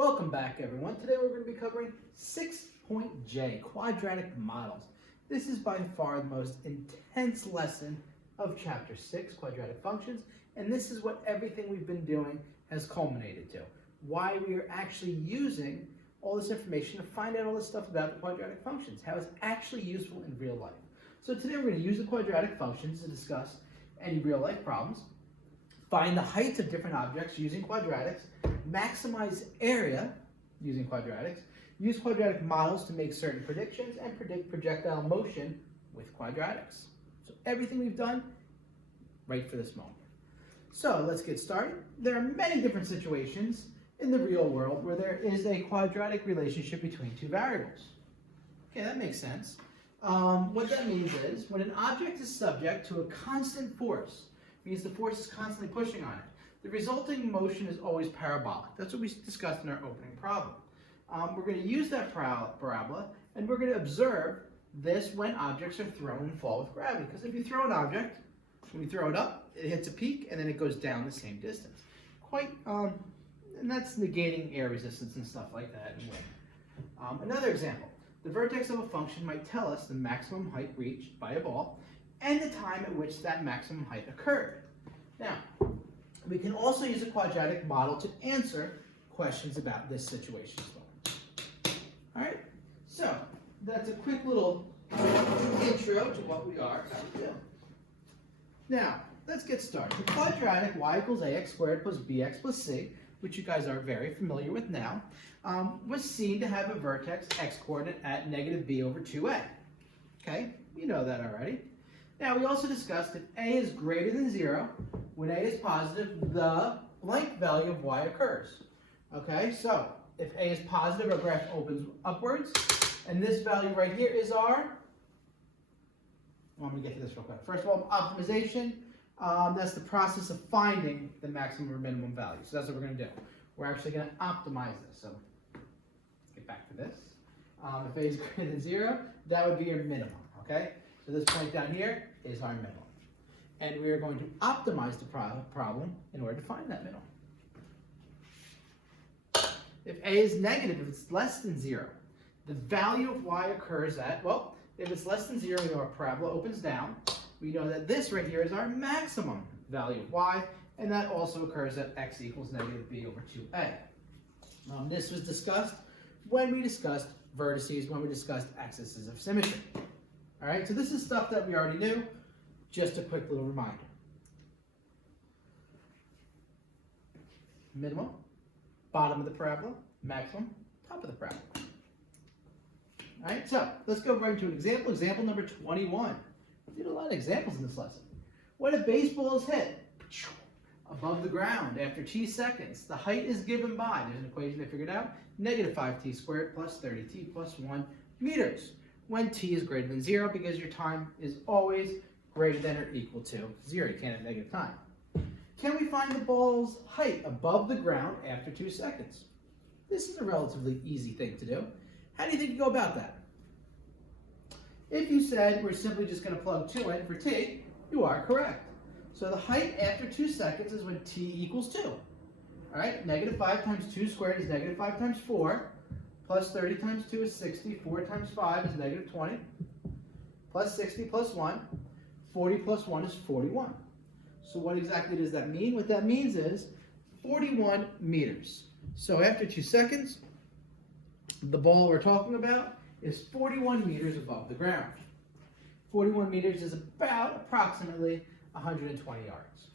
Welcome back, everyone. Today we're going to be covering 6.J, quadratic models. This is by far the most intense lesson of Chapter 6, quadratic functions, and this is what everything we've been doing has culminated to. Why we are actually using all this information to find out all this stuff about the quadratic functions, how it's actually useful in real life. So today we're going to use the quadratic functions to discuss any real-life problems, find the heights of different objects using quadratics, maximize area using quadratics, use quadratic models to make certain predictions, and predict projectile motion with quadratics. So everything we've done right for this moment. So let's get started. There are many different situations in the real world where there is a quadratic relationship between two variables. Okay, that makes sense. What that means is when an object is subject to a constant force, means the force is constantly pushing on it, the resulting motion is always parabolic. That's what we discussed in our opening problem. We're going to use that parabola, and we're going to observe this when objects are thrown and fall with gravity. Because if you throw an object, when you throw it up, it hits a peak, and then it goes down the same distance. And that's negating air resistance and stuff like that in wind. Another example, the vertex of a function might tell us the maximum height reached by a ball and the time at which that maximum height occurred. Now, we can also use a quadratic model to answer questions about this situation as well. All right, so that's a quick little intro to what we are about to do. Now, let's get started. The quadratic y equals ax squared plus bx plus c, which you guys are very familiar with now, was seen to have a vertex x-coordinate at negative b over 2a. Okay, you know that already. Now, we also discussed if a is greater than 0, when a is positive, the blank value of y occurs. Okay, so if a is positive, our graph opens upwards, and this value right here is our, let me get to this real quick. First of all, optimization. That's the process of finding the maximum or minimum value. So that's what we're going to do. We're actually going to optimize this. So let's get back to this. If a is greater than 0, that would be your minimum. Okay? So this point down here is our minimum. And we are going to optimize the problem in order to find that minimum. If a is negative, if it's less than 0, the value of y occurs at, well, if it's less than 0, we know our parabola opens down. We know that this right here is our maximum value of y, and that also occurs at x equals negative b over 2a. This was discussed when we discussed vertices, when we discussed axes of symmetry. All right, so this is stuff that we already knew. Just a quick little reminder. Minimum, bottom of the parabola, maximum, top of the parabola. All right, so let's go right into an example. Example number 21. We did a lot of examples in this lesson. When a baseball is hit above the ground after t seconds, the height is given by, there's an equation I figured out, negative 5t squared plus 30t plus 1 meters. When t is greater than 0, because your time is always greater than or equal to 0. You can't have negative time. Can we find the ball's height above the ground after 2 seconds? This is a relatively easy thing to do. How do you think you go about that? If you said we're simply just going to plug 2 in for t, you are correct. So the height after 2 seconds is when t equals 2. All right, negative 5 times 2 squared is negative 5 times 4. Plus 30 times 2 is 60. 4 times 5 is negative 20. Plus 60 plus 1. 40 plus 1 is 41. So what exactly does that mean? What that means is 41 meters. So after 2 seconds, the ball we're talking about is 41 meters above the ground. 41 meters is about approximately 120 yards.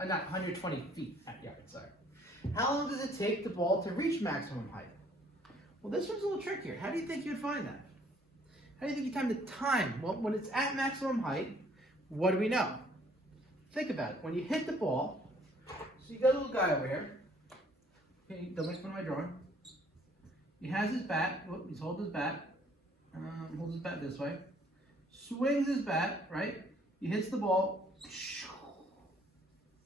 Not 120 feet at yards, sorry. How long does it take the ball to reach maximum height? Well, this one's a little trickier. How do you think you'd find that? How do you think you find the time? Well, when it's at maximum height, what do we know? Think about it. When you hit the ball, so you got a little guy over here. Okay, don't make fun of my drawing. He has his bat. Whoop, he's holding his bat. Holds his bat this way. Swings his bat, right? He hits the ball.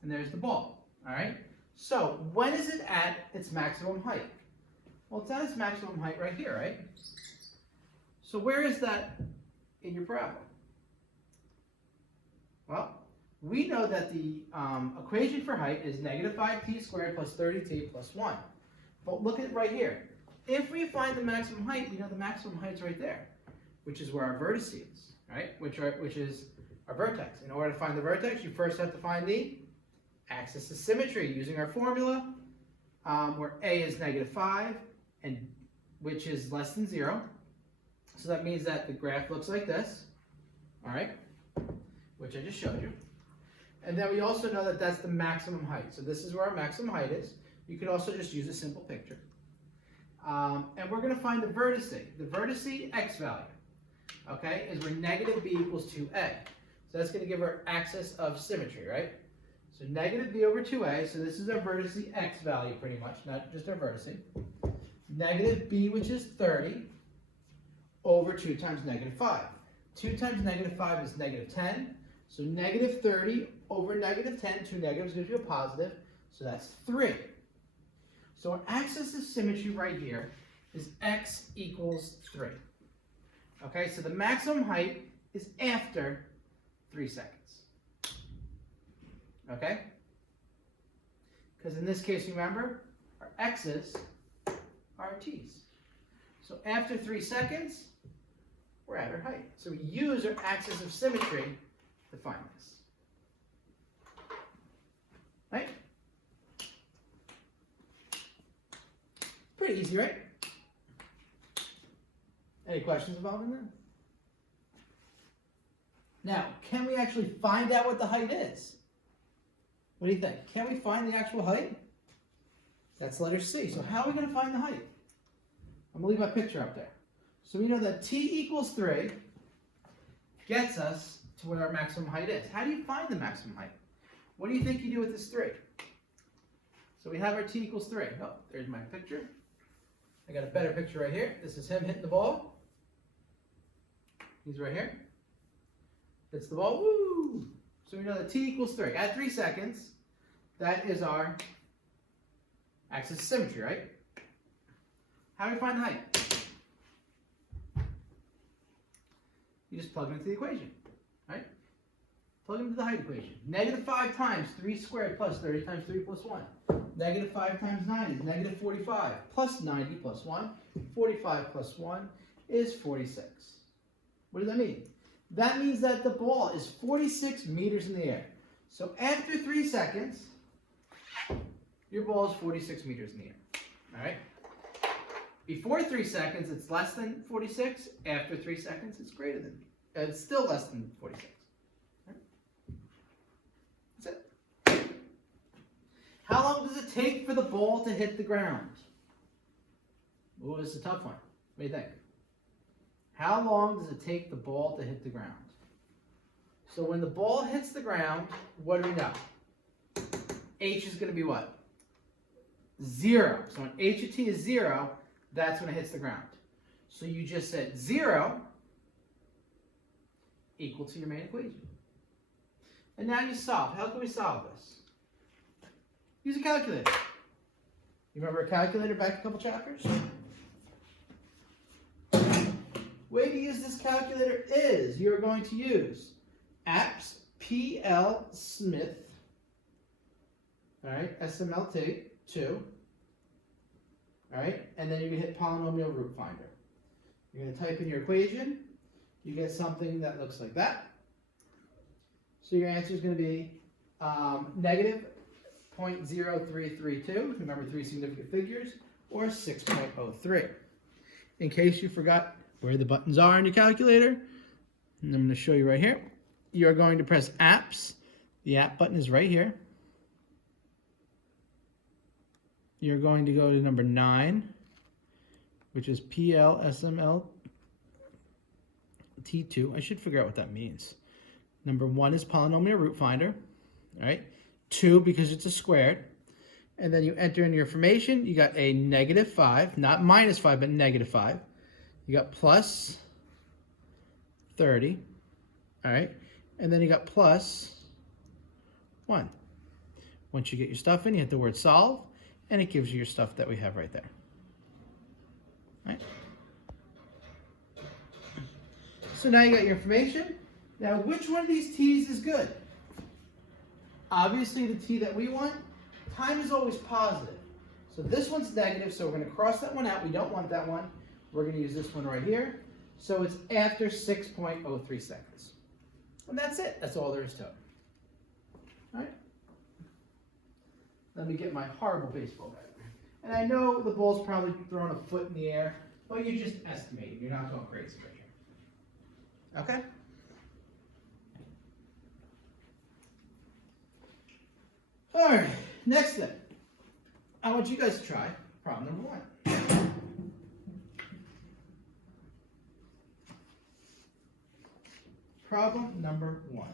And there's the ball. All right? So, when is it at its maximum height? Well, it's at its maximum height right here, right? So where is that in your parabola? Well, we know that the equation for height is negative 5t squared plus 30t plus 1. But look at it right here. If we find the maximum height, we know the maximum height's right there, which is where our vertex is, right? Which is our vertex. In order to find the vertex, you first have to find the axis of symmetry using our formula, where a is -5, and which is less than 0. So that means that the graph looks like this, all right, which I just showed you. And then we also know that that's the maximum height. So this is where our maximum height is. You could also just use a simple picture. And we're going to find the vertice. The vertice x value, okay, is where -b equals 2a. So that's going to give our axis of symmetry, right? So -b over 2a, so this is our vertice x value pretty much, not just our vertice. -b, which is 30, over 2 times -5. 2 times -5 is -10. So -30 over -10, 2 negatives gives you a positive, so that's 3. So our axis of symmetry right here is x equals 3. Okay, so the maximum height is after 3 seconds. Okay? Because in this case, remember, our x's are our t's. So after 3 seconds, we're at our height. So we use our axis of symmetry to find this. Right? Pretty easy, right? Any questions involving that? Now, can we actually find out what the height is? What do you think? Can we find the actual height? That's letter C. So how are we going to find the height? I'm going to leave my picture up there. So we know that t equals 3 gets us to what our maximum height is. How do you find the maximum height? What do you think you do with this 3? So we have our t equals 3. Oh, there's my picture. I got a better picture right here. This is him hitting the ball. He's right here. Hits the ball. Woo! So we know that t equals 3. At 3 seconds, that is our axis of symmetry, right? How do we find the height? You just plug it into the equation, right? Plug it into the height equation. -5 times 3 squared plus 30 times 3 plus 1. -5 times 9 is -45 plus 90 plus 1. 45 plus 1 is 46. What does that mean? That means that the ball is 46 meters in the air. So after 3 seconds, your ball is 46 meters in the air. All right? Before 3 seconds, it's less than 46. After 3 seconds, it's greater than. It's still less than 46. Right? That's it. How long does it take for the ball to hit the ground? Oh, this is a tough one. What do you think? How long does it take the ball to hit the ground? So when the ball hits the ground, what do we know? H is going to be what? 0. So when H of t is 0, that's when it hits the ground. So you just said 0 equal to your main equation. And now you solve. How can we solve this? Use a calculator. You remember a calculator back a couple chapters? Way to use this calculator is you're going to use apps PL Smith, all right, SMLT 2, all right, and then you're going to hit polynomial root finder. You're going to type in your equation. You get something that looks like that. So your answer is going to be negative 0.0332, remember 3 significant figures, or 6.03. In case you forgot where the buttons are on your calculator, and I'm going to show you right here. You're going to press apps. The app button is right here. You're going to go to number 9, which is PLSML T2. I should figure out what that means. Number 1 is polynomial root finder. All right. 2 because it's a squared. And then you enter in your information. You got a -5, not -5, but -5. You got plus 30. All right. And then you got plus 1. Once you get your stuff in, you hit the word solve, and it gives you your stuff that we have right there. All right. So now you got your information. Now, which one of these t's is good? Obviously, the t that we want, time is always positive. So this one's negative, so we're going to cross that one out. We don't want that one. We're going to use this one right here. So it's after 6.03 seconds. And that's it. That's all there is to it. All right? Let me get my horrible baseball bat. And I know the ball's probably throwing a foot in the air, but you're just estimating. You're not going crazy right here. Okay? All right, next thing. I want you guys to try problem number 1. Problem number 1.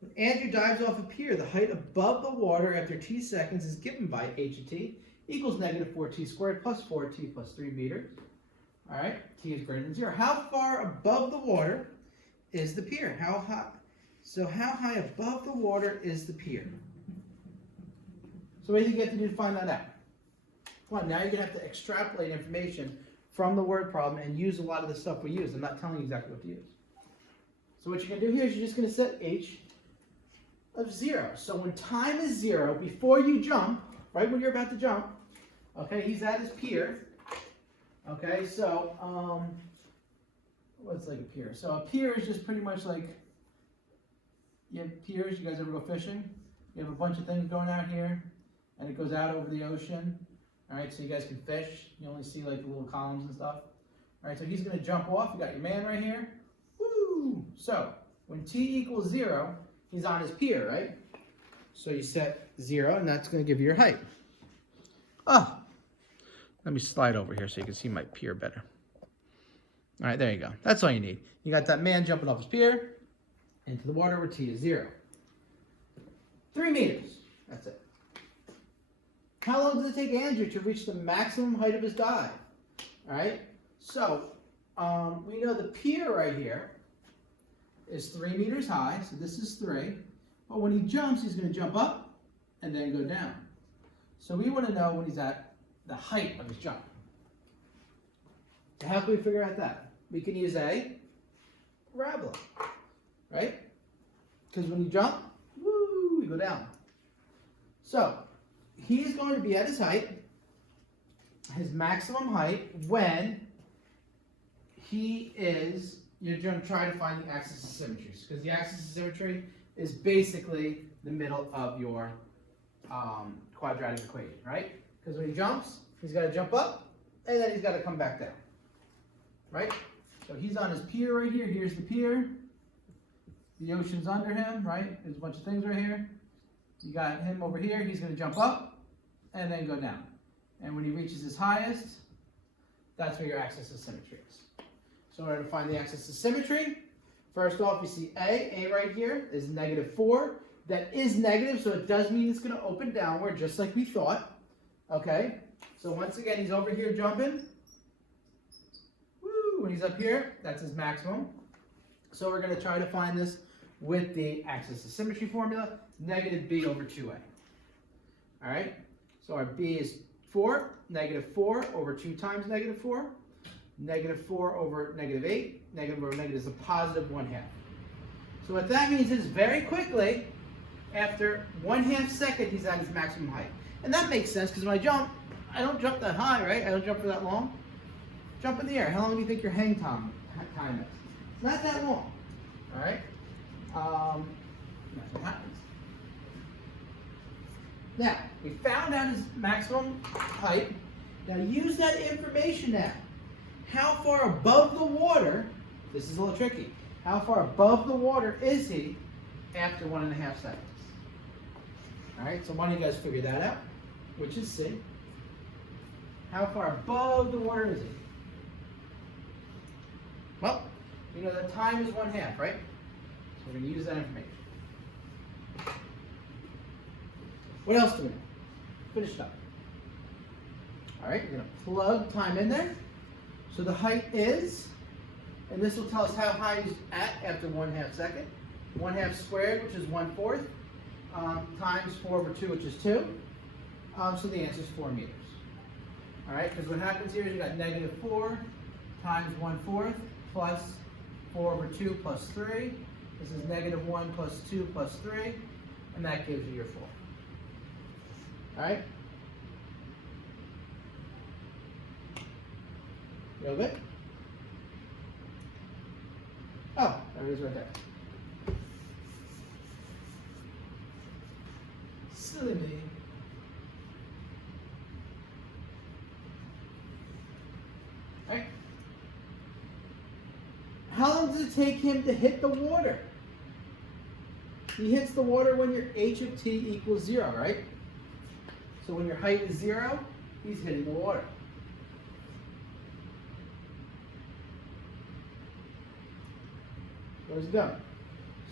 When Andrew dives off a pier, the height above the water after t seconds is given by h of t equals negative 4t squared plus 4t plus 3 meters. All right, t is greater than 0. How far above the water is the pier? How high? So how high above the water is the pier? So what do you have to do to find that out? Come on, now you're going to have to extrapolate information from the word problem and use a lot of the stuff we use. I'm not telling you exactly what to use. So what you're going to do here is you're just going to set h of 0. So when time is 0, before you jump, right when you're about to jump, okay, he's at his pier. Okay, so what's like a pier? So a pier is just pretty much like, you have piers, you guys ever go fishing? You have a bunch of things going out here, and it goes out over the ocean. All right, so you guys can fish. You only see like the little columns and stuff. All right, so he's going to jump off. You got your man right here. Woo! So when t equals 0, he's on his pier, right? So you set 0, and that's going to give you your height. Oh, let me slide over here so you can see my pier better. All right, there you go. That's all you need. You got that man jumping off his pier into the water where t is 0. 3 meters. That's it. How long does it take Andrew to reach the maximum height of his dive? All right, so we know the pier right here is 3 meters high, so this is 3. But when he jumps, he's going to jump up and then go down. So we want to know when he's at the height of his jump. So how can we figure out that? We can use a parabola, right? Because when you jump, woo, you go down. So he's going to be at his height, his maximum height, when he is, you're going to try to find the axis of symmetry. Because the axis of symmetry is basically the middle of your quadratic equation, right? Because when he jumps, he's got to jump up, and then he's got to come back down, right? So he's on his pier right here. Here's the pier. The ocean's under him, right? There's a bunch of things right here. You got him over here. He's going to jump up and then go down. And when he reaches his highest, that's where your axis of symmetry is. So in order to find the axis of symmetry, first off, we see A right here is negative 4. That is negative, so it does mean it's going to open downward, just like we thought. Okay, so once again, he's over here jumping. Woo, when he's up here, that's his maximum. So we're going to try to find this with the axis of symmetry formula, negative b over 2a. All right, so our b is 4, negative 4 over 2 times negative 4. Negative 4 over negative 8. Negative over negative is a positive 1/2. So what that means is very quickly, after 1/2 second, he's at his maximum height. And that makes sense because when I jump, I don't jump that high, right? I don't jump for that long. Jump in the air. How long do you think your hang time is? It's not that long. All right? That's what happens. Now, we found out his maximum height. Now use that information now. How far above the water, this is a little tricky, how far above the water is he after 1.5 seconds? All right, so why don't you guys figure that out, which is C. How far above the water is he? Well, you know the time is 1/2, right? So we're going to use that information. What else do we know? Finished up. All right, we're going to plug time in there. So the height is, and this will tell us how high he's at after 1/2 second. 1/2 squared, which is 1/4, times 4 over 2, which is 2. So the answer is 4 meters. All right, because what happens here is you got negative 4 times 1/4 plus 4 over 2 plus 3. This is negative 1 plus 2 plus 3, and that gives you your 4. All right? Real good? Oh, there it is right there. Silly me. All right. How long does it take him to hit the water? He hits the water when your h of t equals 0, right? So when your height is 0, he's hitting the water. Where's it going?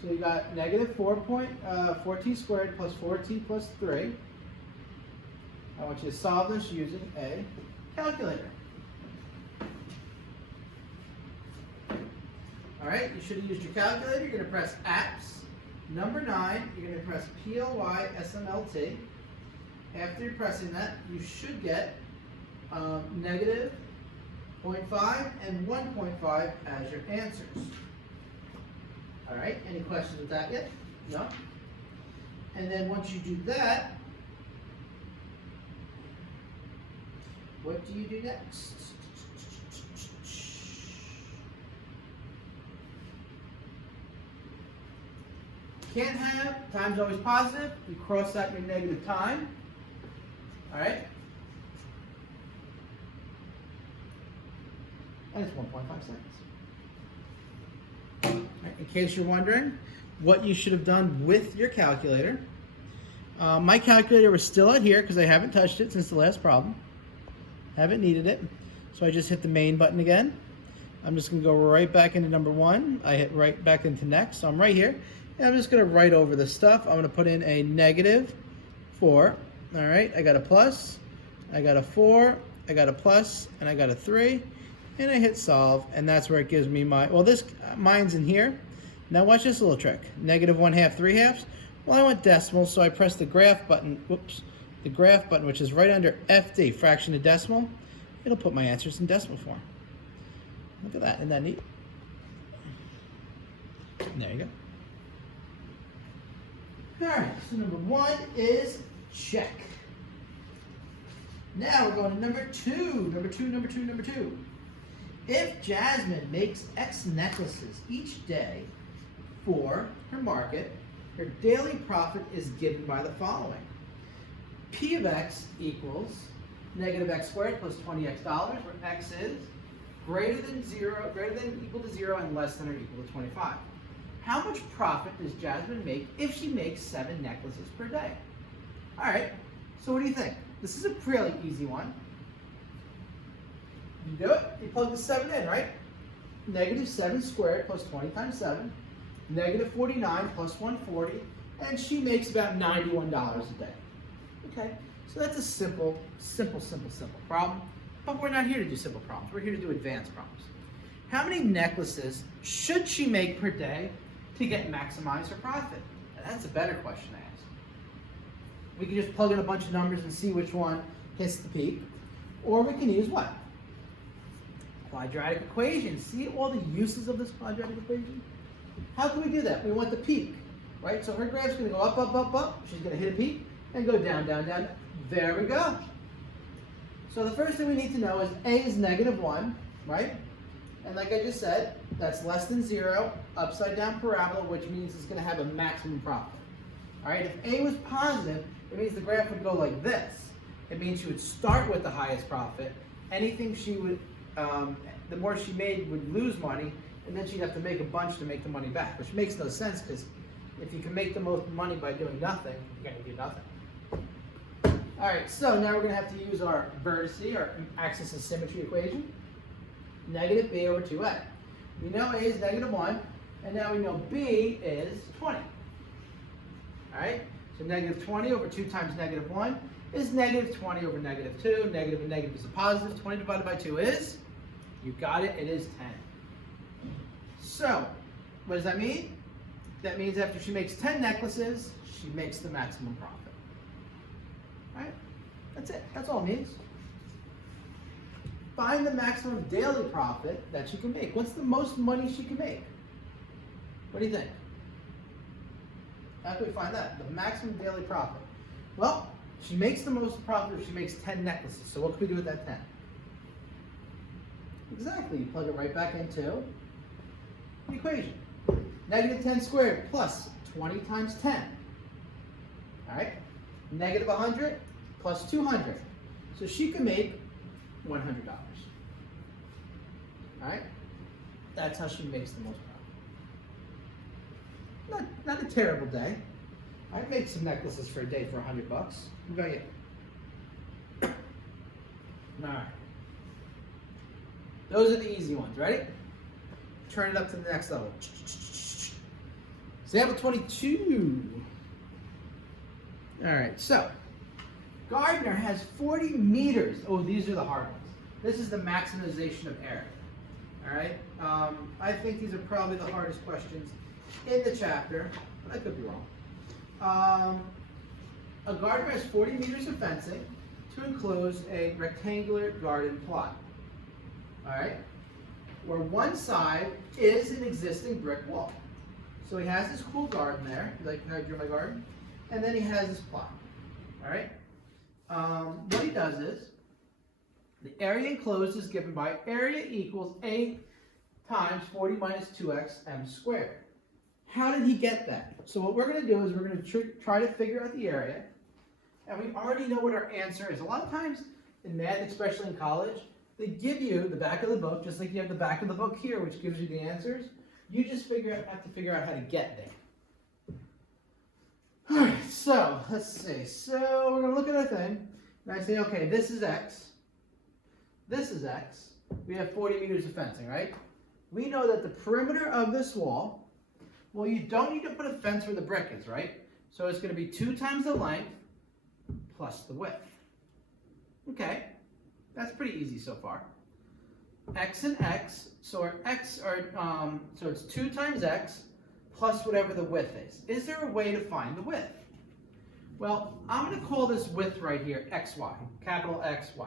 So you got negative 4t squared plus 4t plus 3. I want you to solve this using a calculator. All right, you should have used your calculator. You're going to press apps. Number 9, you're going to press PLY SMLT. After you're pressing that, you should get negative 0.5 and 1.5 as your answers. All right, any questions with that yet? No? And then once you do that, what do you do next? Can't have, time's always positive. You cross out your negative time. All right? And it's 1.5 seconds. In case you're wondering what you should have done with your calculator, my calculator was still out here because I haven't touched it since the last problem. Haven't needed it. So I just hit the main button again. I'm just going to go right back into number 1. I hit right back into next. So I'm right here. And I'm just going to write over this stuff. I'm going to put in a negative 4. All right, I got a plus, I got a 4, I got a plus, and I got a 3. And I hit solve, and that's where it gives me my, well, mine's in here. Now watch this little trick. Negative 1/2, 3/2. Well, I want decimals, so I press the graph button, the graph button, which is right under FD, fraction to decimal. It'll put my answers in decimal form. Look at that, isn't that neat? And there you go. All right, so number 1 is check. Now we're going to number 2. Number 2. If Jasmine makes X necklaces each day for her market, her daily profit is given by the following. P of X equals negative X squared plus 20X dollars, where X is greater than equal to 0 and less than or equal to 25. How much profit does Jasmine make if she makes 7 necklaces per day? All right, so what do you think? This is a really easy one. You do it, you plug the 7 in, right? Negative 7 squared plus 20 times 7, negative 49 plus 140, and she makes about $91 a day. Okay, so that's a simple problem, but we're not here to do simple problems. We're here to do advanced problems. How many necklaces should she make per day to maximize her profit? And that's a better question to ask. We can just plug in a bunch of numbers and see which one hits the peak. Or we can use what? Quadratic equation. See all the uses of this quadratic equation? How can we do that? We want the peak, right? So her graph's going to go up, up, up, up. She's going to hit a peak and go down, down, down. There we go. So the first thing we need to know is A is negative 1, right? And like I just said, that's less than 0, upside down parabola, which means it's going to have a maximum profit. All right, if A was positive, it means the graph would go like this. It means she would start with the highest profit. Anything she would, the more she made would lose money, and then she'd have to make a bunch to make the money back, which makes no sense because if you can make the most money by doing nothing, you're going to do nothing. All right, so now we're going to have to use our vertice, our axis of symmetry equation. Negative B over 2A. We know A is negative 1, and now we know B is 20. All right, so negative 20 over 2 times negative 1 is negative 20 over negative 2. Negative and negative is a positive. 20 divided by 2 is, you got it, it is 10. So, what does that mean? That means after she makes 10 necklaces, she makes the maximum profit. All right, that's it. That's all it means. Find the maximum daily profit that she can make. What's the most money she can make? What do you think? How can we find that? The maximum daily profit. Well, She makes the most profit if she makes 10 necklaces. So what can we do with that 10? Exactly, you plug it right back into the equation. Negative 10 squared plus 20 times 10. All right, negative 100 plus 200. So she can make $100. All right, that's how she makes the most profit. Not a terrible day. I'd make some necklaces for a day for $100. What about you? All right. Those are the easy ones. Ready? Turn it up to the next level. Example 22. All right, so Gardner has 40 meters. Oh, these are the hard ones. This is the maximization of area. All right, I think these are probably the hardest questions in the chapter, but I could be wrong. A gardener has 40 meters of fencing to enclose a rectangular garden plot. All right, where one side is an existing brick wall. So he has this cool garden there. Like, can I draw my garden? And then he has this plot. All right. What he does is the area enclosed is given by area equals A times 40 minus 2x m squared. How did he get that? So what we're going to do is we're going to try to figure out the area, and we already know what our answer is. A lot of times in math, especially in college, they give you the back of the book, just like you have the back of the book here, which gives you the answers. You just have to figure out how to get there. All right, so let's see. So we're going to look at our thing, and I say, okay, this is x. This is x. We have 40 meters of fencing, right? We know that the perimeter of this wall, well, you don't need to put a fence where the brick is, right? So it's going to be 2 times the length plus the width. Okay, that's pretty easy so far. X and x, so our x are, so it's 2 times x plus whatever the width is. Is there a way to find the width? Well, I'm going to call this width right here xy, capital XY,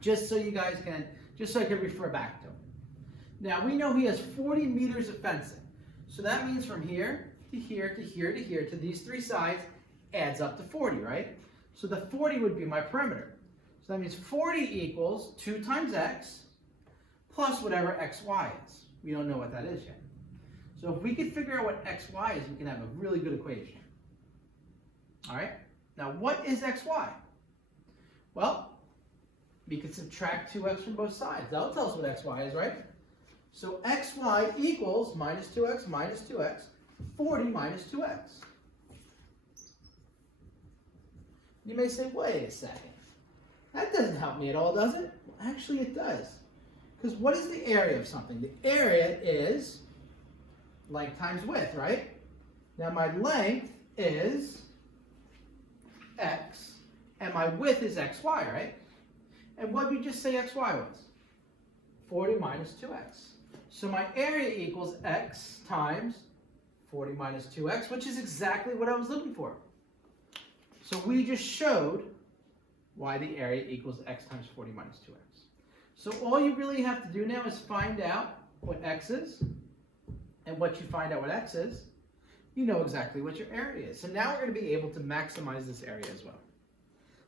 just so you guys can, just so I can refer back to it. Now we know he has 40 meters of fencing. So that means from here to here to here to here to these 3 sides adds up to 40, right? So the 40 would be my perimeter. So that means 40 equals 2 times x plus whatever xy is. We don't know what that is yet. So if we could figure out what xy is, we can have a really good equation. All right? Now what is xy? Well, we could subtract 2x from both sides. That'll tell us what xy is, right? So xy equals minus 2x, 40 minus 2x. You may say, wait a second. That doesn't help me at all, does it? Well, actually, it does. Because what is the area of something? The area is length times width, right? Now my length is x, and my width is xy, right? And what did we just say xy was? 40 minus 2x. So my area equals x times 40 minus 2x, which is exactly what I was looking for. So we just showed why the area equals x times 40 minus 2x. So all you really have to do now is find out what x is, and once you find out what x is, you know exactly what your area is. So now we're going to be able to maximize this area as well.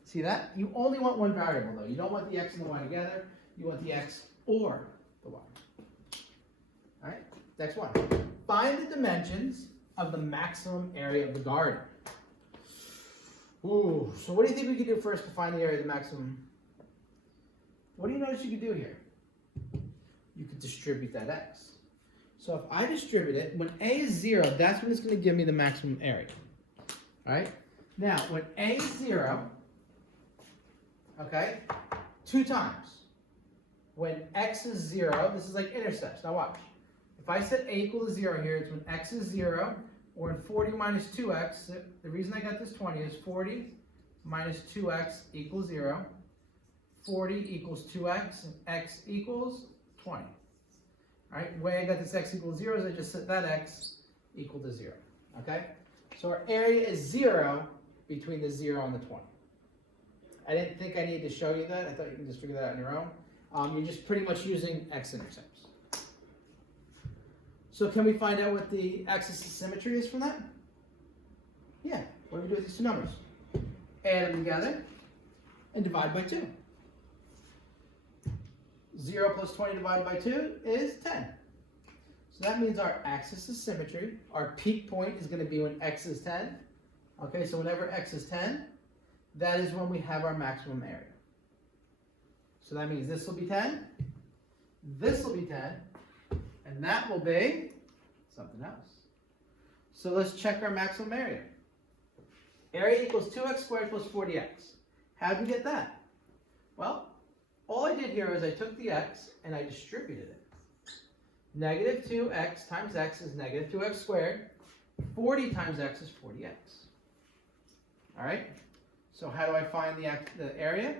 See that? You only want one variable though. You don't want the x and the y together. You want the x or the y. All right, next one. Find the dimensions of the maximum area of the garden. Ooh, so what do you think we could do first to find the area of the maximum? What do you notice you could do here? You could distribute that x. So if I distribute it, when a is 0, that's when it's going to give me the maximum area. All right? Now, when a is 0, okay, 2 times. When x is 0, this is like intercepts. Now watch. If I set a equal to 0 here, it's when x is 0, or in 40 minus 2x, the reason I got this 20 is 40 minus 2x equals 0. 40 equals 2x, and x equals 20. All right, the way I got this x equals 0 is I just set that x equal to 0. Okay? So our area is 0 between the 0 and the 20. I didn't think I needed to show you that. I thought you can just figure that out on your own. You're just pretty much using x-intercepts. So can we find out what the axis of symmetry is from that? Yeah. What do we do with these two numbers? add them together, and divide by 2. 0 plus 20 divided by 2 is 10. So that means our axis of symmetry, our peak point is going to be when x is 10. Okay, so whenever x is 10, that is when we have our maximum area. So that means this will be 10, this will be 10, and that will be something else. So let's check our maximum area. Area equals 2x squared plus 40x. How did we get that? Well, all I did here is I took the x and I distributed it. Negative 2x times x is negative 2x squared. 40 times x is 40x. All right? So how do I find the area?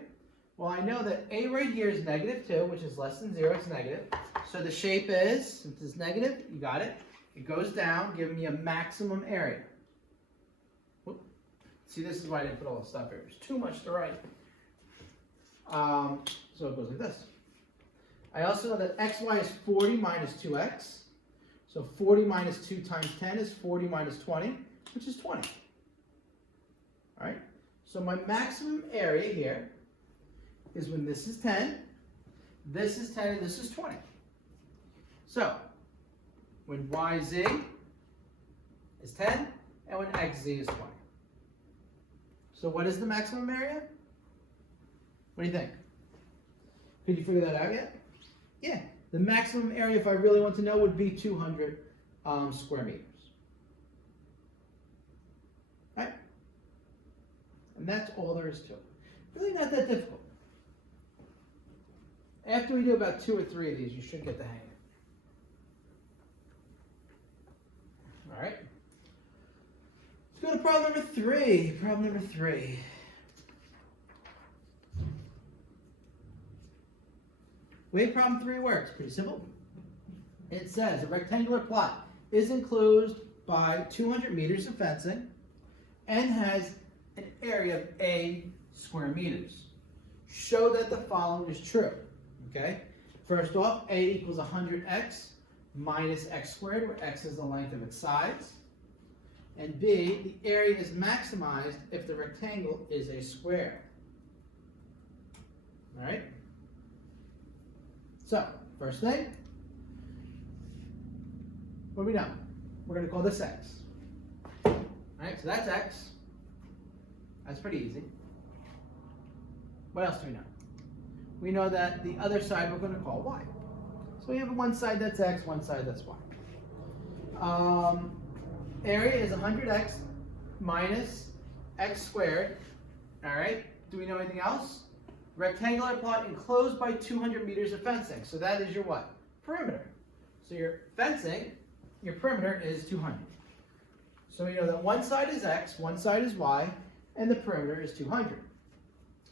Well, I know that a right here is negative 2, which is less than 0. It's negative. So the shape is, since it's negative, you got it. It goes down, giving me a maximum area. Whoop. See, this is why I didn't put all the stuff here. There's too much to write. So it goes like this. I also know that xy is 40 minus 2x. So 40 minus 2 times 10 is 40 minus 20, which is 20. All right? So my maximum area here is when this is 10, this is 10, and this is 20. So when yz is 10, and when xz is 20. So what is the maximum area? What do you think? Could you figure that out yet? Yeah, the maximum area, if I really want to know, would be 200 square meters. Right? And that's all there is to it. Really not that difficult. After we do about 2 or 3 of these, you should get the hang of it. All right? Let's go to problem number 3. Problem number 3. The way problem 3 works, pretty simple. It says a rectangular plot is enclosed by 200 meters of fencing and has an area of A square meters. Show that the following is true. Okay? First off, A equals 100x minus x squared, where x is the length of its sides. And B, the area is maximized if the rectangle is a square. All right? So, first thing, what have we done? We're going to call this x. All right, so that's x. That's pretty easy. What else do we know? We know that the other side we're going to call y. So we have one side that's x, one side that's y. Area is 100x minus x squared. All right, do we know anything else? Rectangular plot enclosed by 200 meters of fencing. So that is your what? Perimeter. So your fencing, your perimeter is 200. So we know that one side is x, one side is y, and the perimeter is 200.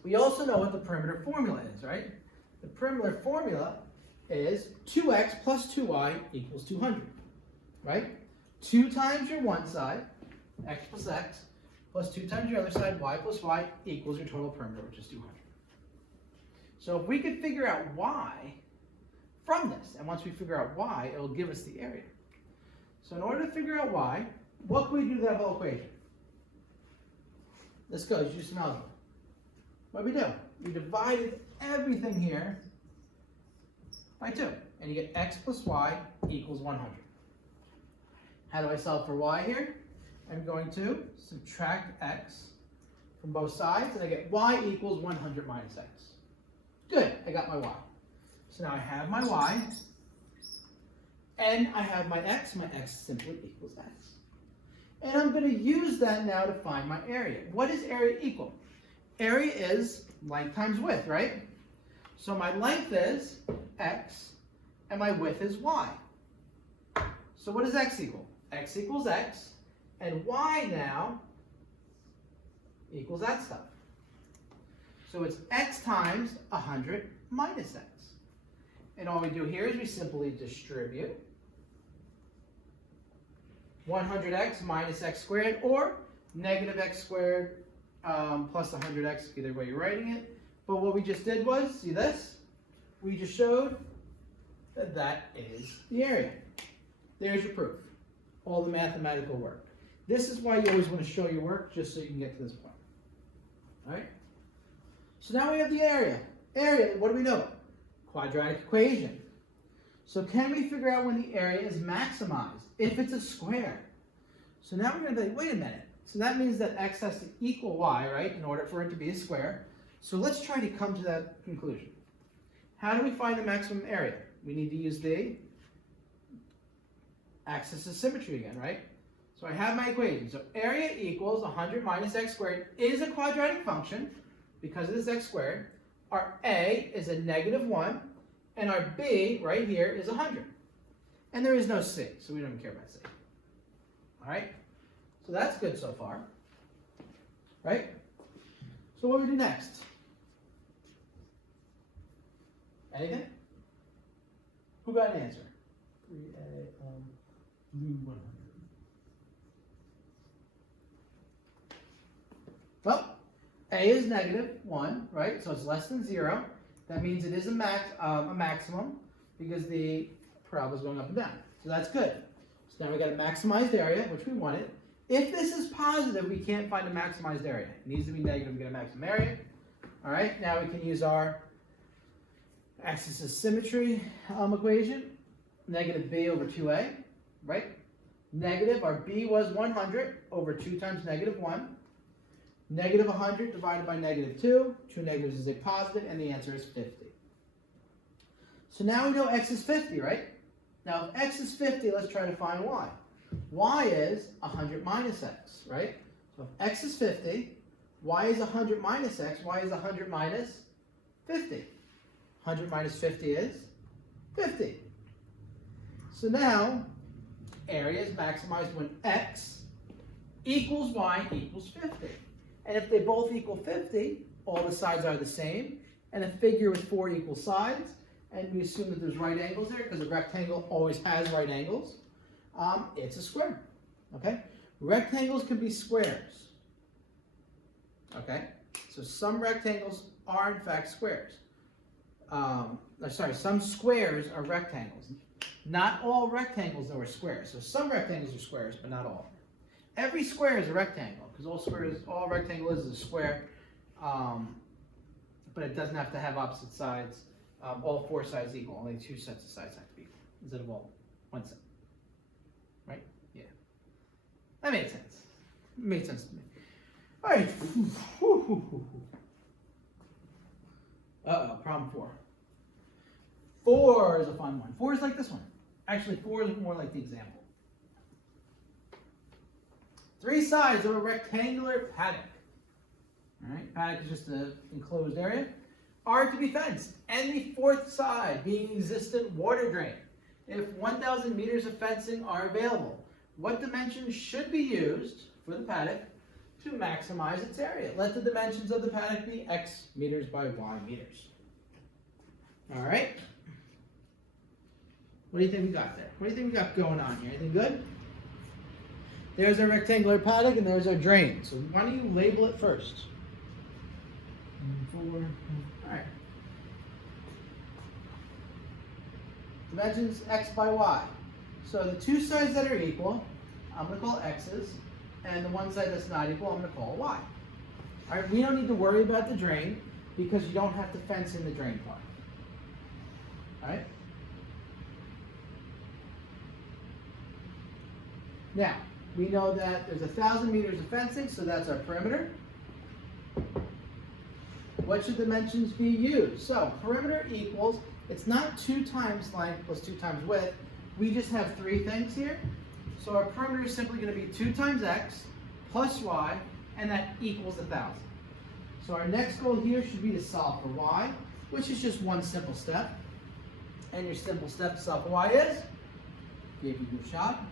We also know what the perimeter formula is, right? The perimeter formula is 2x plus 2y equals 200, right? 2 times your one side, x plus x, plus 2 times your other side, y plus y, equals your total perimeter, which is 200. So if we could figure out y from this, and once we figure out y, it will give us the area. So in order to figure out y, what can we do to that whole equation? Let's go, use some algebra. What do? We divided everything here by 2, and you get x plus y equals 100. How do I solve for y here? I'm going to subtract x from both sides, and I get y equals 100 minus x. Good, I got my y. So now I have my y, and I have my x. My x simply equals x. And I'm going to use that now to find my area. What is area equal? Area is length times width, right? So my length is x, and my width is y. So what does x equal? X equals x, and y now equals that stuff. So it's x times 100 minus x. And all we do here is we simply distribute 100x minus x squared, or negative x squared plus 100x, either way you're writing it. But what we just did was, see this? We just showed that that is the area. There's your proof. All the mathematical work. This is why you always want to show your work, just so you can get to this point. All right? So now we have the area. Area, what do we know? Quadratic equation. So can we figure out when the area is maximized? If it's a square. So now we're going to be like, wait a minute. So that means that x has to equal y, right, in order for it to be a square. So let's try to come to that conclusion. How do we find the maximum area? We need to use the axis of symmetry again, right? So I have my equation. So area equals 100 minus x squared is a quadratic function because it is x squared. Our a is a -1, and our b right here is 100. And there is no c, so we don't even care about c. All right? So that's good so far, right? So what do we do next? Anything? Who got an answer? 3a, 100. Well, a is -1, right? So it's less than 0. That means it is a maximum because the parabola is going up and down. So that's good. So now we got a maximized area, which we wanted. If this is positive, we can't find a maximized area. It needs to be negative to get a maximum area. All right, now we can use our axis of symmetry equation. Negative b over 2a, right? Negative, our b was 100 over 2 times -1. Negative 100 divided by -2. 2 negatives is a positive, and the answer is 50. So now we know x is 50, right? Now if x is 50, let's try to find y. Y is 100 minus x, right? So if x is 50, y is 100 minus x, y is 100 minus 50. 100 minus 50 is 50. So now, area is maximized when x equals y equals 50. And if they both equal 50, all the sides are the same. And a figure with 4 equal sides, and we assume that there's right angles there because a rectangle always has right angles, it's a square. Okay? Rectangles can be squares. Okay? So some rectangles are in fact squares. Some squares are rectangles. Not all rectangles though are squares. So some rectangles are squares, but not all. Every square is a rectangle because all rectangle is a square, but it doesn't have to have opposite sides. All 4 sides equal. Only 2 sets of sides have to be equal instead of all 1 set. Right? Yeah. That made sense. It made sense to me. All right. Uh-oh, problem 4. 4 is a fun one. 4 is like this one. Actually, 4 is more like the example. 3 sides of a rectangular paddock. All right, paddock is just an enclosed area. Are to be fenced, and the 4th side being existent water drain. If 1,000 meters of fencing are available, what dimensions should be used for the paddock to maximize its area? Let the dimensions of the paddock be x meters by y meters. All right. What do you think we got there? What do you think we got going on here? Anything good? There's our rectangular paddock and there's our drain. So why don't you label it first? 4. All right. Dimensions x by y. So the 2 sides that are equal, I'm going to call x's, and the 1 side that's not equal, I'm going to call y. All right. We don't need to worry about the drain because you don't have to fence in the drain part. All right. Now, we know that there's 1,000 meters of fencing, so that's our perimeter. What should dimensions be used? So, perimeter equals, it's not 2 times length plus 2 times width. We just have 3 things here. So our perimeter is simply going to be 2 times x plus y, and that equals 1,000. So our next goal here should be to solve for y, which is just one simple step. And your simple step to solve for y is, give you a shot,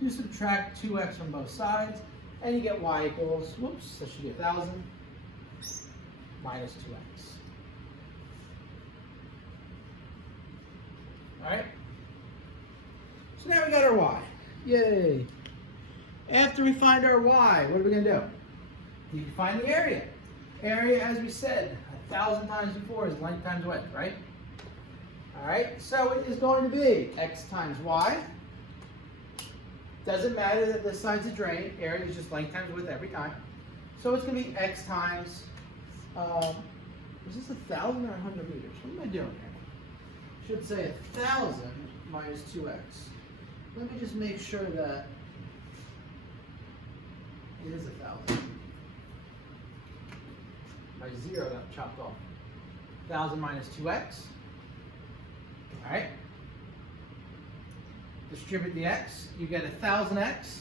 to subtract 2x from both sides, and you get y equals, whoops, that should be 1,000 minus 2x. All right? So now we got our y. Yay. After we find our y, what are we going to do? We can find the area. Area, as we said 1,000 times before, is length times width, right? All right, so it is going to be x times y. Doesn't matter that this side's a drain. Area is just length times width every time. So it's going to be x times Is this 1,000 or 100 meters? What am I doing here? Should say 1,000 minus 2x. Let me just make sure that it is 1,000. My 0 got chopped off. 1,000 minus 2x. All right. Distribute the x. You get 1,000x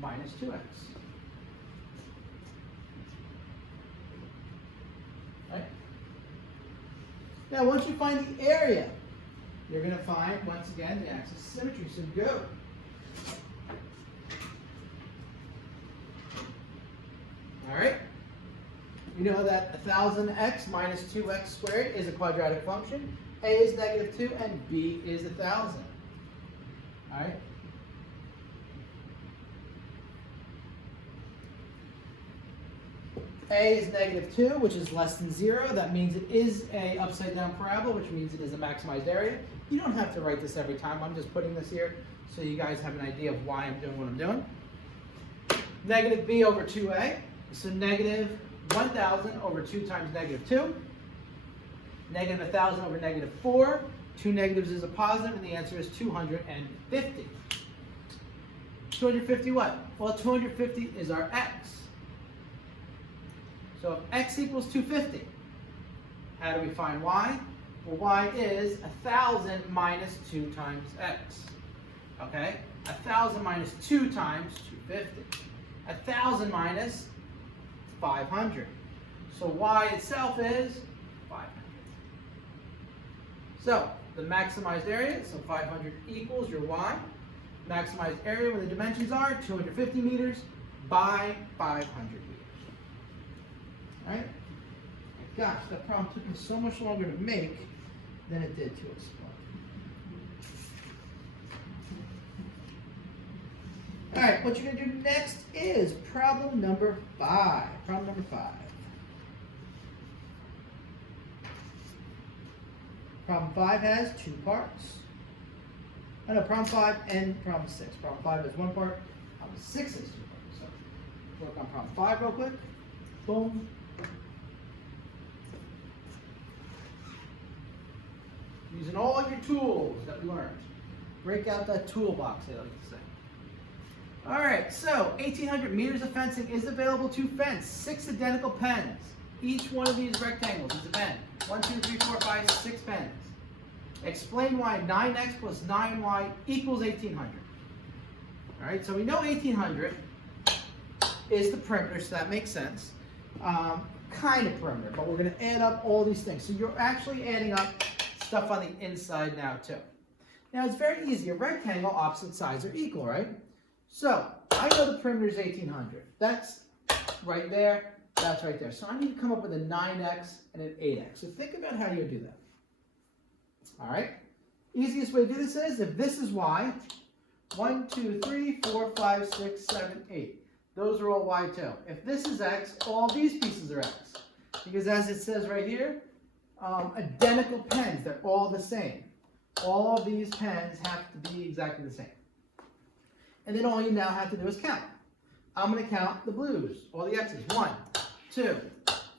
minus 2x. Right? Now, once you find the area, you're going to find, once again, the axis of symmetry. So go. All right? You know that 1,000x minus 2x squared is a quadratic function. A is -2 and b is 1,000. All right? A is -2, which is less than 0. That means it is a upside down parabola, which means it is a maximized area. You don't have to write this every time. I'm just putting this here so you guys have an idea of why I'm doing what I'm doing. Negative b over 2a. So negative 1,000 over 2 times -2. Negative 1,000 over -4. 2 negatives is a positive, and the answer is 250. 250 what? Well, 250 is our x. So if x equals 250, how do we find y? Well, y is 1,000 minus 2 times x. Okay? 1,000 minus 2 times 250. 1,000 minus 500. So y itself is 500. So the maximized area, so 500 equals your y. Maximized area where the dimensions are 250 meters by 500 meters. All right? Gosh, that problem took me so much longer to make than it did to explain. All right, what you're going to do next is problem number 5. Problem number 5. Problem 5 has 2 parts. Oh no, problem 5 and problem 6. Problem 5 has 1 part, problem 6 has 2 parts. So work on problem 5 real quick. Boom. Using all your tools that we learned. Break out that toolbox, I like to say. All right, so 1,800 meters of fencing is available to fence 6 identical pens. Each one of these rectangles is a pen. 1, 2, 3, 4, 5, 6 pens. Explain why 9x plus 9y equals 1,800. All right, so we know 1,800 is the perimeter, so that makes sense. Kind of perimeter, but we're going to add up all these things. So you're actually adding up stuff on the inside now too. Now it's very easy. A rectangle, opposite sides are equal, right? So I know the perimeter is 1,800. That's right there. That's right there. So I need to come up with a 9x and an 8x. So think about how you do that. All right. Easiest way to do this is if this is y, 1, 2, 3, 4, 5, 6, 7, 8. Those are all y too. If this is x, all these pieces are x. Because as it says right here, identical pens, they're all the same. All of these pens have to be exactly the same. And then all you now have to do is count. I'm going to count the blues, all the x's. 1, 2,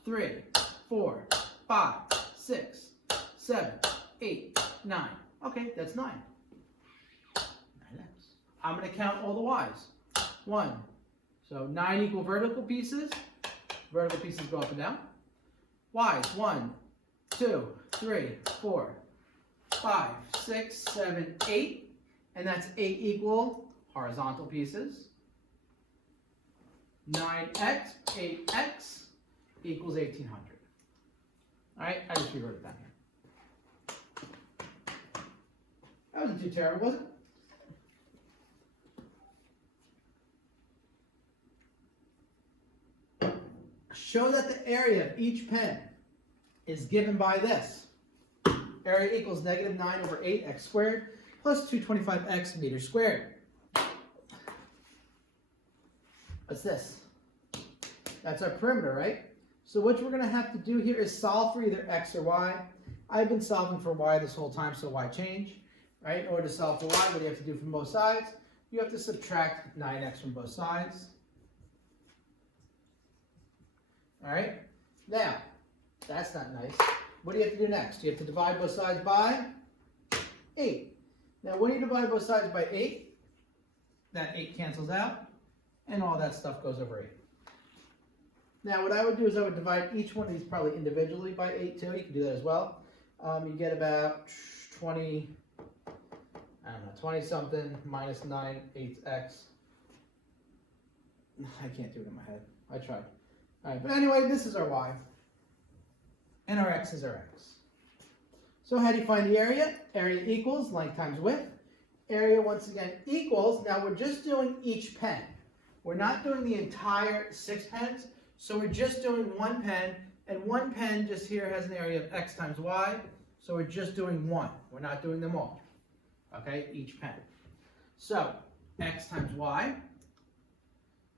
3, 4, 5, 6, 7, 8, 9. Okay, that's 9. 9x. I'm going to count all the y's. 1. So 9 equal vertical pieces. Vertical pieces go up and down. Y's. 1, 2, 3, 4, 5, 6, 7, 8. And that's 8 equal horizontal pieces. 9x, 8x equals 1,800. All right, I just rewrote it down here. That wasn't too terrible, was it? Show that the area of each pen is given by this. Area equals -9 over 8x squared plus 225x meters squared. What's this? That's our perimeter, right? So what we're going to have to do here is solve for either x or y. I've been solving for y this whole time, so why change? Right? In order to solve for y, what do you have to do from both sides? You have to subtract 9x from both sides. All right? Now, that's not nice. What do you have to do next? You have to divide both sides by 8. Now, when you divide both sides by 8, that 8 cancels out, and all that stuff goes over 8. Now, what I would do is I would divide each one of these probably individually by 8 too. You can do that as well. You get about 20, I don't know, 20 something minus 9/8x. I can't do it in my head. I tried. All right, but anyway, this is our y, and our x is our x. So how do you find the area? Area equals length times width. Area, once again, equals, now we're just doing each pen. We're not doing the entire 6 pens, so we're just doing one pen, and one pen just here has an area of x times y, so we're just doing one. We're not doing them all, okay, each pen. So, x times y,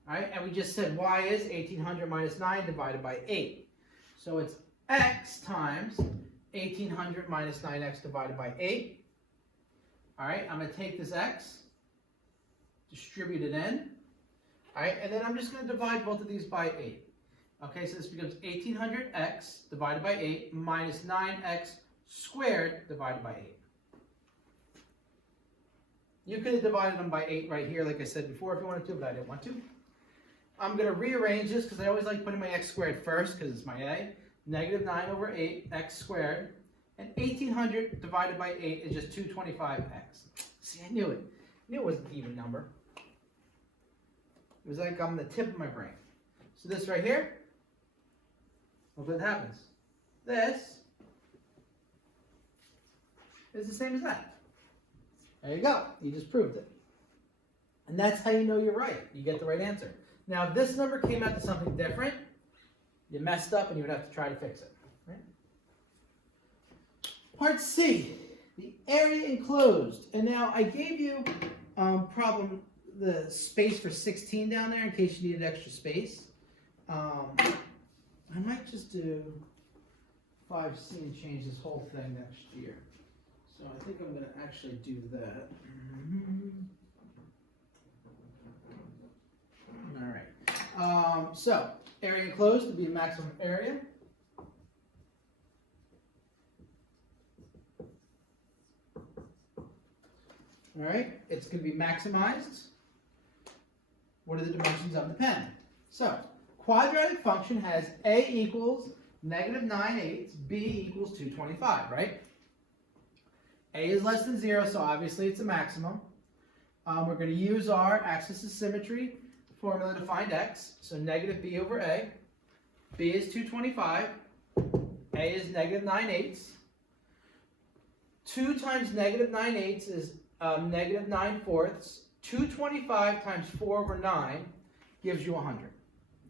all right, and we just said y is 1800 minus 9 divided by 8. So it's x times 1800 minus 9x divided by 8. All right, I'm going to take this x, distribute it in. All right, and then I'm just going to divide both of these by 8. Okay, so this becomes 1800x divided by 8 minus 9x squared divided by 8. You could have divided them by 8 right here, like I said before, if you wanted to, but I didn't want to. I'm going to rearrange this because I always like putting my x squared first because it's my a. Negative 9 over 8, x squared. And 1800 divided by 8 is just 225x. See, I knew it. I knew it was an even number. It was like on the tip of my brain. So this right here, look what happens. This is the same as that. There you go. You just proved it. And that's how you know you're right. You get the right answer. Now, if this number came out to something different, you messed up and you would have to try to fix it. Right? Part C, the area enclosed. And now I gave you the space for 16 down there in case you needed extra space. I might just do 5C and change this whole thing next year. So I think I'm going to actually do that. All right. So area enclosed would be maximum area. All right. It's going to be maximized. What are the dimensions of the pen? So quadratic function has a equals negative 9/8, b equals 225, right? A is less than 0, so obviously it's a maximum. We're going to use our axis of symmetry formula to find x. So negative b over a. B is 225. A is negative 9/8. 2 times negative 9/8 is negative 9/4. 225 times 4 over 9 gives you 100.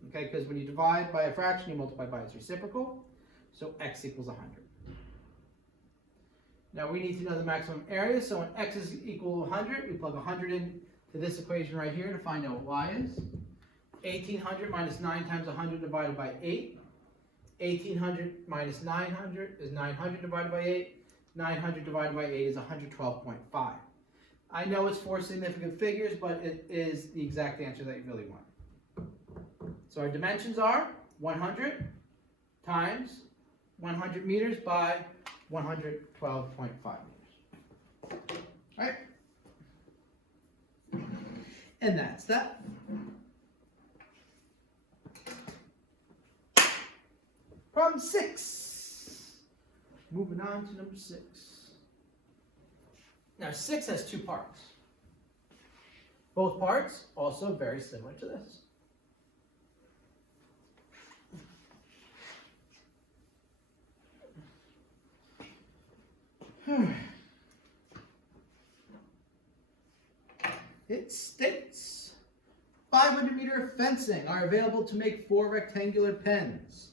Okay, because when you divide by a fraction, you multiply by its reciprocal. So x equals 100. Now we need to know the maximum area, so when x is equal to 100, we plug 100 into this equation right here to find out what y is. 1800 minus 9 times 100 divided by 8. 1800 minus 900 is 900 divided by 8. 900 divided by 8 is 112.5. I know it's 4 significant figures, but it is the exact answer that you really want. So our dimensions are 100 times 100 meters by 112.5 meters. All right? And that's that. Problem 6. Moving on to number 6. Now 6 has 2 parts. Both parts also very similar to this. It states 500-meter fencing are available to make 4 rectangular pens.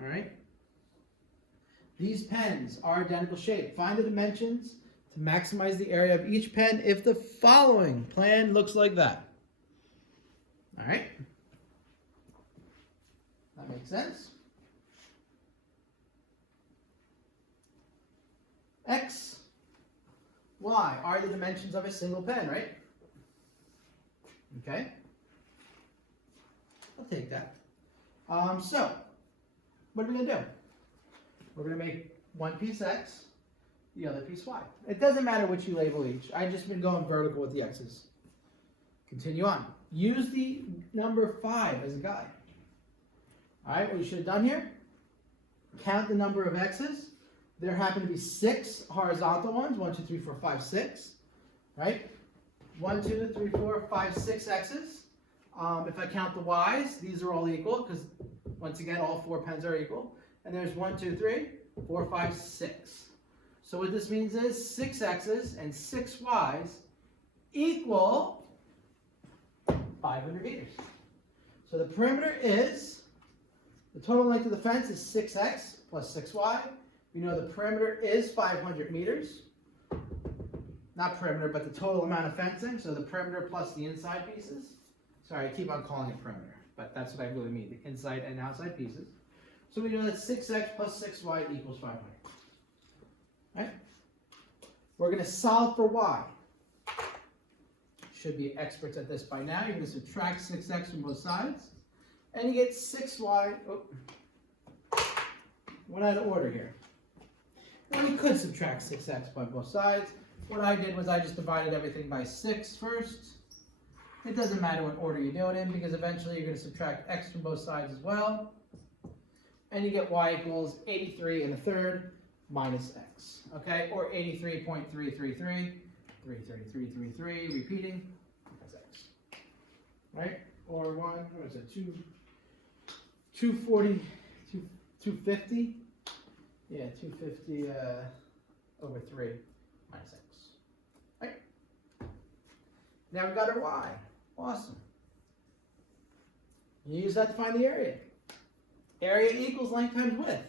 All right. These pens are identical shape. Find the dimensions to maximize the area of each pen if the following plan looks like that. All right. That makes sense. X, Y are the dimensions of a single pen, right? Okay. I'll take that. So, what are we going to do? We're going to make one piece X, the other piece Y. It doesn't matter which you label each. I've just been going vertical with the X's. Continue on. Use the number 5 as a guide. All right, what you should have done here, count the number of X's. There happen to be 6 horizontal ones, 1, 2, 3, 4, 5, 6, right? 1, 2, 3, 4, 5, 6 X's. If I count the Y's, these are all equal because, once again, all 4 pens are equal. And there's 1, 2, 3, 4, 5, 6. So what this means is 6 X's and 6 Y's equal 500 meters. So the perimeter is, the total length of the fence is 6X plus 6Y. We know the perimeter is 500 meters. Not perimeter, but the total amount of fencing. So the perimeter plus the inside pieces. Sorry, I keep on calling it perimeter, but that's what I really mean, the inside and outside pieces. So we know that 6X plus 6Y equals 500. Right? We're going to solve for Y. Should be experts at this by now. You're going to subtract 6X from both sides. And you get 6Y. Oh, went out of order here. Well, you could subtract 6X by both sides. What I did was I just divided everything by 6 first. It doesn't matter what order you do it in because eventually you're going to subtract X from both sides as well. And you get Y equals 83 1/3 minus X. Okay, or 83.333. 333.33, repeating, that's X. Right? Or 240, 250? Yeah, 250 over 3 minus X. Right? Now we've got our Y. Awesome. You use that to find the area. Area equals length times width.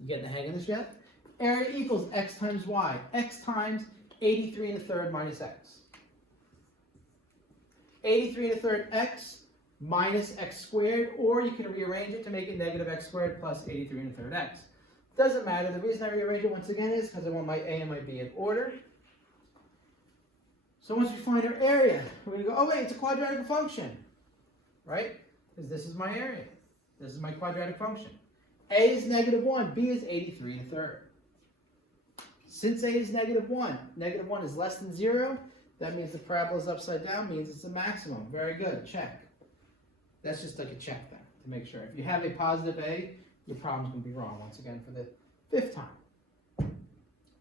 You getting the hang of this yet? Area equals X times Y. X times 83 1/3 minus X. 83 1/3 X minus X squared, or you can rearrange it to make it negative X squared plus 83 1/3 X. Doesn't matter. The reason I rearrange it once again is because I want my A and my B in order. So once we find our area, we're going to go, oh wait, it's a quadratic function, right? Because this is my area. This is my quadratic function. A is -1, B is 83 1/3. Since A is -1 is less than 0, that means the parabola is upside down, means it's a maximum. Very good, check. That's just like a check then, to make sure. If you have a positive A, your problem's going to be wrong once again for the 5th time.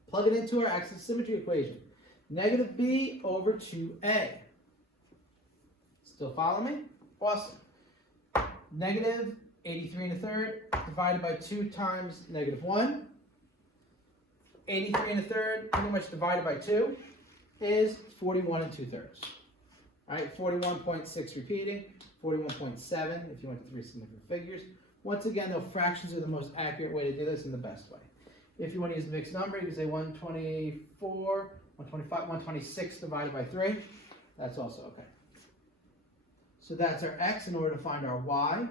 Plug it into our axis symmetry equation. Negative B over 2A. Still follow me? Awesome. Negative 83 1/3 divided by 2 times -1. 83 1/3, pretty much divided by 2, is 41 2/3. All right, 41.6 repeating, 41.7 if you went to 3 significant figures. Once again, though, fractions are the most accurate way to do this and the best way. If you want to use a mixed number, you can say 124, 125, 126 divided by 3. That's also okay. So that's our X. In order to find our Y,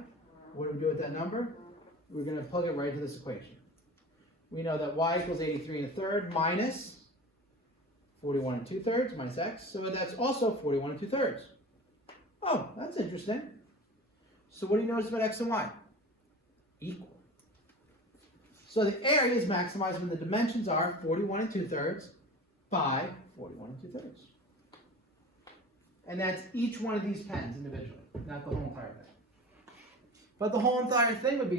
what do we do with that number? We're going to plug it right into this equation. We know that Y equals 83 1/3 minus 41 2/3 minus X. So that's also 41 2/3. Oh, that's interesting. So what do you notice about X and Y? Equal. So the area is maximized when the dimensions are 41 2/3 by 41 2/3. And that's each one of these pens individually, not the whole entire thing. But the whole entire thing would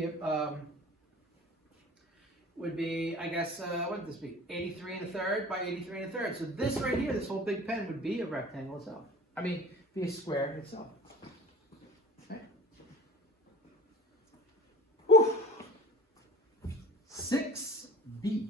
be, I guess, what would this be? 83 1/3 by 83 1/3. So this right here, this whole big pen would be a rectangle itself. I mean, be a square itself. Okay. Whew. 6B.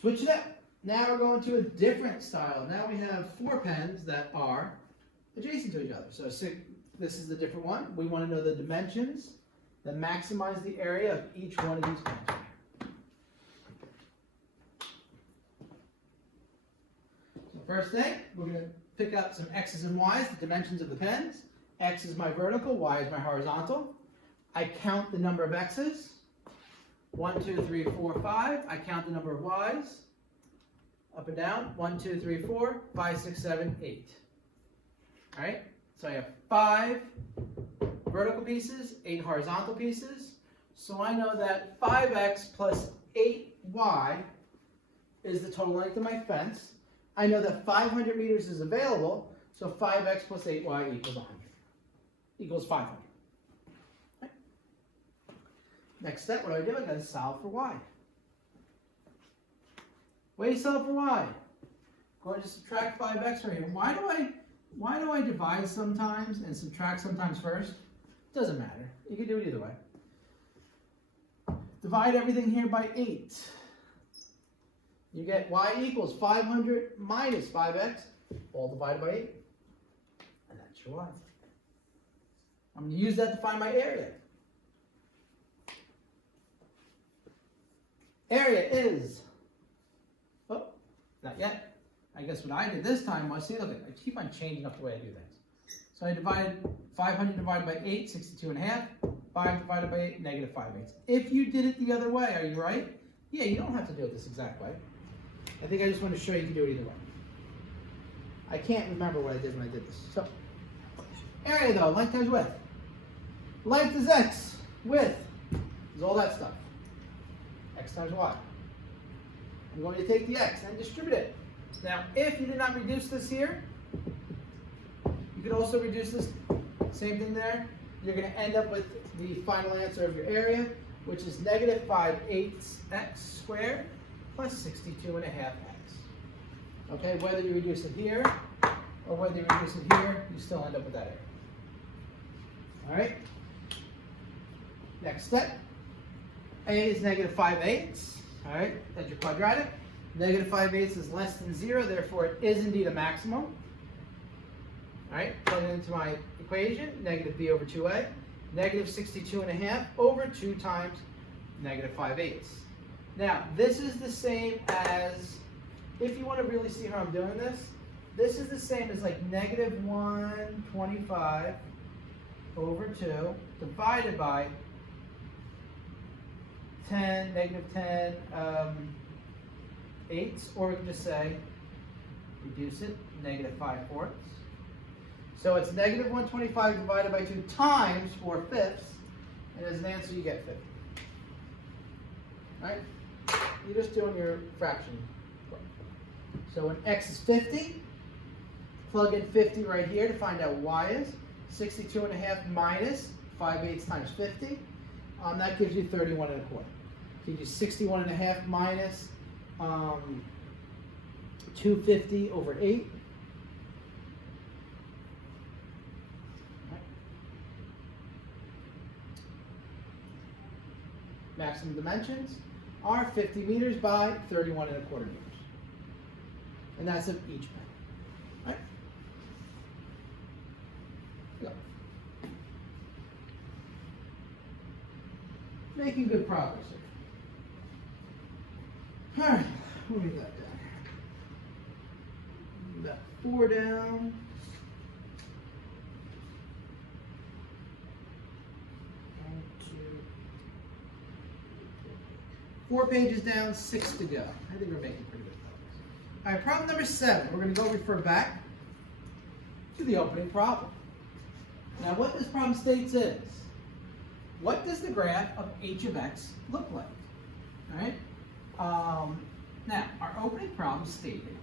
Switch it up. Now we're going to a different style. Now we have 4 pens that are adjacent to each other. So this is the different one. We want to know the dimensions that maximize the area of each one of these pens. So first thing, we're going to pick up some X's and Y's, the dimensions of the pens. X is my vertical, Y is my horizontal. I count the number of X's. 1, 2, 3, 4, 5. I count the number of Y's. Up and down. 1, 2, 3, 4, 5, 6, 7, 8. All right, so I have 5 vertical pieces, 8 horizontal pieces. So I know that 5x plus 8y is the total length of my fence. I know that 500 meters is available, so 5x plus 8y equals 100, equals 500. Okay. Next step, what do? I gotta solve for y. Way to solve for y. Going to subtract 5x from here. Why do I divide sometimes and subtract sometimes first? Doesn't matter. You can do it either way. Divide everything here by 8. You get y equals 500 minus 5x, all divided by 8. And that's your y. I'm going to use that to find my area. Area is, oh, not yet. I guess what I did this time was, see, look, I keep on changing up the way I do things. So I divided 500 divided by 8, 62.5. 5 divided by 8, negative 5/8. If you did it the other way, are you right? Yeah, you don't have to do it this exact way. I think I just want to show you can do it either way. I can't remember what I did when I did this. So, area though, length times width. Length is x, width is all that stuff. X times y. I'm going to take the x and distribute it. Now, if you did not reduce this here, you could also reduce this, same thing there. You're going to end up with the final answer of your area, which is negative 5/8 x squared plus 62.5x. Okay, whether you reduce it here or whether you reduce it here, you still end up with that area. All right. Next step. A is negative 5/8. All right, that's your quadratic. Negative 5/8 is less than 0, therefore it is indeed a maximum. All right, plug it into my equation, negative b over 2a, negative 62.5 over 2 times negative 5/8. Now, this is the same as, if you want to really see how I'm doing this is the same as like negative 125 over 2 divided by 10, negative 10 eighths, or we can just say, reduce it, negative 5/4. So it's negative 125 divided by 2 times 4/5, and as an answer you get 50. Right? You're just doing your fraction. So when x is 50, plug in 50 right here to find out y is. 62.5 minus 5/8 times 50. That gives you 31.25. Gives you 61.5 minus 250 over 8. Maximum dimensions are 50 meters by 31.25 meters. And that's of each pen. Right? Go. Making good progress here. All right, what do we got down here? We got 4 down. 4 pages down, 6 to go. I think we're making pretty good progress. All right, problem number 7. We're going to go refer back to the opening problem. Now, what this problem states is, what does the graph of h of x look like? All right. Now, our opening problem stated,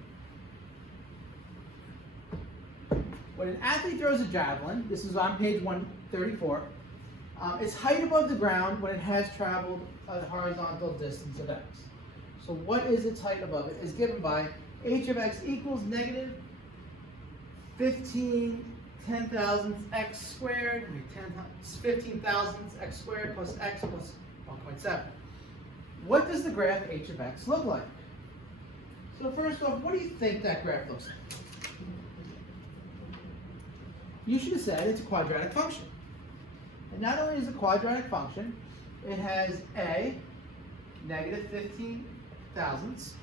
when an athlete throws a javelin, this is on page 134, its height above the ground when it has traveled a horizontal distance of x. So what is its height above it is given by h of x equals negative 15 10,000ths x squared, 15,000ths x squared plus x plus 1.7. What does the graph h of x look like? So first off, what do you think that graph looks like? You should have said it's a quadratic function. And not only is it a quadratic function, it has a, negative 15 thousandths,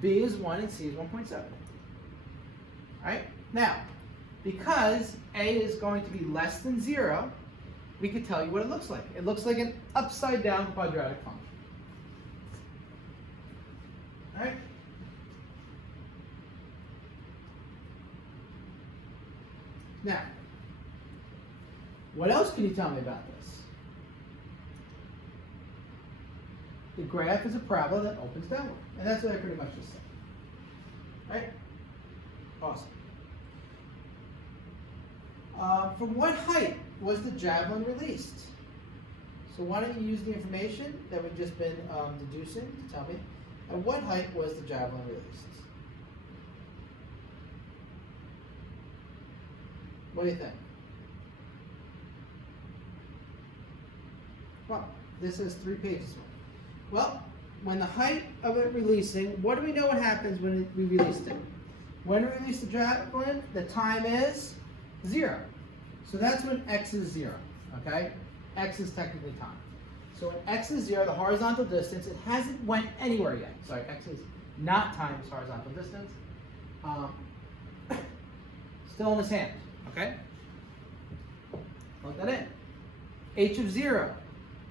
b is 1, and c is 1.7. All right? Now, because a is going to be less than 0, we could tell you what it looks like. It looks like an upside down quadratic function. All right? Now, what else can you tell me about this? The graph is a parabola that opens downward. And that's what I pretty much just said. Right? Awesome. From what height was the javelin released? So why don't you use the information that we've just been deducing to tell me at what height was the javelin released? What do you think? Well, this is 3 pages. Well, when the height of it releasing, what do we know what happens when we released it? When we release the javelin, the time is 0. So that's when x is 0, okay? X is technically time. So when x is 0, the horizontal distance, it hasn't went anywhere yet. Sorry, x is not time, it's horizontal distance. Still in the sand, okay? Plug that in. H of 0,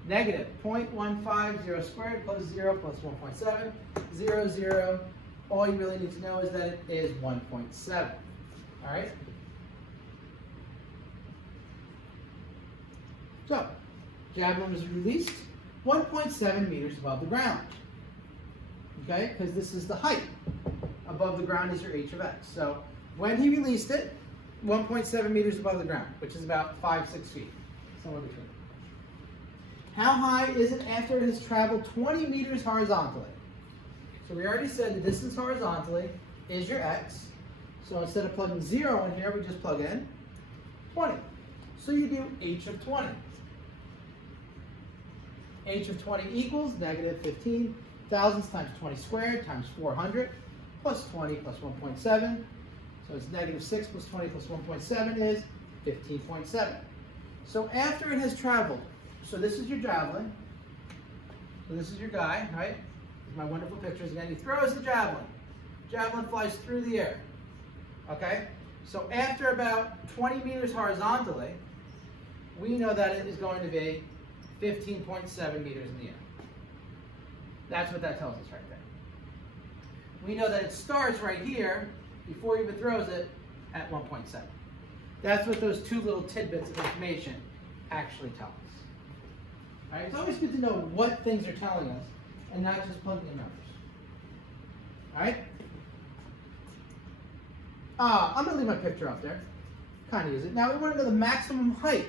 negative 0.150 squared plus 0 plus 1.7, 0, 0. All you really need to know is that it is 1.7, all right? So, javelin was released 1.7 meters above the ground, okay? Because this is the height. Above the ground is your h of x. So, when he released it, 1.7 meters above the ground, which is about 5-6 feet, somewhere between. How high is it after it has traveled 20 meters horizontally? So we already said the distance horizontally is your x. So instead of plugging 0 in here, we just plug in 20. So you do h of 20. H of 20 equals negative 15 thousandths times 20 squared times 400 plus 20 plus 1.7. So it's negative 6 plus 20 plus 1.7 is 15.7. So after it has traveled, so this is your javelin. So this is your guy, right? My wonderful pictures again. He throws the javelin. Javelin flies through the air. Okay? So after about 20 meters horizontally, we know that it is going to be 15.7 meters in the air. That's what that tells us right there. We know that it starts right here, before he even throws it, at 1.7. That's what those 2 little tidbits of information actually tell us. All right? It's always good to know what things are telling us and not just plugging in numbers. All right? I'm going to leave my picture up there. Kind of use it. Now we want to know the maximum height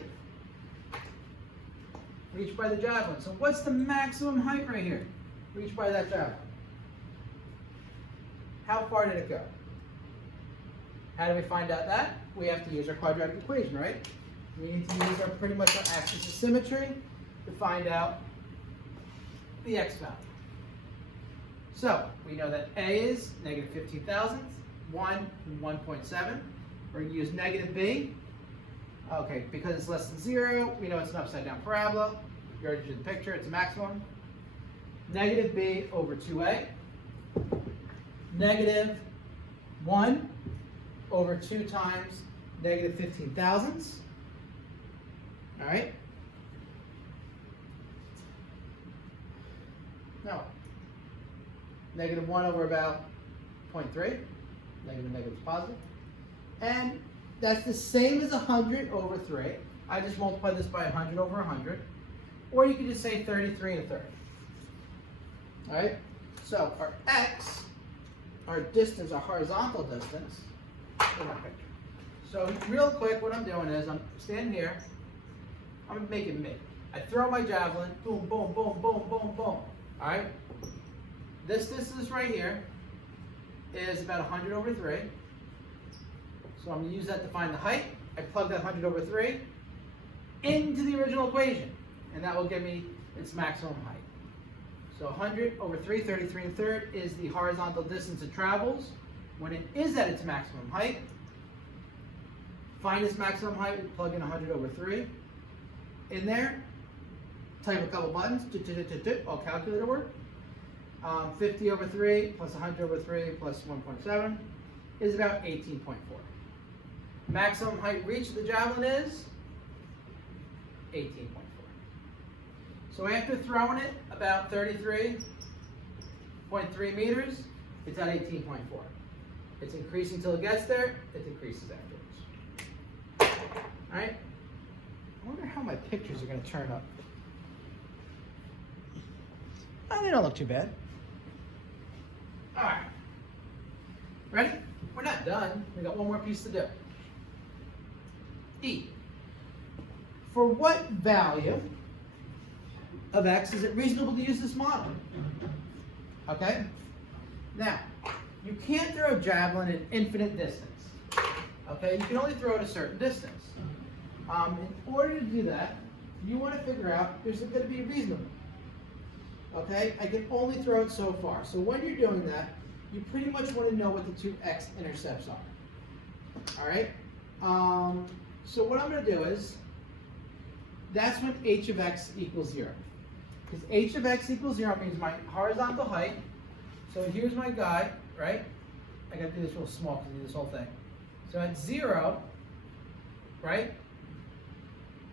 reached by the javelin. So what's the maximum height right here reached by that javelin? How far did it go? How do we find out that? We have to use our quadratic equation, right? We need to use pretty much our axis of symmetry to find out the x value. So we know that a is negative 15 thousandths, 1 and 1.7. We're going to use negative b. Okay, because it's less than 0, we know it's an upside down parabola. You already did the picture, it's a maximum. Negative b over 2a. Negative 1 over 2 times negative 15 thousandths. All right? Now, negative 1 over about 0.3. Negative is positive. And that's the same as 100 over 3. I just multiply this by 100 over 100. Or you could just say 33 1/3. All right? So our x, our distance, our horizontal distance, in my picture. So real quick, what I'm doing is I'm standing here. I'm making me. I throw my javelin. Boom, boom, boom, boom, boom, boom. All right? This distance right here is about 100 over 3. So I'm going to use that to find the height. I plug that 100 over 3 into the original equation, and that will give me its maximum height. So 100 over 3, 33 1/3 is the horizontal distance it travels when it is at its maximum height. Find its maximum height, we plug in 100 over 3 in there, type a couple buttons, all calculator work. 50 over 3 plus 100 over 3 plus 1.7 is about 18.4. Maximum height reached of the javelin is 18.4. So after throwing it about 33.3 meters, it's at 18.4. It's increasing until it gets there, it decreases afterwards. All right? I wonder how my pictures are going to turn up. Oh, they don't look too bad. All right. Ready? We're not done. We got one more piece to do. E. For what value of x is it reasonable to use this model? Okay? Now, you can't throw a javelin an infinite distance. Okay? You can only throw it a certain distance. In order to do that, you want to figure out, is it going to be reasonable? Okay? I can only throw it so far. So when you're doing that, you pretty much want to know what the two x-intercepts are. All right? So what I'm going to do is, that's when h of x equals 0. Because h of x equals 0 means my horizontal height. So here's my guy, right? I got to do this real small because I do this whole thing. So at 0, right?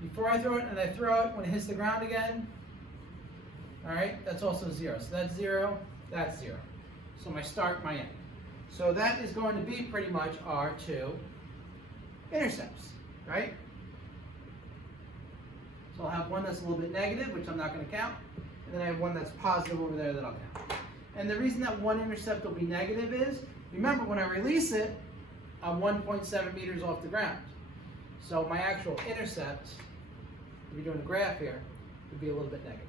Before I throw it, and I throw it when it hits the ground again, all right, that's also 0. So that's 0, that's 0. So my start, my end. So that is going to be pretty much our two intercepts, right? So I'll have one that's a little bit negative, which I'm not going to count, and then I have one that's positive over there that I'll count. And the reason that one intercept will be negative is, remember when I release it, I'm 1.7 meters off the ground. So my actual intercept, if you're doing a graph here, would be a little bit negative.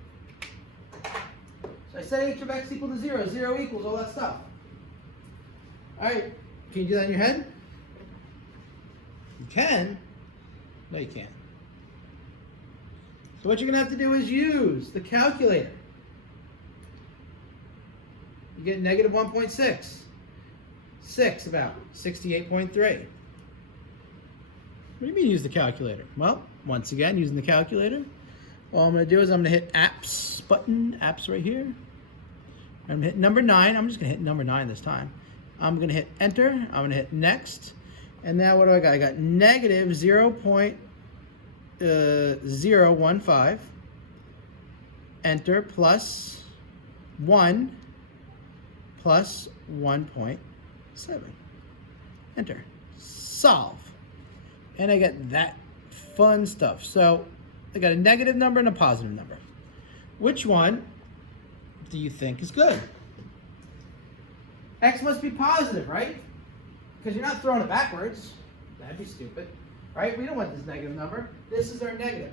So I said h of x equal to 0, 0 equals all that stuff. All right, can you do that in your head? You can. No, you can't. So what you're going to have to do is use the calculator. You get negative 1.6. 6 about 68.3. What do you mean use the calculator? Well, once again, using the calculator, all I'm going to do is I'm going to hit apps button, apps right here. I'm going to hit number 9. I'm just going to hit number 9 this time. I'm going to hit enter. I'm going to hit next. And now what do I got? I got negative 0.015. Enter plus 1 plus 1.7. Enter. Solve. And I get that fun stuff. So I got a negative number and a positive number. Which one do you think is good? X must be positive, right? Because you're not throwing it backwards. That'd be stupid, right? We don't want this negative number. This is our negative,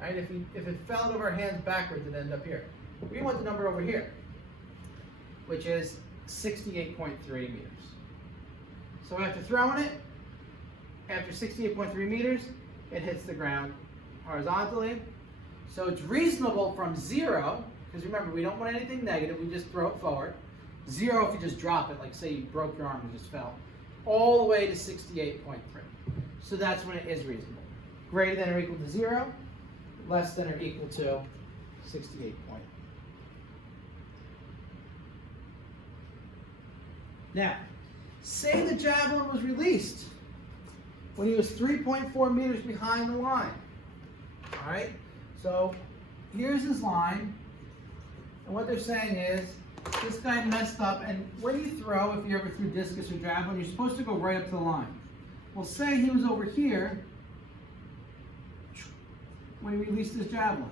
right? If it fell out of our hands backwards, it'd end up here. We want the number over here, which is 68.3 meters. So after throwing it, after 68.3 meters, it hits the ground horizontally. So it's reasonable from 0, because remember, we don't want anything negative, we just throw it forward. 0 if you just drop it, like say you broke your arm and just fell, all the way to 68.3. So that's when it is reasonable. Greater than or equal to 0, less than or equal to 68 point. Now, say the javelin was released when he was 3.4 meters behind the line. All right, so here's his line, and what they're saying is this guy messed up, and when you throw, if you ever threw discus or javelin, you're supposed to go right up to the line. Well, say he was over here when he released his javelin.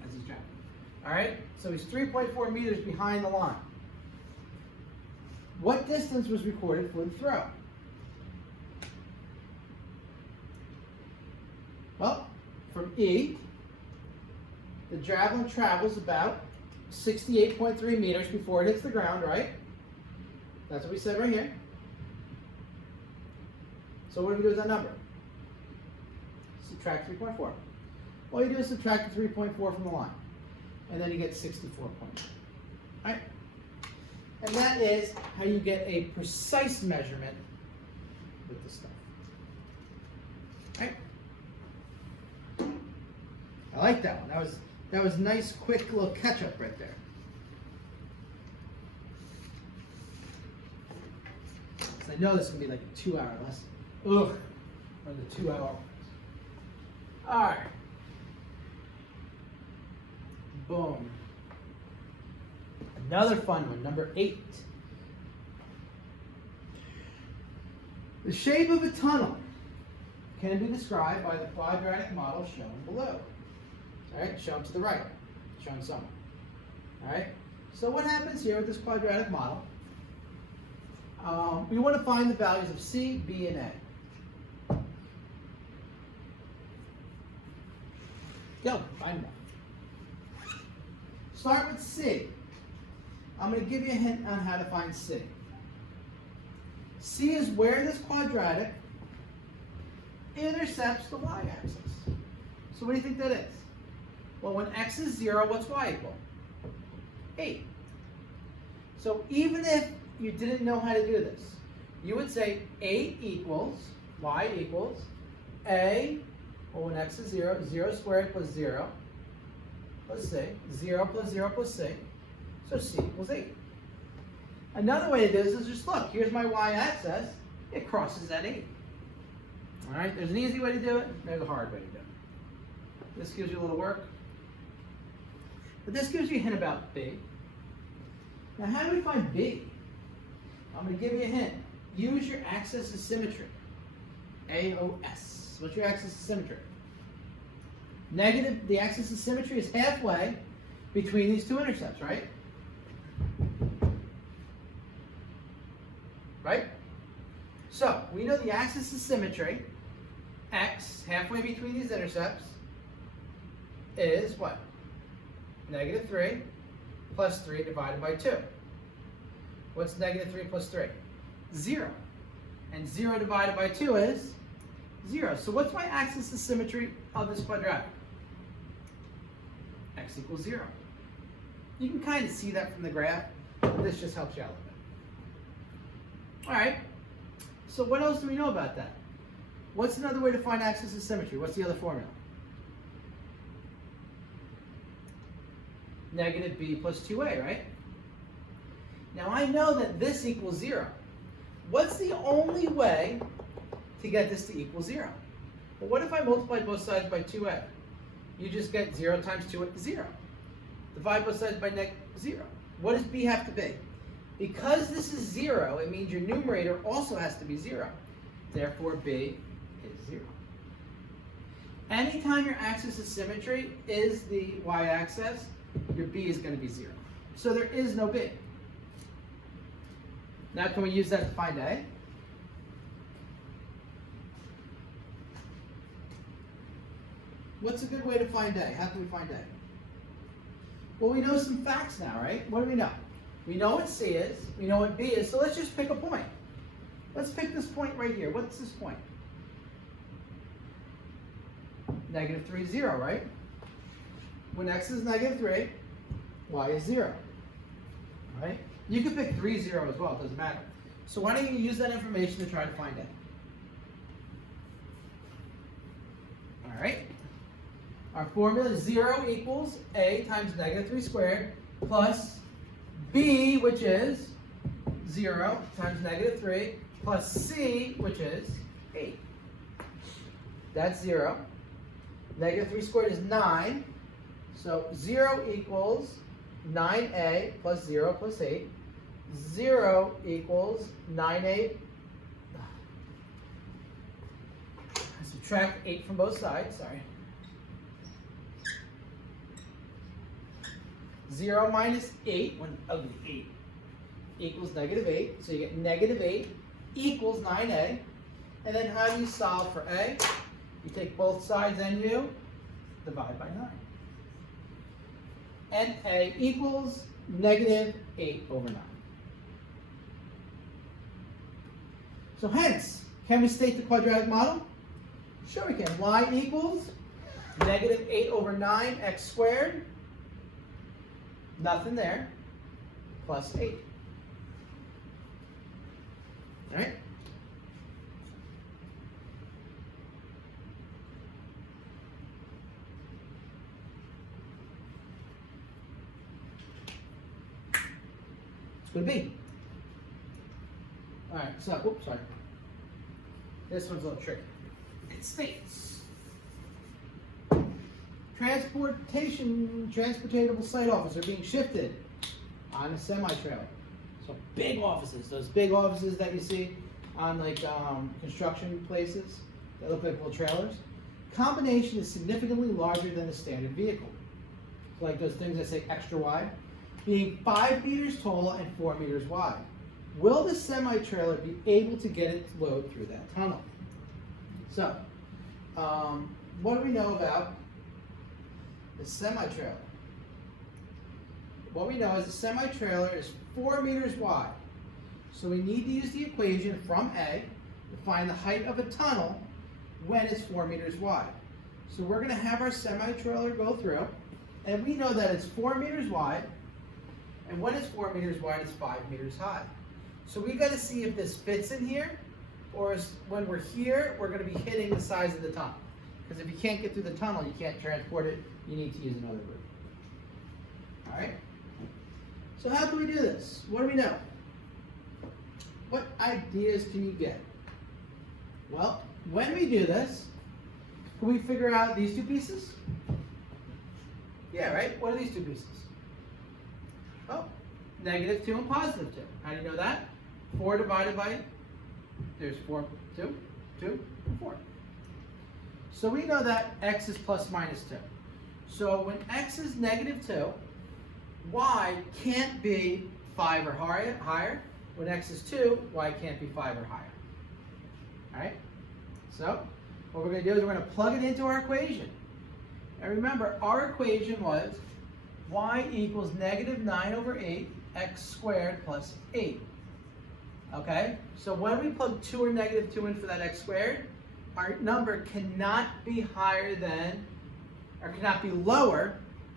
That's his javelin. All right, so he's 3.4 meters behind the line. What distance was recorded for the throw? Well, from E, the javelin travels about 68.3 meters before it hits the ground, right? That's what we said right here. So what do we do with that number? Subtract 3.4. All you do is subtract the 3.4 from the line, and then you get 64 points. All right? And that is how you get a precise measurement with this stuff. All right? I like that one. That was nice, quick little catch-up right there. So I know this is going to be like a 2-hour lesson. Ugh, or the 2-hour ones. All right. Boom. Another fun one, number 8. The shape of a tunnel can be described by the quadratic model shown below. All right, shown to the right, shown somewhere. All right, so what happens here with this quadratic model? We want to find the values of C, B, and A. Go, find them. Start with C. I'm going to give you a hint on how to find C. C is where this quadratic intercepts the y-axis. So what do you think that is? Well, when x is 0, what's y equal? 8. So even if you didn't know how to do this, you would say 8 equals, y equals, a, well, when x is 0, 0 squared plus 0 plus c, 0 plus 0 plus c, so c equals 8. Another way to do this is just look, here's my y-axis, it crosses at 8. All right, there's an easy way to do it, there's a hard way to do it. This gives you a little work, but this gives you a hint about b. Now how do we find b? I'm going to give you a hint. Use your axis of symmetry. AOS. What's your axis of symmetry? Negative, the axis of symmetry is halfway between these two intercepts, right? Right? So, we know the axis of symmetry, x, halfway between these intercepts, is what? Negative 3 plus 3 divided by 2. What's negative 3 plus 3? 0. And 0 divided by 2 is 0. So what's my axis of symmetry of this quadratic? X equals 0. You can kind of see that from the graph, but this just helps you out a little bit. All right, so what else do we know about that? What's another way to find axis of symmetry? What's the other formula? Negative b plus 2a, right? Now I know that this equals 0. What's the only way to get this to equal 0? Well, what if I multiply both sides by 2a? You just get 0 times 2 is 0. Divide both sides by negative 0. What does b have to be? Because this is 0, it means your numerator also has to be 0. Therefore, b is 0. Anytime your axis of symmetry is the y-axis, your b is going to be 0. So there is no b. Now can we use that to find a? What's a good way to find a? How can we find a? Well, we know some facts now, right? What do we know? We know what C is, we know what B is, so let's just pick a point. Let's pick this point right here. What's this point? Negative 3 is 0, right? When x is negative 3, y is 0. All right? You could pick 3, 0 as well, it doesn't matter. So why don't you use that information to try to find it? All right? Our formula is 0 equals a times negative 3 squared plus b, which is 0 times negative 3 plus c, which is 8. That's 0. Negative 3 squared is 9. So 0 equals 9a plus 0 plus 8. 0 equals 9a. Subtract 8 from both sides, sorry. 0 minus 8, one ugly 8, equals negative 8. So you get negative 8 equals 9a. And then how do you solve for a? You take both sides and you divide by 9. And a equals negative 8 over 9. So hence, can we state the quadratic model? Sure we can. Y equals negative 8 over 9 x squared, nothing there, plus 8. All right? It's going to be. All right, so, oops, sorry. This one's a little tricky. It states, transportable site offices are being shifted on a semi-trailer. So big offices, those big offices that you see on like construction places. They look like little trailers. Combination is significantly larger than a standard vehicle. Like those things that say extra wide, being 5 meters tall and 4 meters wide. Will the semi-trailer be able to get its load through that tunnel? So, what do we know about the semi-trailer? What we know is the semi-trailer is 4 meters wide. So we need to use the equation from A to find the height of a tunnel when it's 4 meters wide. So we're going to have our semi-trailer go through, and we know that it's 4 meters wide, and when it's 4 meters wide, it's 5 meters high. So we got to see if this fits in here, or when we're here, we're going to be hitting the size of the tunnel. Because if you can't get through the tunnel, you can't transport it, you need to use another route. All right? So how do we do this? What do we know? What ideas can you get? Well, when we do this, can we figure out these two pieces? Yeah, right? What are these two pieces? Oh, -2 and +2. How do you know that? 4 divided by, there's 4, 2, 2, and 4. So we know that x is plus minus 2. So when x is -2, y can't be 5 or higher. When x is 2, y can't be 5 or higher. All right? So what we're going to do is we're going to plug it into our equation. And remember, our equation was y equals -9/8 x squared plus 8. Okay? So when we plug 2 or -2 in for that x squared, our number cannot be higher than, or cannot be lower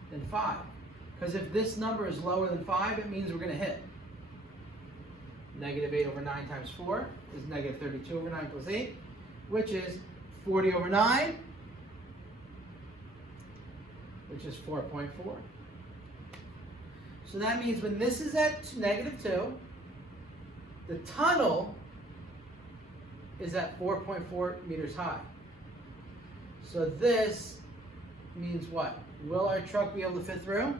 than 5. Because if this number is lower than 5, it means we're going to hit. -8/9 times 4 is -32/9 plus 8, which is 40/9, which is 4.4. So that means when this is at -2, the tunnel is at 4.4 meters high. So this means what? Will our truck be able to fit through?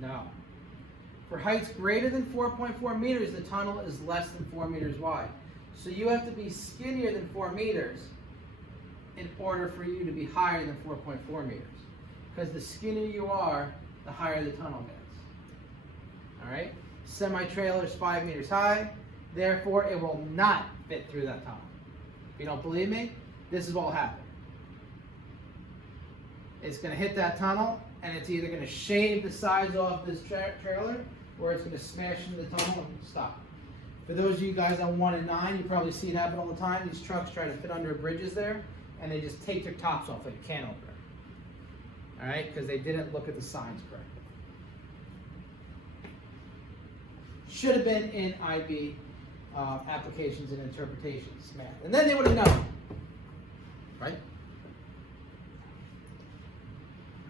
No. For heights greater than 4.4 meters, the tunnel is less than 4 meters wide. So you have to be skinnier than 4 meters in order for you to be higher than 4.4 meters. Because the skinnier you are, the higher the tunnel gets. All right? Semi-trailer is 5 meters high, therefore it will not fit through that tunnel. If you don't believe me, this is what will happen. It's going to hit that tunnel, and it's either going to shave the sides off this trailer, or it's going to smash into the tunnel and stop. For those of you guys on 1 and 9, you probably see it happen all the time. These trucks try to fit under bridges there, and they just take their tops off like a can opener. All right, because they didn't look at the signs correctly. Should have been in IB applications and interpretations, math. And then they would have known, right?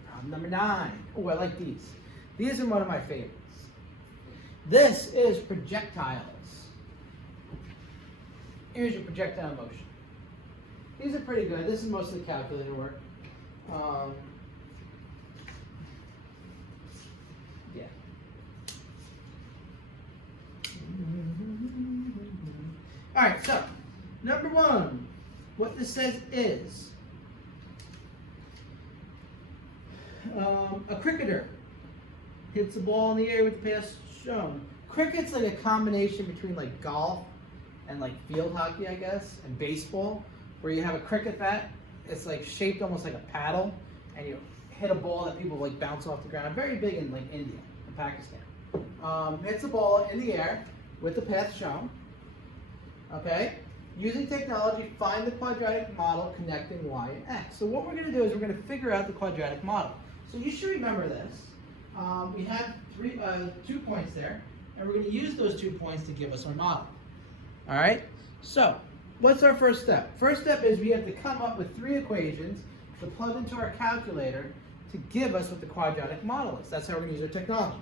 Problem number 9. Oh, I like these. These are one of my favorites. This is projectiles. Here's your projectile motion. These are pretty good. This is mostly calculator work. Yeah. All right, so number 1, what this says is a cricketer hits a ball in the air with the pass shown. Cricket's like a combination between like golf and like field hockey, I guess, and baseball, where you have a cricket bat. It's like shaped almost like a paddle, and you hit a ball that people like bounce off the ground. Very big in like India and Pakistan. Hits a ball in the air with the path shown. Okay, using technology, find the quadratic model connecting y and x. So what we're going to do is we're going to figure out the quadratic model. So you should remember this. We have 2 points there, and we're going to use those 2 points to give us our model. All right, so what's our first step? First step is we have to come up with 3 equations to plug into our calculator to give us what the quadratic model is. That's how we're going to use our technology.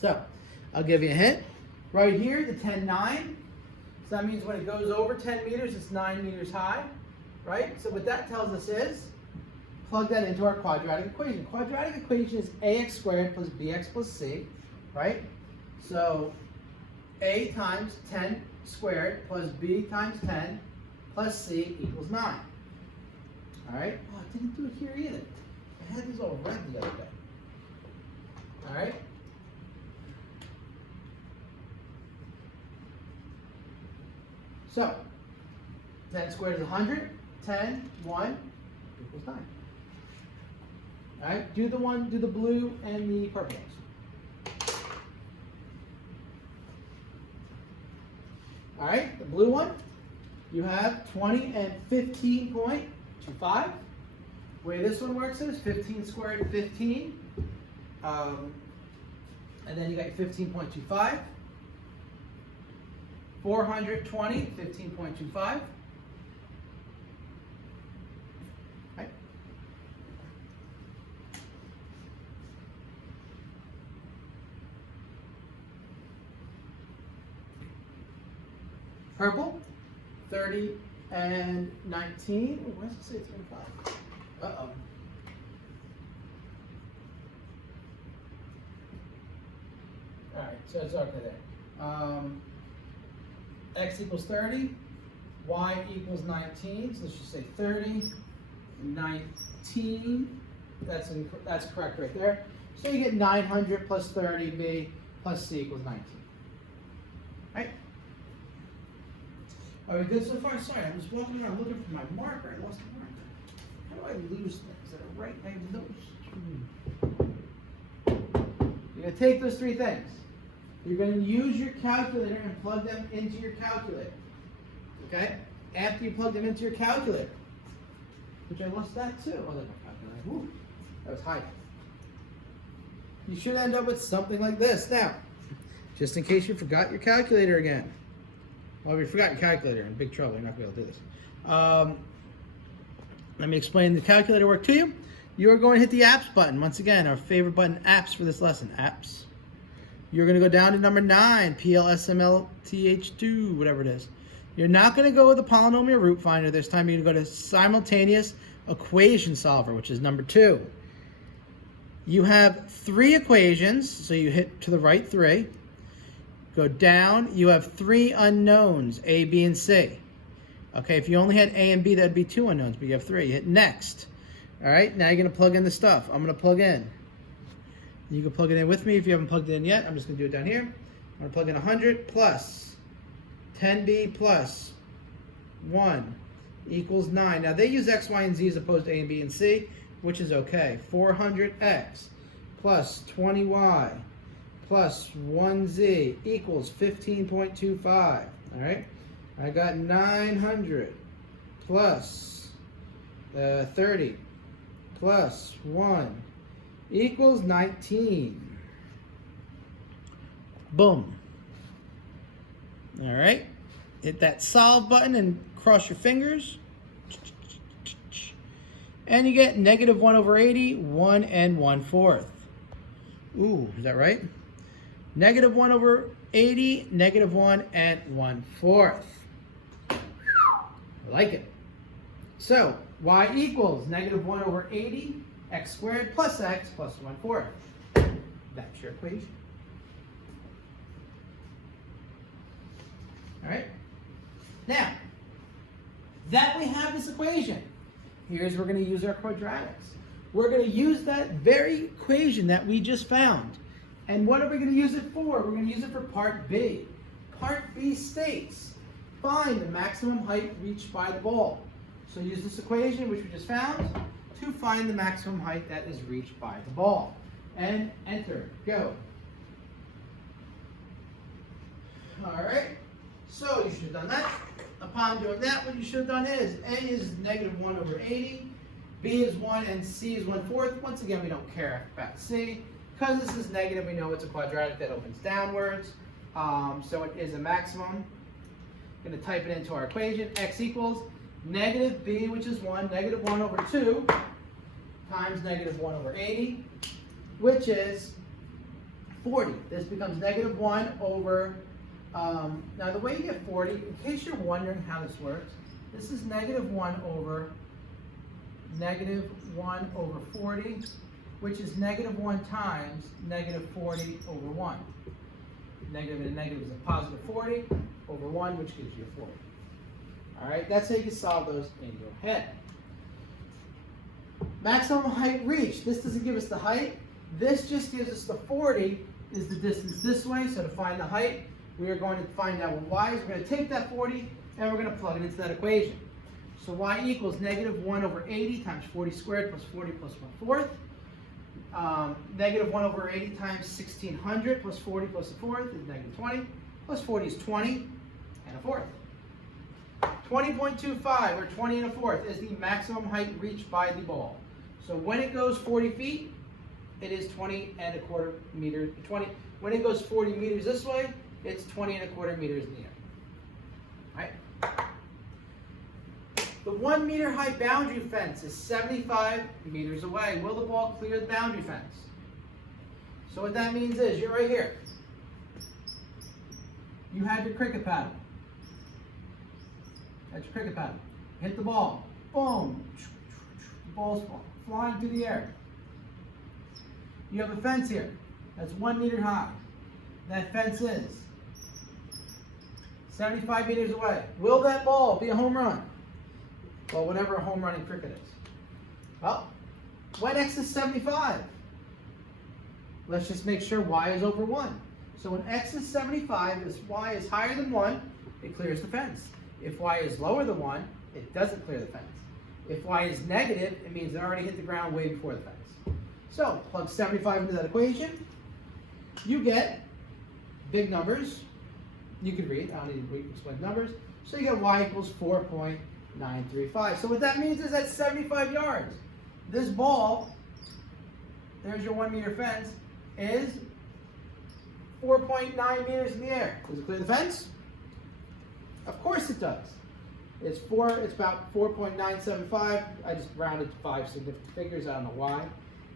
So I'll give you a hint. Right here, the 10, 9. So that means when it goes over 10 meters, it's 9 meters high, right? So what that tells us is, plug that into our quadratic equation. Quadratic equation is ax squared plus bx plus c, right? So a times 10 squared plus b times 10 plus c equals 9. All right? Oh, I didn't do it here either. I had these all red the other day. All right? So, 10 squared is 100. 10, 1 equals 9. All right? Do the blue and the purple ones. All right? The blue one, you have 20 and 15.25. The way this one works is 15 squared, 15. And then you got 15.25. 420, 15.25. Right. Purple, 30 and 19. Ooh, why does it say 25? Uh-oh. All right, so it's okay there. X equals 30, Y equals 19, so let's just say 30, 19, that's correct right there. So you get 900 plus 30B plus C equals 19. Right? Are we good so far? Sorry, I was walking around looking for my marker. I lost the marker. How do I lose things that are right next to those? You're going to take those three things. You're going to use your calculator and plug them into your calculator. Okay? After you plug them into your calculator, which I lost that too. Oh, that's my calculator. Woo, that was high. You should end up with something like this. Now, just in case you forgot your calculator again. Well, if you forgot your calculator, you're in big trouble. You're not going to be able to do this. Let me explain the calculator work to you. You're going to hit the apps button. Once again, our favorite button, apps, for this lesson. Apps. You're going to go down to number 9, PLSMLTH2, whatever it is. You're not going to go with the polynomial root finder this time. You're going to go to simultaneous equation solver, which is number 2. You have 3 equations, so you hit to the right 3. Go down, you have 3 unknowns, A, B, and C. Okay, if you only had A and B, that'd be 2 unknowns, but you have 3. You hit next. All right, now you're going to plug in the stuff. I'm going to plug in. You can plug it in with me if you haven't plugged it in yet. I'm just going to do it down here. I'm going to plug in 100 plus 10b plus 1 equals 9. Now, they use x, y, and z as opposed to a and b and c, which is okay. 400x plus 20y plus 1z equals 15.25. All right? I got 900 plus 30 plus 1 equals 19. Boom. All right. Hit that solve button and cross your fingers. And you get negative 1 over 80, 1 and 1/4. Ooh, is that right? Negative 1 over 80, negative 1 and 1/4. I like it. So, y equals negative 1 over 80, x squared plus x plus 1/4. That's your equation. All right. Now, that we have this equation, here's we're going to use our quadratics. We're going to use that very equation that we just found. And what are we going to use it for? We're going to use it for part B. Part B states, find the maximum height reached by the ball. So use this equation, which we just found, to find the maximum height that is reached by the ball. And enter. Go. All right. So you should have done that. Upon doing that, what you should have done is, A is negative 1 over 80, B is 1, and C is 1/4. Once again, we don't care about C. Because this is negative, we know it's a quadratic that opens downwards. So it is a maximum. I'm going to type it into our equation. X equals negative B, which is 1, negative 1 over 2, times negative 1 over 80, which is 40. This becomes negative 1 over, now the way you get 40, in case you're wondering how this works, this is negative 1 over 40, which is negative 1 times negative 40 over 1. Negative and a negative is a positive 40 over 1, which gives you 40. All right, that's how you can solve those in your head. Maximum height reached. This doesn't give us the height. This just gives us the 40 is the distance this way. So to find the height, we are going to find out what y is. We're going to take that 40 and we're going to plug it into that equation. So y equals negative 1 over 80 times 40 squared plus 40 plus 1/4. Negative 1 over 80 times 1600 plus 40 plus a fourth is negative 20. Plus 40 is 20 and a fourth. 20.25 or 20 and a fourth is the maximum height reached by the ball. So when it goes 40 feet, it is 20 and a quarter meters. When it goes 40 meters this way, it's 20 and a quarter meters in the air. Right? The 1 meter high boundary fence is 75 meters away. Will the ball clear the boundary fence? So what that means is you're right here. You have your cricket paddle. That's your cricket paddle. Hit the ball. Boom. The ball's flying through the air. You have a fence here. That's 1 meter high. That fence is 75 meters away. Will that ball be a home run? Well, whatever a home run in cricket is. Well, when x is 75, let's just make sure y is over 1. So when x is 75, if y is higher than 1, it clears the fence. If y is lower than 1, it doesn't clear the fence. If y is negative, it means it already hit the ground way before the fence. So plug 75 into that equation. You get big numbers. You can read. I don't need to explain numbers. So you get y equals 4.935. So what that means is at 75 yards, this ball, there's your 1 meter fence, is 4.9 meters in the air. Does it clear the fence? Of course it does. It's about 4.975. I just rounded to 5 significant figures. I don't know why,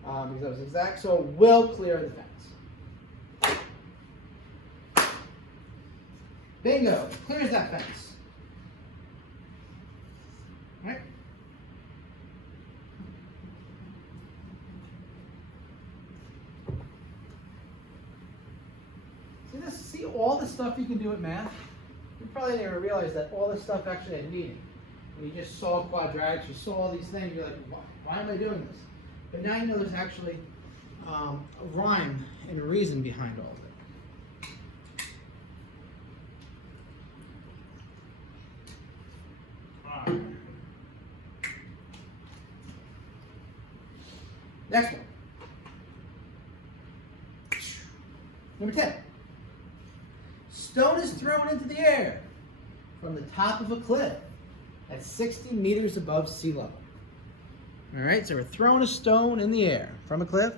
because that was exact. So it will clear the fence. Bingo, clears that fence. All right. See all the stuff you can do with math? You probably didn't even realize that all this stuff actually had meaning. When you just saw quadratics, you saw all these things, you're like, why am I doing this? But now you know there's actually a rhyme and a reason behind all of it. All right. Next one. Number 10. Stone is thrown into the air from the top of a cliff at 60 meters above sea level. All right, so we're throwing a stone in the air from a cliff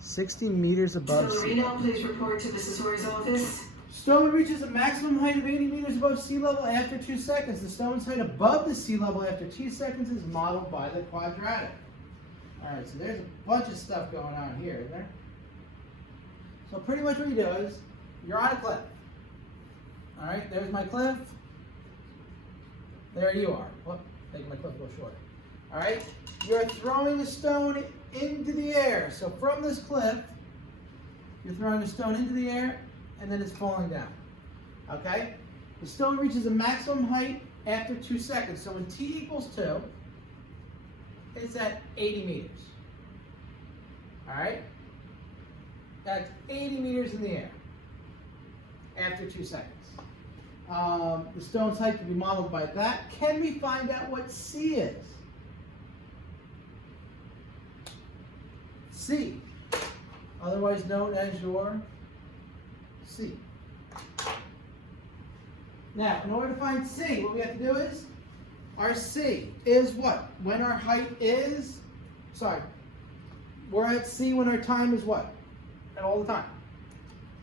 60 meters above sea level. Please report to Mrs. Roy's office. Stone reaches a maximum height of 80 meters above sea level after 2 seconds. The stone's height above the sea level after 2 seconds is modeled by the quadratic. All right, so there's a bunch of stuff going on here, isn't there? So pretty much what you do is you're on a cliff. All right, there's my cliff. There you are. Whoop, make my cliff go shorter. All right, you're throwing a stone into the air. So from this cliff, you're throwing a stone into the air, and then it's falling down. Okay? The stone reaches a maximum height after 2 seconds. So when t equals 2, it's at 80 meters. All right? That's 80 meters in the air after 2 seconds. The stone's height can be modeled by that. Can we find out what C is? C, otherwise known as your C. Now, in order to find C, what we have to do is, our C is what? When our height is, we're at C when our time is what? At all the time.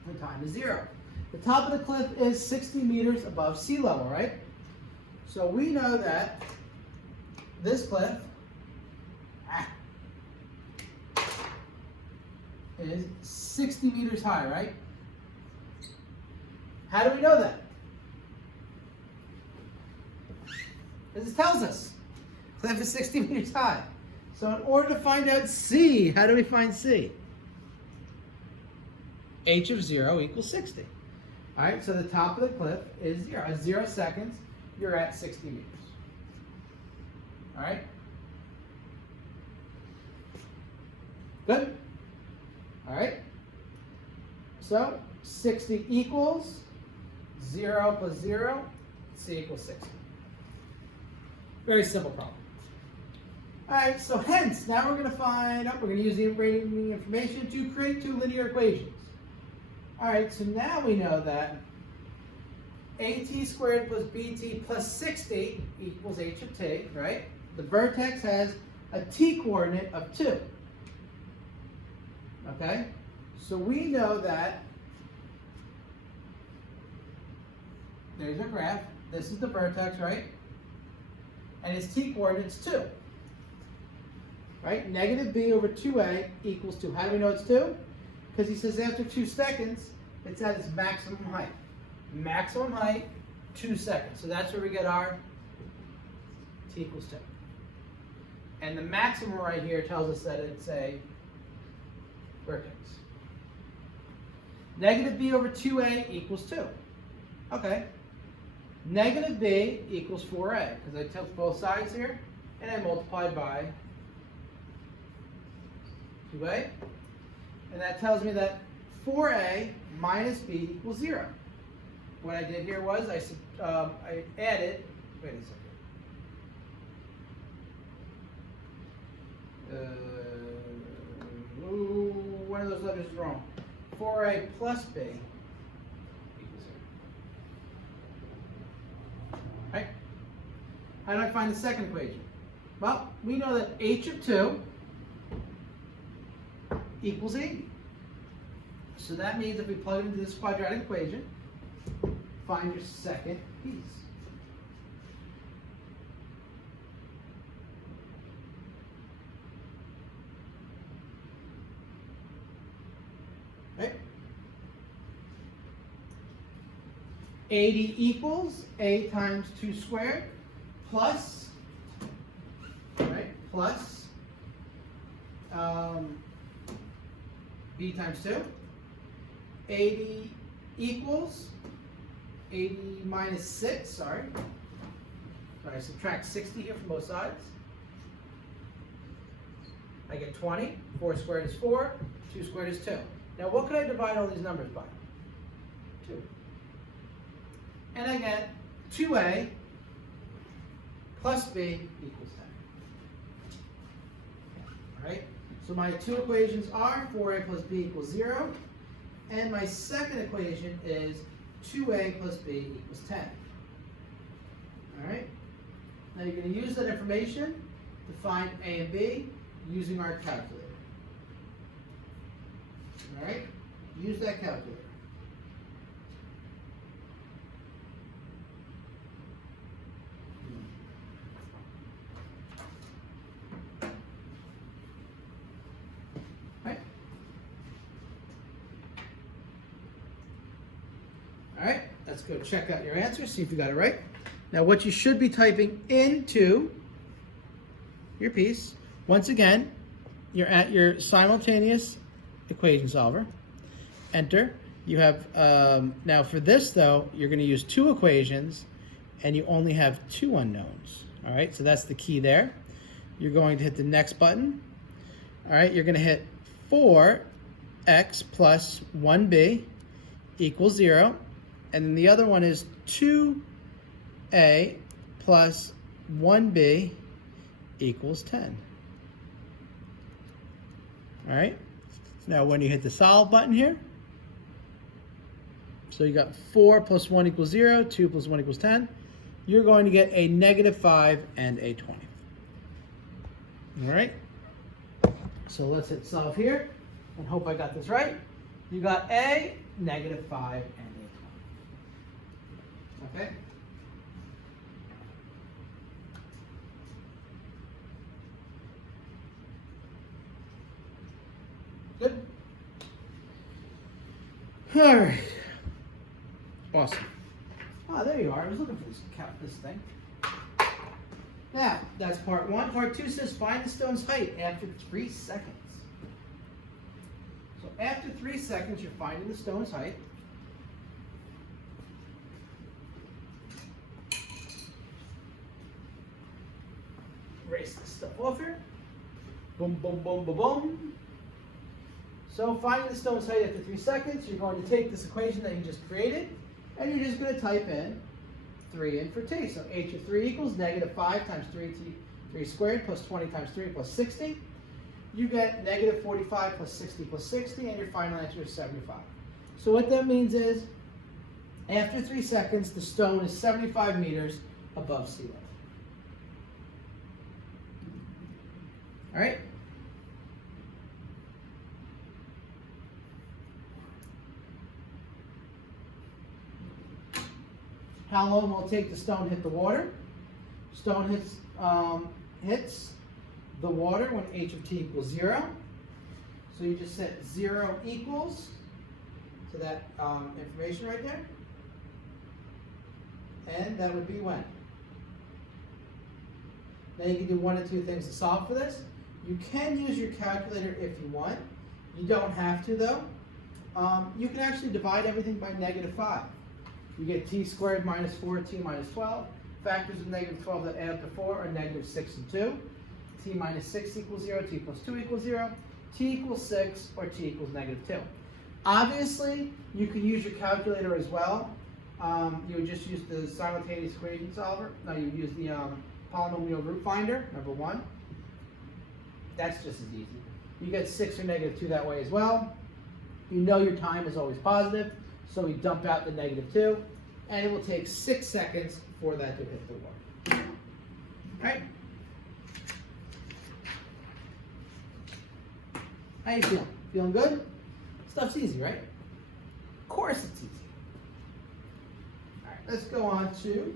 The time is 0. The top of the cliff is 60 meters above sea level, right? So we know that this cliff is 60 meters high, right? How do we know that? Because it tells us. Cliff is 60 meters high. So in order to find out C, how do we find C? H of 0 equals 60. All right, so the top of the cliff is 0. At 0 seconds, you're at 60 meters. All right? Good? All right? So 60 equals 0 plus 0, c equals 60. Very simple problem. All right, so hence, now we're going to use the remaining information to create two linear equations. All right, so now we know that at squared plus bt plus 60 equals h of t, right? The vertex has a t coordinate of 2. Okay? So we know that, there's our graph. This is the vertex, right? And its t coordinate's 2. Right? Negative b over 2a equals 2. How do we know it's 2? Because he says after 2 seconds, it's at its maximum height. Maximum height, 2 seconds. So that's where we get our t equals 2. And the maximum right here tells us that it's a vertex. Negative b over 2a equals 2. Okay. Negative b equals 4a, because I took both sides here, and I multiplied by 2a. And that tells me that 4a minus b equals 0. What I did here was I added, wait a second. One of those letters is wrong. 4a plus b equals 0. Right? How do I find the second equation? Well, we know that h of 2 equals 80. So that means if we plug it into this quadratic equation, find your second piece. Right? 80 equals a times 2 squared plus, right, plus b times 2. 80 equals 80 minus 6, sorry. So I subtract 60 here from both sides. I get 20. 4 squared is 4. 2 squared is 2. Now what could I divide all these numbers by? 2. And I get 2a plus b equals 10. All right? So my two equations are 4a plus b equals 0. And my second equation is 2a plus b equals 10. All right? Now you're going to use that information to find a and b using our calculator. All right? Use that calculator. All right, let's go check out your answer, see if you got it right. Now what you should be typing into your piece, once again, you're at your simultaneous equation solver. Enter. You have, now for this though, you're going to use 2 equations and you only have 2 unknowns. All right, so that's the key there. You're going to hit the next button. All right, you're going to hit 4x plus 1b equals 0. And then the other one is 2a plus 1b equals 10. All right. Now when you hit the solve button here, so you got 4 plus 1 equals 0, 2 plus 1 equals 10, you're going to get a -5 and a 20. All right. So let's hit solve here and hope I got this right. You got a -5 and okay. Good. All right. Awesome. Ah, there you are. I was looking for this thing. Now, that's part 1. Part 2 says find the stone's height after 3 seconds. So after 3 seconds, you're finding the stone's height. erase this stuff off here. Boom, boom, boom, boom, boom. So finding the stone's height after 3 seconds, you're going to take this equation that you just created, and you're just going to type in 3 in for t. So h of 3 equals negative 5 times 3 squared plus 20 times 3 plus 60. You get negative 45 plus 60 plus 60, and your final answer is 75. So what that means is, after 3 seconds, the stone is 75 meters above sea level. All right? How long will it take the stone hit the water? Stone hits the water when h of t equals 0. So you just set 0 equals to that information right there. And that would be when. Now you can do one of two things to solve for this. You can use your calculator if you want. You don't have to though. You can actually divide everything by negative 5. You get t squared minus 4t minus 12. Factors of negative 12 that add up to 4 are negative 6 and 2. T minus 6 equals 0, t plus 2 equals 0, t equals 6, or t equals negative 2. Obviously, you can use your calculator as well. You would just use the simultaneous equation solver. No, you would use the polynomial root finder, number 1. That's just as easy. You get 6 or negative 2 that way as well. You know your time is always positive, so we dump out the negative 2, and it will take 6 seconds for that to hit the water. All right? How you feeling? Feeling good? Stuff's easy, right? Of course it's easy. All right, let's go on to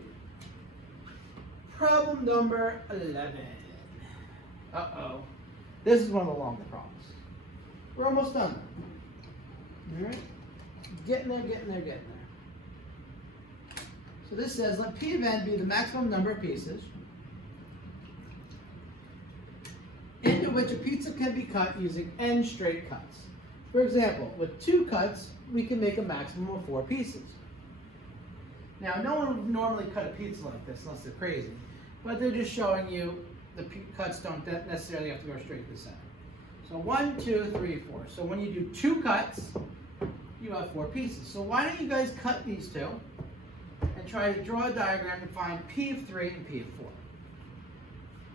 problem number 11. Uh-oh. This is one of the longer problems. We're almost done. All right? Getting there, getting there, getting there. So this says, let P of n be the maximum number of pieces into which a pizza can be cut using n straight cuts. For example, with 2 cuts, we can make a maximum of 4 pieces. Now, no one would normally cut a pizza like this unless they're crazy, but they're just showing you the cuts don't necessarily have to go straight to the center. So 1, 2, 3, 4. So when you do 2 cuts, you have 4 pieces. So why don't you guys cut these 2 and try to draw a diagram to find P of 3 and P of 4.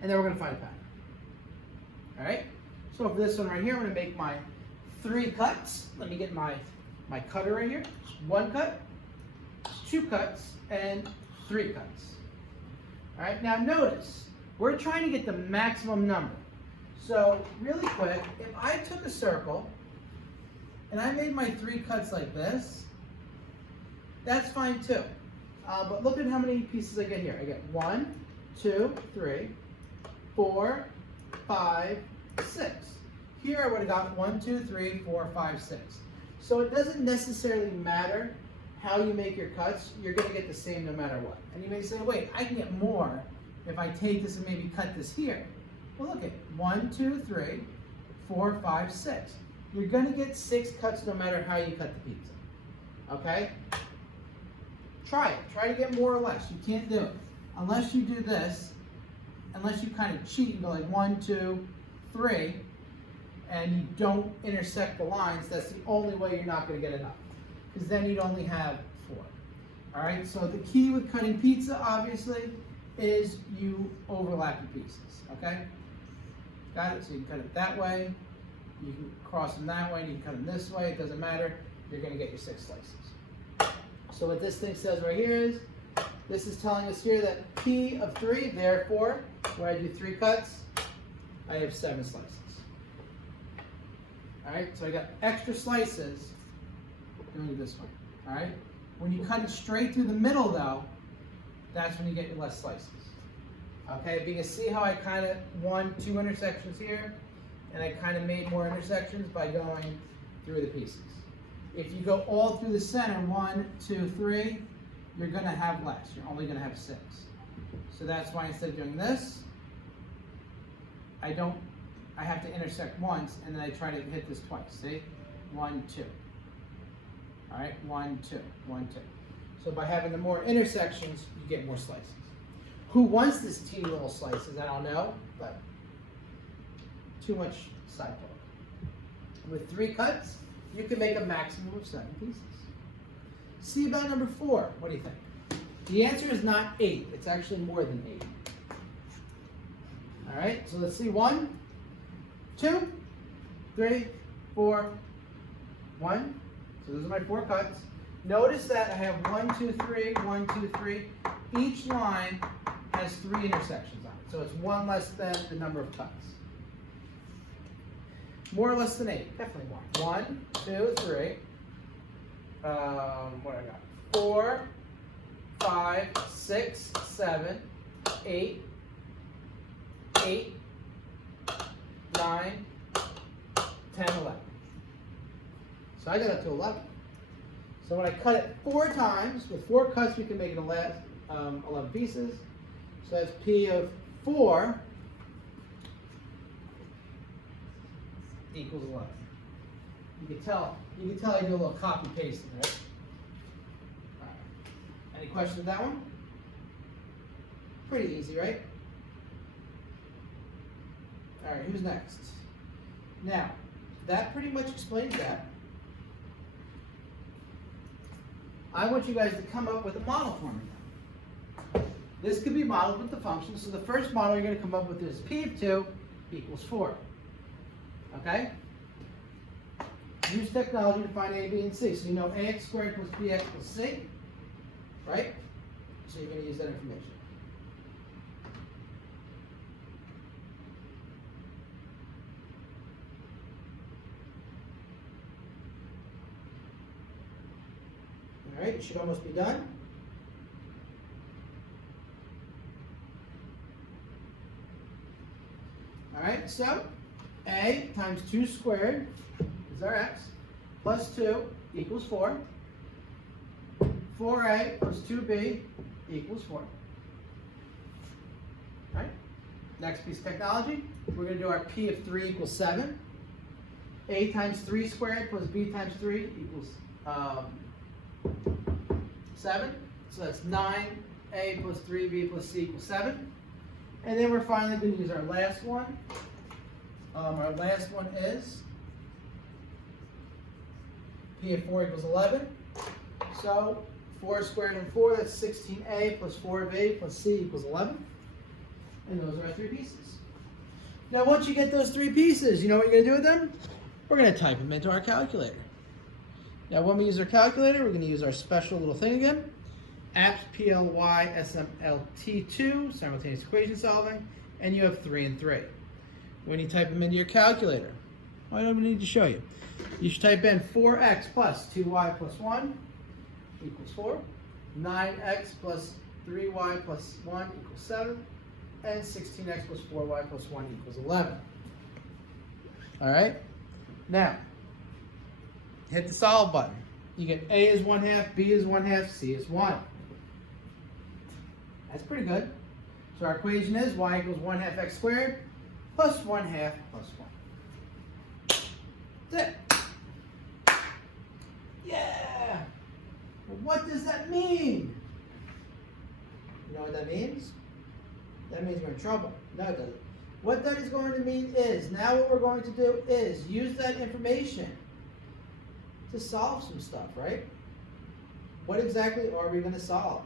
And then we're going to find a pattern. All right? So for this one right here, I'm going to make my 3 cuts. Let me get my cutter right here. 1 cut, 2 cuts, and 3 cuts. All right? Now notice, we're trying to get the maximum number. So really quick, if I took a circle and I made my 3 cuts like this, that's fine too. But look at how many pieces I get here. I get 1, 2, 3, 4, 5, 6. Here I would have got 1, 2, 3, 4, 5, 6. So it doesn't necessarily matter how you make your cuts. You're going to get the same no matter what. And you may say, wait, I can get more if I take this and maybe cut this here. Well, look at 1, 2, 3, 4, 5, 6. You're going to get 6 cuts no matter how you cut the pizza. Okay? Try it. Try to get more or less. You can't do it. Unless you do this, unless you kind of cheat and go like 1, 2, 3, and you don't intersect the lines, that's the only way you're not going to get enough. Because then you'd only have 4. All right? So the key with cutting pizza, obviously, is you overlap your pieces. Okay? Got it? So you can cut it that way. You can cross them that way. You can cut them this way. It doesn't matter. You're going to get your 6 slices. So what this thing says right here is, this is telling us here that P of 3, therefore, where I do 3 cuts, I have 7 slices. All right, so I got extra slices doing it this way. All right, when you cut it straight through the middle, though, that's when you get your less slices. Okay, but you can see how I kind of won 2 intersections here, and I kind of made more intersections by going through the pieces. If you go all through the center, 1, 2, 3, you're going to have less. You're only going to have 6. So that's why instead of doing this, I have to intersect once, and then I try to hit this twice. See? 1, 2. All right? 1, 2, 1, 2. So by having the more intersections, you get more slices. Who wants this teeny little slices? I don't know, but too much side talk. With 3 cuts, you can make a maximum of 7 pieces. See about number 4. What do you think? The answer is not 8. It's actually more than 8. All right, so let's see. 1, 2, 3, 4, 1. So those are my 4 cuts. Notice that I have 1, 2, 3, 1, 2, 3. Each line has 3 intersections on it. So it's 1 less than the number of cuts. More or less than 8. Definitely more. 1, 2, 3. What I got? 4, 5, 6, 7, 8, 8, 9, 10, 11. So I got up to 11. So when I cut it 4 times, with 4 cuts we can make it 11 pieces. So that's P of 4 equals 11. You can tell I do a little copy pasting, right? All right. Any questions with that one? Pretty easy, right? All right, who's next? Now, that pretty much explains that. I want you guys to come up with a model for me now. This could be modeled with the function. So the first model you're going to come up with is P of 2 equals 4. Okay? Use technology to find A, B, and C. So you know AX squared plus BX plus C, right? So you're going to use that information. All right, it should almost be done. All right, so A times 2 squared is our x, plus 2 equals 4. 4A plus 2B equals 4. All right, next piece of technology, we're going to do our P of 3 equals 7. A times 3 squared plus B times 3 equals 7. So that's 9A plus 3B plus C equals 7. And then we're finally going to use our last one. Our last one is P of 4 equals 11. So 4 squared and 4, that's 16A plus 4B plus C equals 11. And those are our 3 pieces. Now once you get those 3 pieces, you know what you're going to do with them? We're going to type them into our calculator. Now when we use our calculator, we're going to use our special little thing again. APPS PLY SMLT2, simultaneous equation solving, and you have 3 and 3. When you type them into your calculator, I don't need to show you. You should type in 4x plus 2y plus 1 equals 4, 9x plus 3y plus 1 equals 7, and 16x plus 4y plus 1 equals 11. All right? Now, hit the solve button. You get A is 1/2, B is 1/2, C is 1. That's pretty good. So our equation is y equals 1/2 x squared plus 1/2 plus 1. That's it. Yeah! Well, what does that mean? You know what that means? That means we're in trouble. No, it doesn't. What that is going to mean is, now what we're going to do is use that information to solve some stuff, right? What exactly are we going to solve?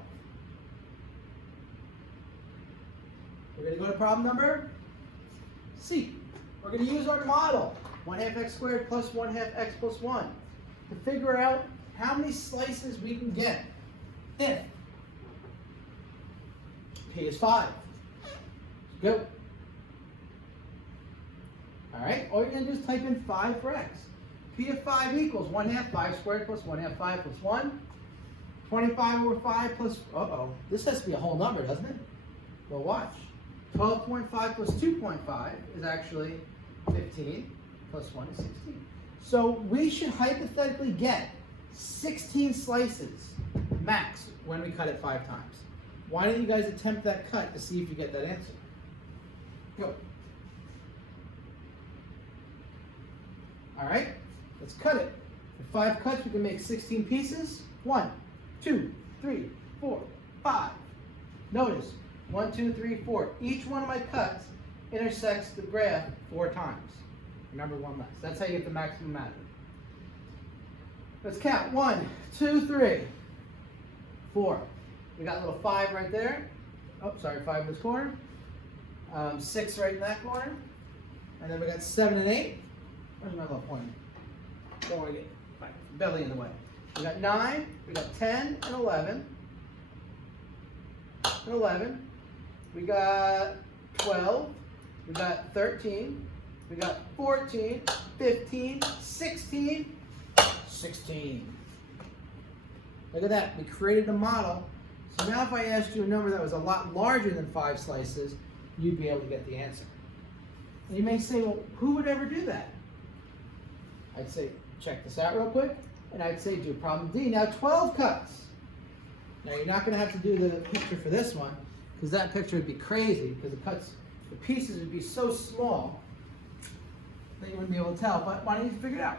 We're going to go to problem number C. We're going to use our model, 1/2 x squared plus 1/2 x plus 1, to figure out how many slices we can get if P is 5. Go. All right, all you're going to do is type in 5 for x. P of 5 equals 1/2 5 squared plus 1/2 5 plus 1. 25 over 5 plus, this has to be a whole number, doesn't it? Well, watch. 12.5 plus 2.5 is actually 15, plus 1 is 16. So we should hypothetically get 16 slices max when we cut it 5 times. Why don't you guys attempt that cut to see if you get that answer? Go. All right, let's cut it. For 5 cuts, we can make 16 pieces. 1, 2, 3, 4, 5. Notice, 1, 2, 3, 4. Each one of my cuts intersects the graph 4 times. Remember, one less. That's how you get the maximum out of it. Let's count. 1, 2, 3, 4. We got a little 5 right there. Oh, sorry, 5 in this corner. 6 right in that corner. And then we got 7 and 8. Where's my little pointer? Don't want to get my belly in the way. We got 9, we got 10 and 11. And 11. We got 12. We got 13. We got 14, 15, 16, 16. Look at that. We created a model. So now if I asked you a number that was a lot larger than 5 slices, you'd be able to get the answer. And you may say, well, who would ever do that? I'd say, check this out real quick. And I'd say, do problem D. Now 12 cuts. Now you're not going to have to do the picture for this one, because that picture would be crazy, because the pieces would be so small that you wouldn't be able to tell. But why don't you figure it out?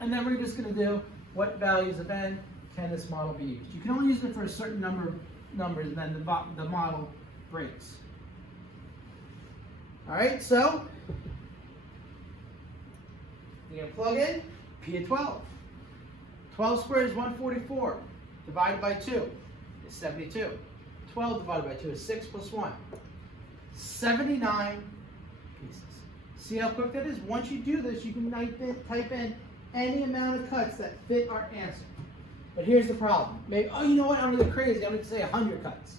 And then we're just going to do what values of n can this model be used. You can only use it for a certain number of numbers, and then the model breaks. All right, so you're going to plug in P of 12. 12 squared is 144. Divided by 2 is 72. 12 divided by 2 is 6 plus 1. 79 pieces. See how quick that is? Once you do this, you can type in any amount of cuts that fit our answer. But here's the problem. Maybe, oh, you know what? I'm going to get crazy. I'm going to say 100 cuts.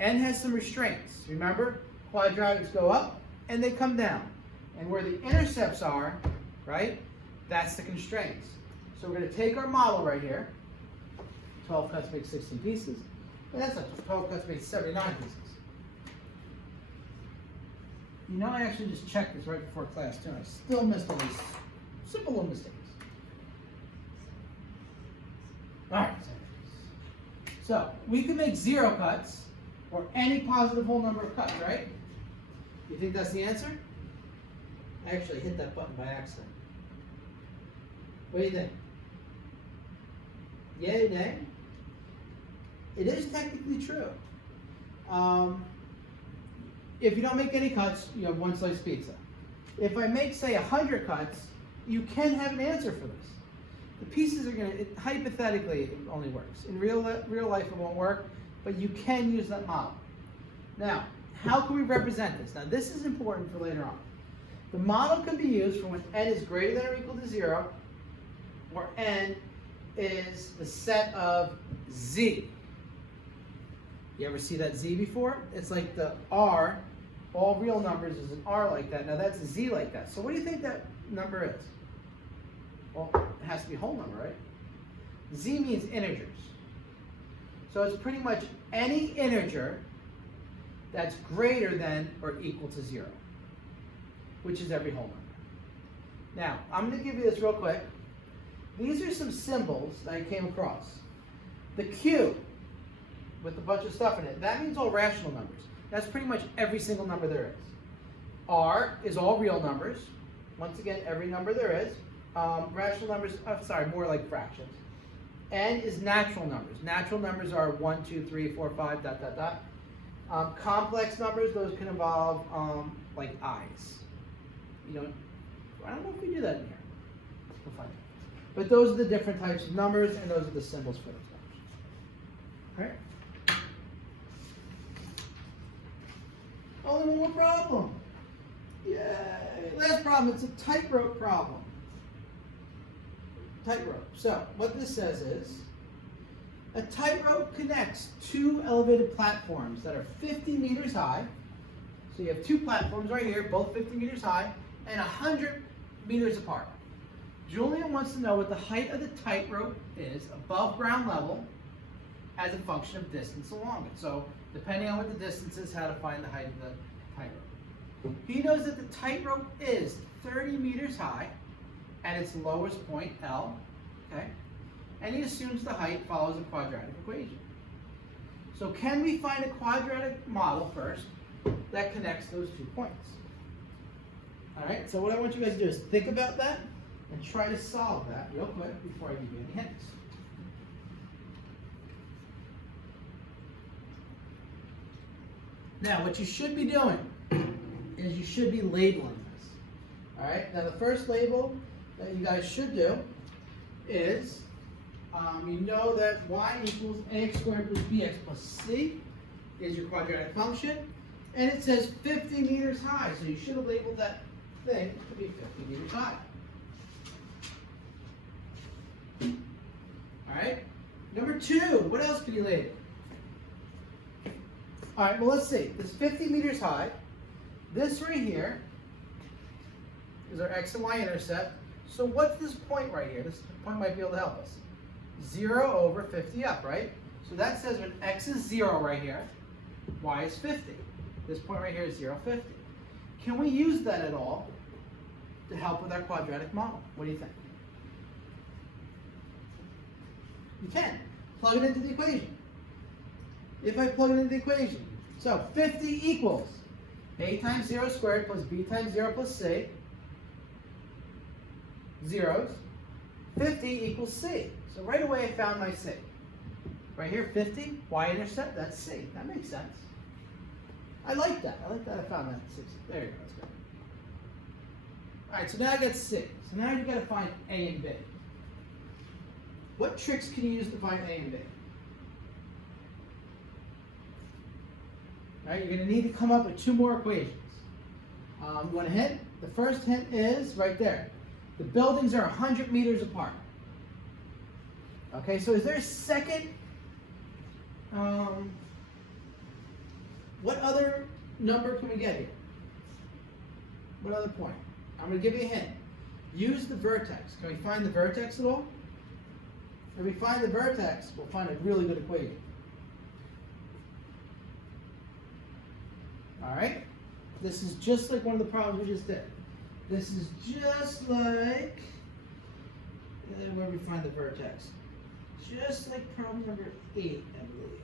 N has some restraints. Remember, quadratics go up and they come down. And where the intercepts are, right, that's the constraints. So we're going to take our model right here. 12 cuts make 16 pieces. And that's 12 cuts make 79 pieces. You know, I actually just checked this right before class too. I still missed all these simple little mistakes. All right. So we can make 0 cuts or any positive whole number of cuts, right? You think that's the answer? I actually hit that button by accident. What do you think? Yay, nay? It is technically true. If you don't make any cuts, you have 1 slice pizza. If I make, say, 100 cuts, you can have an answer for this. The pieces are going to, hypothetically, it only works. In real life, it won't work, but you can use that model. Now, how can we represent this? Now, this is important for later on. The model can be used for when n is greater than or equal to 0, or n is the set of z. You ever see that z before? It's like the r, all real numbers is an r like that. Now that's a z like that. So what do you think that number is? Well, it has to be a whole number, right? Z means integers. So it's pretty much any integer that's greater than or equal to 0, which is every whole number. Now, I'm going to give you this real quick. These are some symbols that I came across. The Q, with a bunch of stuff in it, that means all rational numbers. That's pretty much every single number there is. R is all real numbers. Once again, every number there is. Rational numbers, more like fractions. N is natural numbers. Natural numbers are 1, 2, 3, 4, 5, dot, dot, dot. Complex numbers, those can involve like i's. You know, I don't know if we do that in here. We'll find out. But those are the different types of numbers, and those are the symbols for those numbers. All right. Only one more problem. Yay! Last problem. It's a tightrope problem. Tightrope. So what this says is a tightrope connects 2 elevated platforms that are 50 meters high. So you have 2 platforms right here, both 50 meters high, and 100 meters apart. Julian wants to know what the height of the tightrope is above ground level as a function of distance along it. So depending on what the distance is, how to find the height of the tightrope. He knows that the tightrope is 30 meters high at its lowest point, L, okay? And he assumes the height follows a quadratic equation. So can we find a quadratic model first that connects those 2 points? All right, so what I want you guys to do is think about that and try to solve that real quick before I give you any hints. Now, what you should be doing is you should be labeling this. All right. Now, the first label that you guys should do is you know that y equals ax squared plus bx plus c is your quadratic function, and it says 50 meters high, so you should have labeled that thing to be 50 meters high. All right. Number 2, what else can you label? All right, well, let's see. This 50 meters high. This right here is our x and y intercept. So what's this point right here? This point might be able to help us. 0 over 50 up, right? So that says when x is 0 right here, y is 50. This point right here is 0, 50. Can we use that at all to help with our quadratic model? What do you think? You can. Plug it into the equation. If I plug it into the equation, so 50 equals a times 0 squared plus b times 0 plus c, zeros, 50 equals c. So right away I found my c. Right here, 50, y-intercept, that's c. That makes sense. I like that. I like that I found that. There you go, that's good. All right, so now I got c. So now you got to find a and b. What tricks can you use to find a and b? All right, you're going to need to come up with 2 more equations. You want a hint? The first hint is right there. The buildings are 100 meters apart. Okay, so is there a second? What other number can we get here? What other point? I'm going to give you a hint. Use the vertex. Can we find the vertex at all? If we find the vertex, we'll find a really good equation. All right? This is just like one of the problems we just did. This is just like, where we find the vertex. Just like problem number 8, I believe.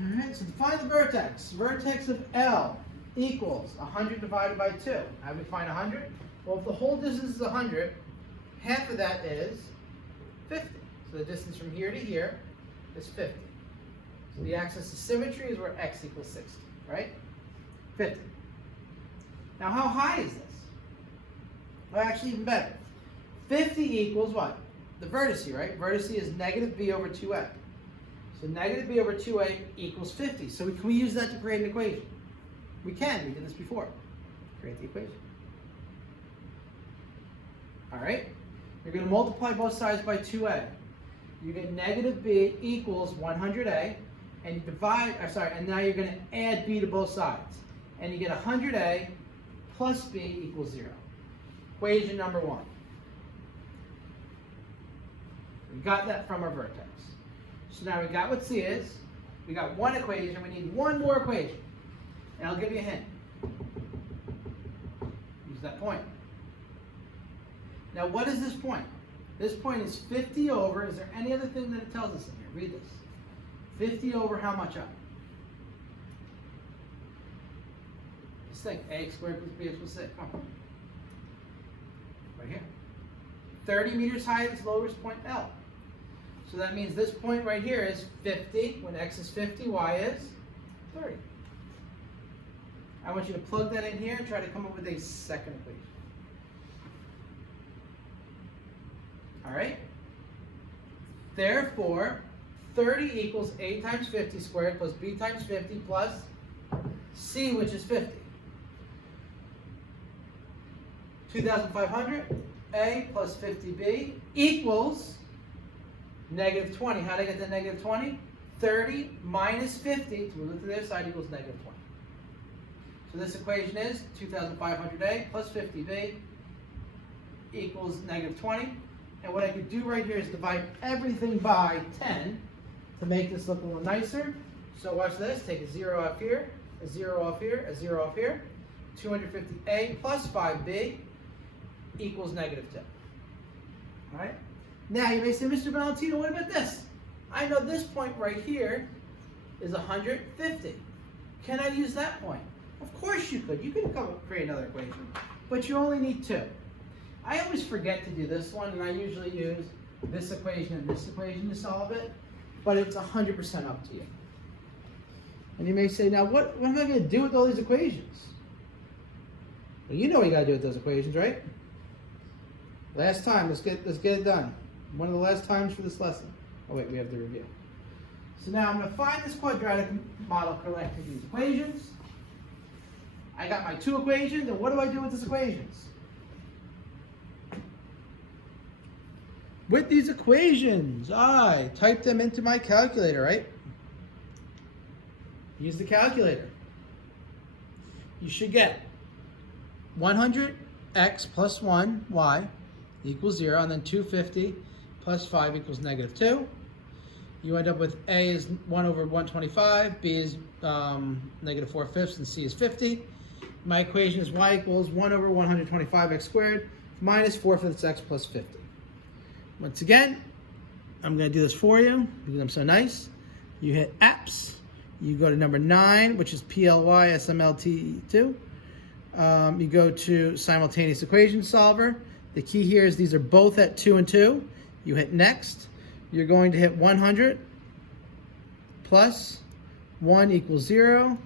All right, so to find the vertex. Vertex of L equals 100 divided by 2. How do we find 100? Well, if the whole distance is 100, half of that is 50. So the distance from here to here is 50. So the axis of symmetry is where x equals 60, right? 50. Now, how high is this? Well, actually, even better. 50 equals what? The vertice, right? Vertice is negative b over 2a. So negative b over 2a equals 50. So can we use that to create an equation? We can. We did this before. Create the equation. All right? You're going to multiply both sides by 2a. You get negative b equals 100a. And you divide, and now you're going to add b to both sides. And you get 100a plus b equals 0. Equation number 1. We got that from our vertex. So now we got what c is. We got one equation. We need one more equation. And I'll give you a hint. Use that point. Now what is this point? This point is 50 over, is there any other thing that it tells us in here? Read this. 50 over how much up? Just think, ax squared plus bx plus c. Come on. Right here. 30 meters high is the lowest point L. So that means this point right here is 50. When x is 50, y is 30. I want you to plug that in here and try to come up with a second equation. All right? Therefore, 30 equals a times 50 squared plus b times 50 plus c, which is 50. 2,500, a plus 50b equals negative 20. How did I get the negative 20? 30 minus 50, to move it to the other side, equals negative 20. So this equation is 2,500a plus 50b equals negative 20. And what I could do right here is divide everything by 10 to make this look a little nicer. So watch this. Take a 0 off here, a 0 off here, a 0 off here. 250a plus 5b equals negative 2. All right? Now you may say, Mr. Valentino, what about this? I know this point right here is 150. Can I use that point? Of course you could. You could come up and create another equation, but you only need 2. I always forget to do this one, and I usually use this equation and this equation to solve it, but it's 100% up to you. And you may say, now what am I going to do with all these equations? Well, you know what you got to do with those equations, right? Last time, let's get it done. One of the last times for this lesson. Oh wait, we have the review. So now I'm going to find this quadratic model collecting these equations. I got my two equations, and what do I do with these equations? With these equations, I type them into my calculator, right? Use the calculator. You should get 100x plus 1, y, equals 0, and then 250 plus 5 equals -2. You end up with a is 1 over 125, b is -4/5, and c is 50. My equation is y equals 1 over 125x squared minus 4/5 x plus 50. Once again, I'm going to do this for you because I'm so nice. You hit apps. You go to number 9, which is PLY SMLT2. You go to simultaneous equation solver. The key here is these are both at 2 and 2. You hit next. You're going to hit 100 plus 1 equals 0.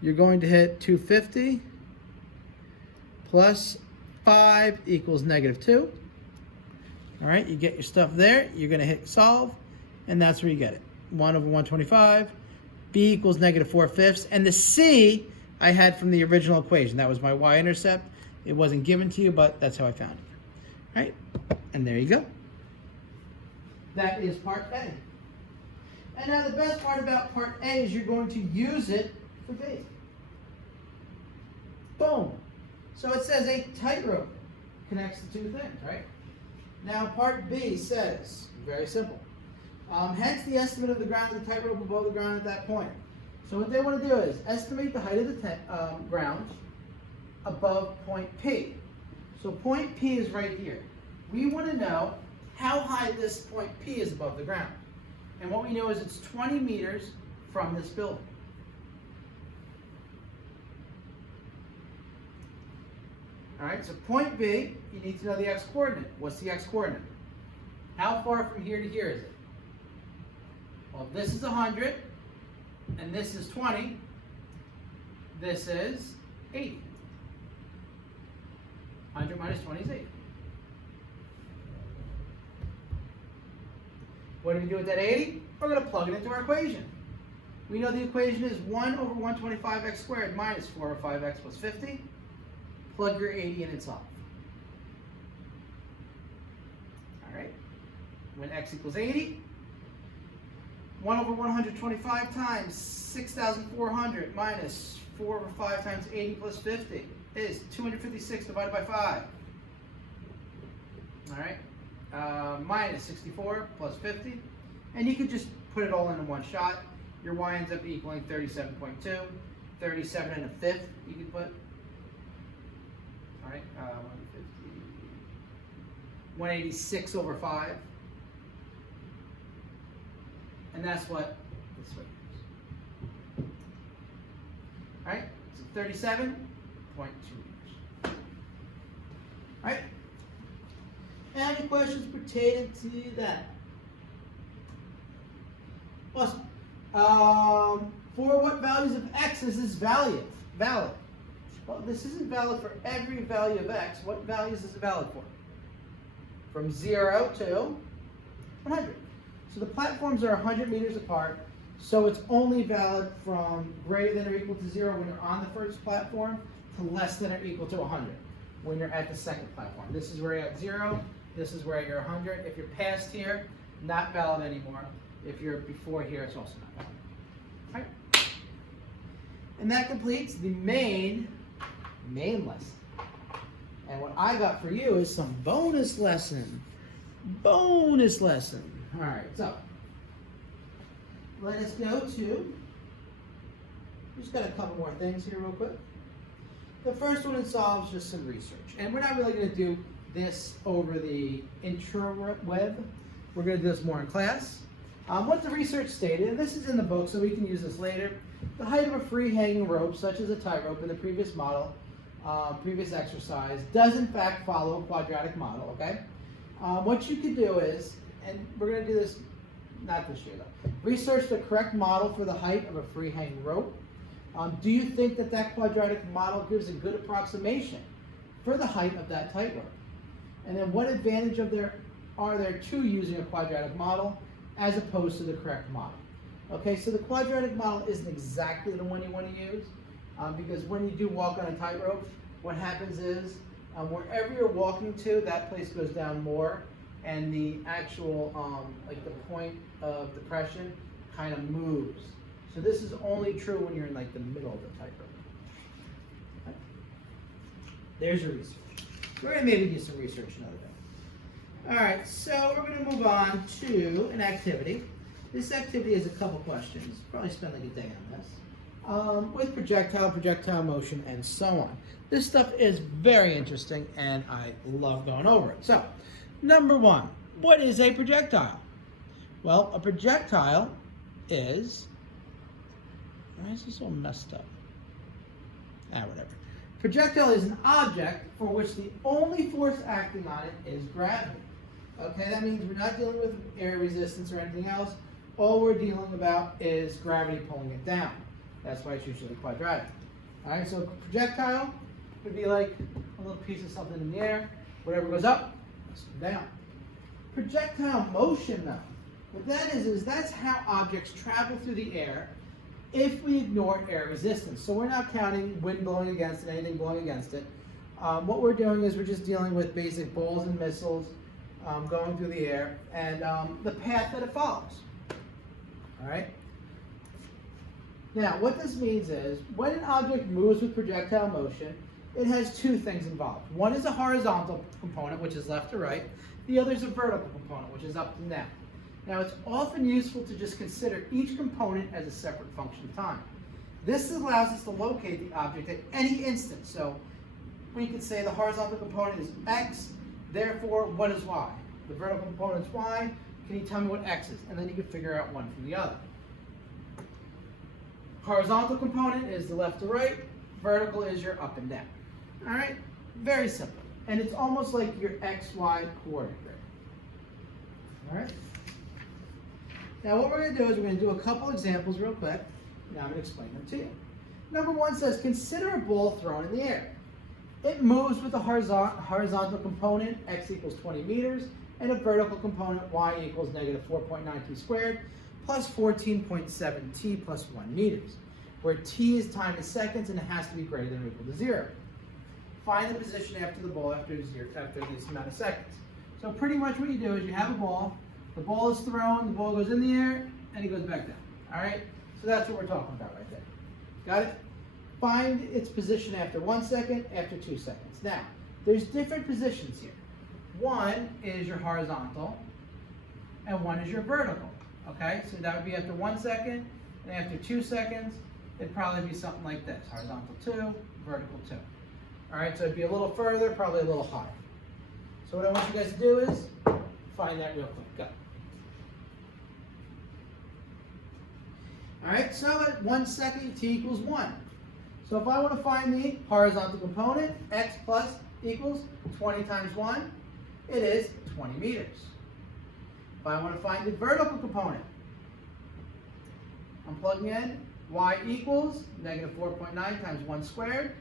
You're going to hit 250 plus 5 equals -2. All right, you get your stuff there. You're going to hit solve, and that's where you get it. 1 over 125. B equals -4/5. And the C I had from the original equation. That was my y-intercept. It wasn't given to you, but that's how I found it. All right, and there you go. That is part A. And now the best part about part A is you're going to use it for B. Boom. So it says a tightrope connects the two things, right? Now part B says, very simple, hence the estimate of the ground of the tightrope above the ground at that point. So what they want to do is estimate the height of the ground above point P. So point P is right here. We want to know how high this point P is above the ground. And what we know is it's 20 meters from this building. All right, so point B, you need to know the x-coordinate. What's the x-coordinate? How far from here to here is it? Well, if this is 100, and this is 20, this is 80. 100 minus 20 is 80. What do we do with that 80? We're going to plug it into our equation. We know the equation is 1 over 125x squared minus 4 over 5x plus 50. Plug your 80 in and solve. All right. When x equals 80, 1 over 125 times 6,400 minus 4 over 5 times 80 plus 50 is 256 divided by 5. All right. Minus 64 plus 50. And you can just put it all in one shot. Your y ends up equaling 37.2. 37 and a fifth you can put. All right, 186 over 5. And that's what this way is. All right, so 37.2 meters. All right, any questions pertaining to that? Awesome. For what values of x is this valid? Well, this isn't valid for every value of x. What values is it valid for? From 0 to 100. So the platforms are 100 meters apart, so it's only valid from greater than or equal to 0 when you're on the first platform to less than or equal to 100 when you're at the second platform. This is where you're at 0. This is where you're 100. If you're past here, not valid anymore. If you're before here, it's also not valid. All right. And that completes the main lesson. And what I got for you is some bonus lesson. All right, so let us go to, just got a couple more things here real quick. The first one involves just some research. And we're not really going to do this over the intraweb. We're going to do this more in class. What the research stated, and this is in the book so we can use this later, the height of a free hanging rope, such as a tightrope in the previous model, previous exercise, does in fact follow a quadratic model, okay? What you could do is, and we're going to do this not this year though. Research the correct model for the height of a free-hanging rope. Do you think that that quadratic model gives a good approximation for the height of that tightrope? And then what advantage are there to using a quadratic model as opposed to the correct model? Okay, so the quadratic model isn't exactly the one you want to use because when you do walk on a tightrope, what happens is wherever you're walking to, that place goes down more, and the actual like the point of depression kind of moves. So this is only true when you're in like the middle of the tightrope. Okay. There's your research. We're going to maybe do some research another day. All right, so we're going to move on to an activity. This activity is a couple questions. Probably spend like a day on this. With projectile motion, and so on. This stuff is very interesting, and I love going over it. So, number one, what is a projectile? Well, a projectile is... Why is this all messed up? Whatever. Projectile is an object for which the only force acting on it is gravity. Okay, that means we're not dealing with air resistance or anything else. All we're dealing about is gravity pulling it down. That's why it's usually quadratic. All right, so projectile would be like a little piece of something in the air. Whatever goes up, must come down. Projectile motion, though, what that is that's how objects travel through the air if we ignore air resistance. So we're not counting wind blowing against it, anything blowing against it. What we're doing is we're just dealing with basic balls and missiles going through the air and the path that it follows. All right? Now, what this means is when an object moves with projectile motion, it has two things involved. One is a horizontal component, which is left to right. The other is a vertical component, which is up and down. Now, it's often useful to just consider each component as a separate function of time. This allows us to locate the object at any instant. So we could say the horizontal component is x, therefore, what is y? The vertical component is y. Can you tell me what x is? And then you can figure out one from the other. Horizontal component is the left to right. Vertical is your up and down. All right? Very simple. And it's almost like your x, y coordinate grid. All right? Now what we're going to do is we're going to do a couple examples real quick. Now I'm going to explain them to you. Number one says, consider a ball thrown in the air. It moves with a horizontal component, x equals 20 meters, and a vertical component, y equals negative 4.9t squared, plus 14.7 t plus 1 meters, where t is time in seconds and it has to be greater than or equal to 0. Find the position after the ball after this amount of seconds. So pretty much what you do is you have a ball, the ball is thrown, the ball goes in the air, and it goes back down. All right? So that's what we're talking about right there. Got it? Find its position after 1 second, after 2 seconds. Now, there's different positions here. One is your horizontal, and one is your vertical. Okay? So that would be after 1 second, and after 2 seconds, it'd probably be something like this. Horizontal 2, vertical 2. All right? So it'd be a little further, probably a little higher. So what I want you guys to do is find that real quick. Go. All right, so at 1 second, t equals 1. So if I want to find the horizontal component, x plus equals 20 times 1, it is 20 meters. If I want to find the vertical component, I'm plugging in y equals negative 4.9 times 1 squared,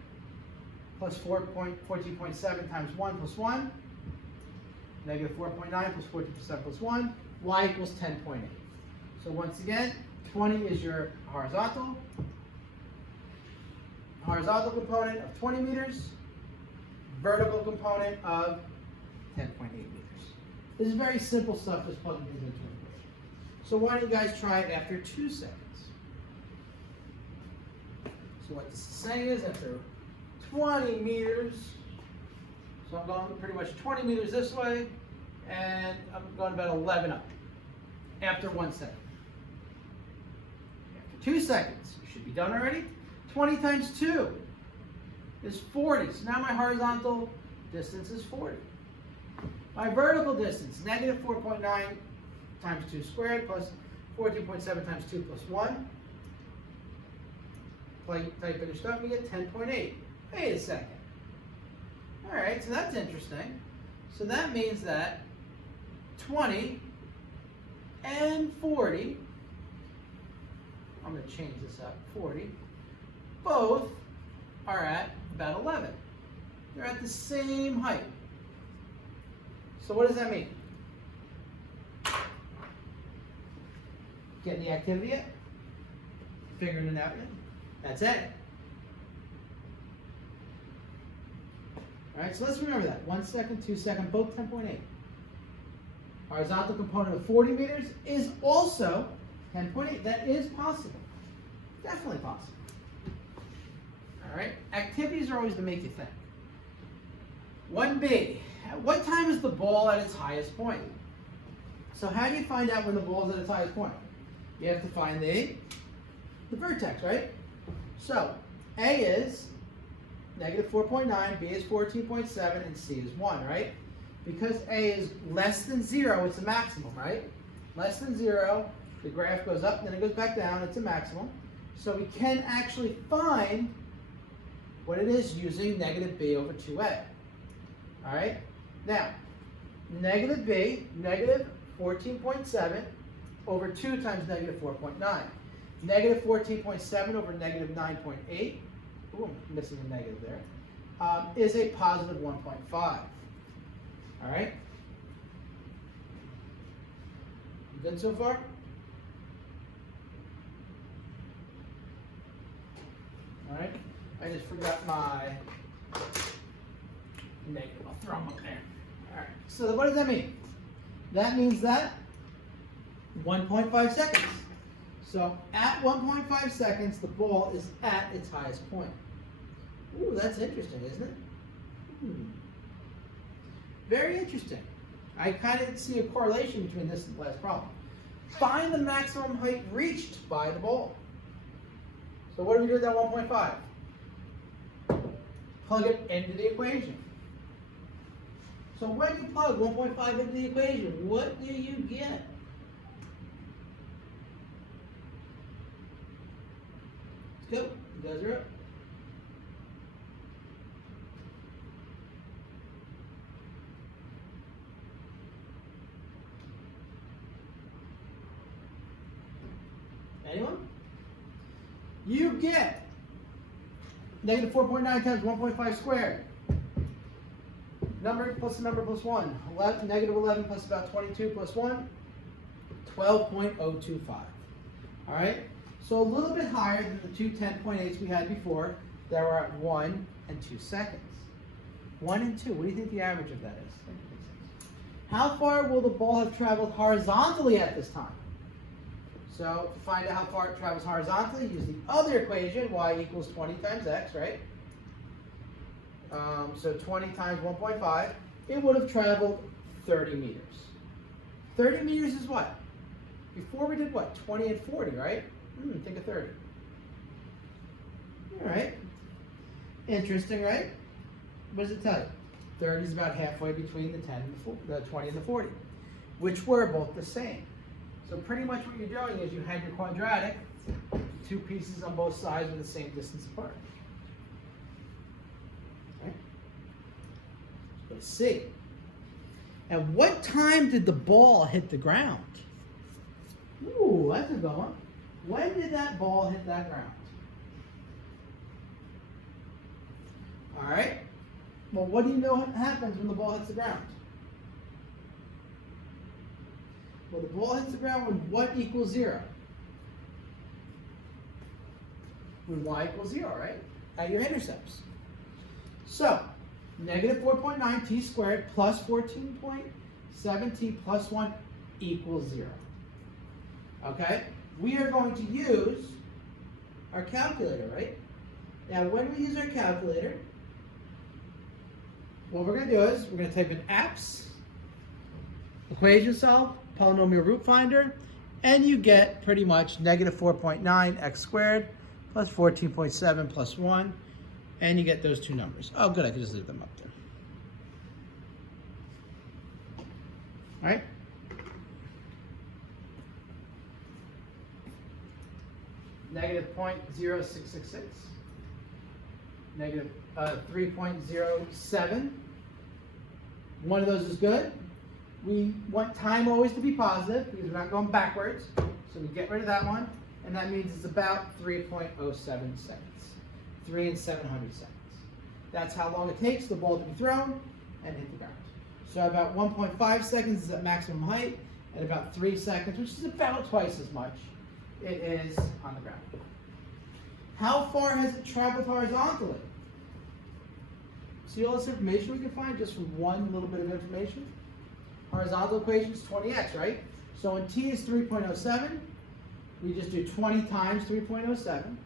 plus 14.7 times 1 plus 1, negative 4.9 plus 14% plus 1, y equals 10.8. So once again, 20 is your horizontal component of 20 meters, vertical component of 10.8 meters. This is very simple stuff, just plugging things into an equation. So why don't you guys try it after 2 seconds? So what this is saying is after 20 meters, so I'm going pretty much 20 meters this way, and I'm going about 11 up after 1 second. After 2 seconds, you should be done already. 20 times 2 is 40. So now my horizontal distance is 40. My vertical distance, negative 4.9 times 2 squared plus 14.7 times 2 plus 1. Type in your stuff, you get 10.8. Wait a second. All right, so that's interesting. So that means that 20 and 40, I'm going to change this up, 40, both are at about 11. They're at the same height. So what does that mean? Getting the activity yet? Figuring it out yet? That's it. All right, so let's remember that. 1 second, 2 second, both 10.8. Horizontal component of 40 meters is also 10.8. That is possible. Definitely possible. All right, activities are always to make you think. 1B, at what time is the ball at its highest point? So how do you find out when the ball is at its highest point? You have to find the vertex, right? So A is negative 4.9, B is 14.7, and C is 1, right? Because A is less than 0, it's a maximum, right? Less than 0, the graph goes up, then it goes back down, it's a maximum. So we can actually find what it is using negative B over 2A. All right? Now, negative B, negative 14.7 over 2 times negative 4.9. Negative 14.7 over negative 9.8, ooh, I'm missing a negative there, is a positive 1.5. All right? Good so far? All right? I just forgot my negative. I'll throw them up there. All right. So what does that mean? That means that 1.5 seconds. So at 1.5 seconds, the ball is at its highest point. Ooh, that's interesting, isn't it? Very interesting. I kind of see a correlation between this and the last problem. Find the maximum height reached by the ball. So what do we do with that 1.5? Plug it into the equation. So when you plug 1.5 into the equation, what do you get? Let's go. You guys are up. Anyone? You get negative 4.9 times 1.5 squared. Number plus the number plus 1. Negative 11 plus about 22 plus 1. 12.025. All right? So a little bit higher than the two 10.8s we had before that were at 1 and 2 seconds. 1 and 2. What do you think the average of that is? How far will the ball have traveled horizontally at this time? So to find out how far it travels horizontally, use the other equation, y equals 20 times x, right? So 20 times 1.5, it would have traveled 30 meters. 30 meters is what? Before we did what? 20 and 40, right? Think of 30. All right. Interesting, right? What does it tell you? 30 is about halfway between the 10 and the 20 and the 40, which were both the same. So pretty much what you're doing is you had your quadratic, two pieces on both sides with the same distance apart. Okay. Let's see. At what time did the ball hit the ground? Ooh, that's a good one. When did that ball hit that ground? All right. Well, what do you know happens when the ball hits the ground? Well, the ball hits the ground when what equals 0? When y equals 0, right? At your intercepts. So, negative 4.9 t squared plus 14.7 t plus 1 equals 0. Okay? We are going to use our calculator, right? Now, when we use our calculator, what we're going to do is we're going to type in apps, equation solve, polynomial root finder, and you get pretty much negative 4.9 x squared plus 14.7 plus 1, and you get those two numbers. Oh, good, I can just leave them up there. All right? Negative 0.0666, negative 3.07. One of those is good. We want time always to be positive because we're not going backwards. So we get rid of that one, and that means it's about 3.07 seconds. 3 and 700 seconds. That's how long it takes the ball to be thrown and hit the ground. So about 1.5 seconds is at maximum height, and about 3 seconds, which is about twice as much, it is on the ground. How far has it traveled horizontally? See all this information we can find just from one little bit of information? Horizontal equation is 20x, right? So when t is 3.07, we just do 20 times 3.07,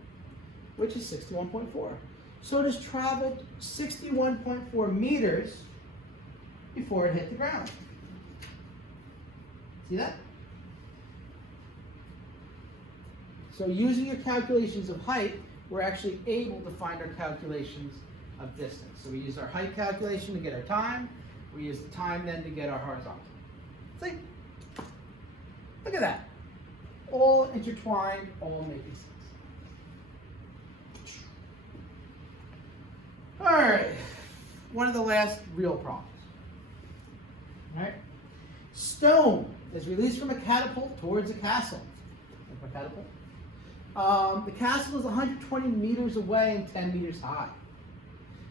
which is 61.4. So it has traveled 61.4 meters before it hit the ground. See that? So using your calculations of height, we're actually able to find our calculations of distance. So we use our height calculation to get our time. We use the time then to get our horizontal. See? Look at that. All intertwined, all making sense. All right. One of the last real problems. All right. Stone is released from a catapult towards a castle. Like my catapult. The castle is 120 meters away and 10 meters high.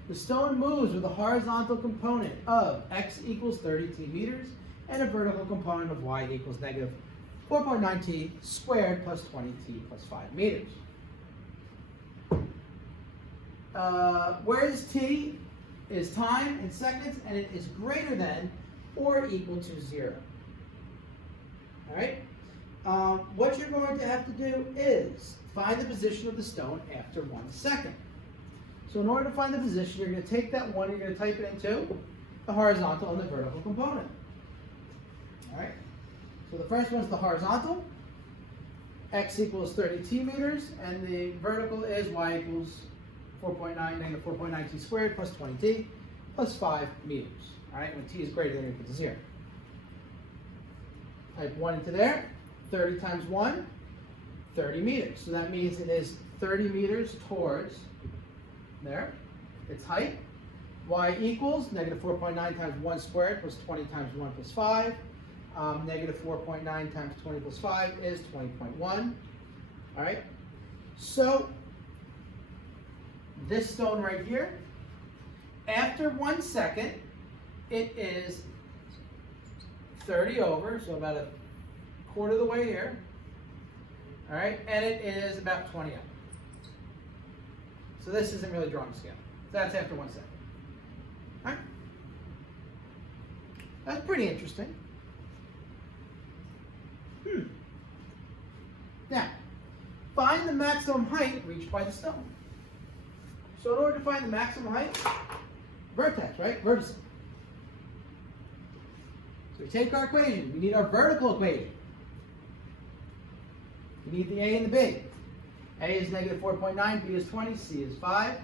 The stone moves with a horizontal component of x equals 32 meters and a vertical component of y equals negative 4.9t squared plus 20t plus 5 meters. Whereas t is time in seconds and it is greater than or equal to 0. All right? What you're going to have to do is find the position of the stone after 1 second. So in order to find the position, you're going to take that 1, you're going to type it into the horizontal and the vertical component. All right? So the first one's the horizontal. X equals 32 meters, and the vertical is y equals 4.9 negative 4.9t squared plus 20t plus 5 meters. All right? When t is greater than or equal to 0. Type 1 into there. 30 times 1, 30 meters. So that means it is 30 meters towards there. Its height. Y equals negative 4.9 times 1 squared plus 20 times 1 plus 5. Negative 4.9 times 20 plus 5 is 20.1. All right. So this stone right here, after 1 second, it is 30 over, so about a quarter of the way here. All right, and it is about 20 up. So this isn't really drawing scale. That's after 1 second. All right. That's pretty interesting. Now, find the maximum height reached by the stone. So in order to find the maximum height, vertex, right? Vertices. So we take our equation. We need our vertical equation. We need the A and the B. A is negative 4.9, B is 20, C is 5.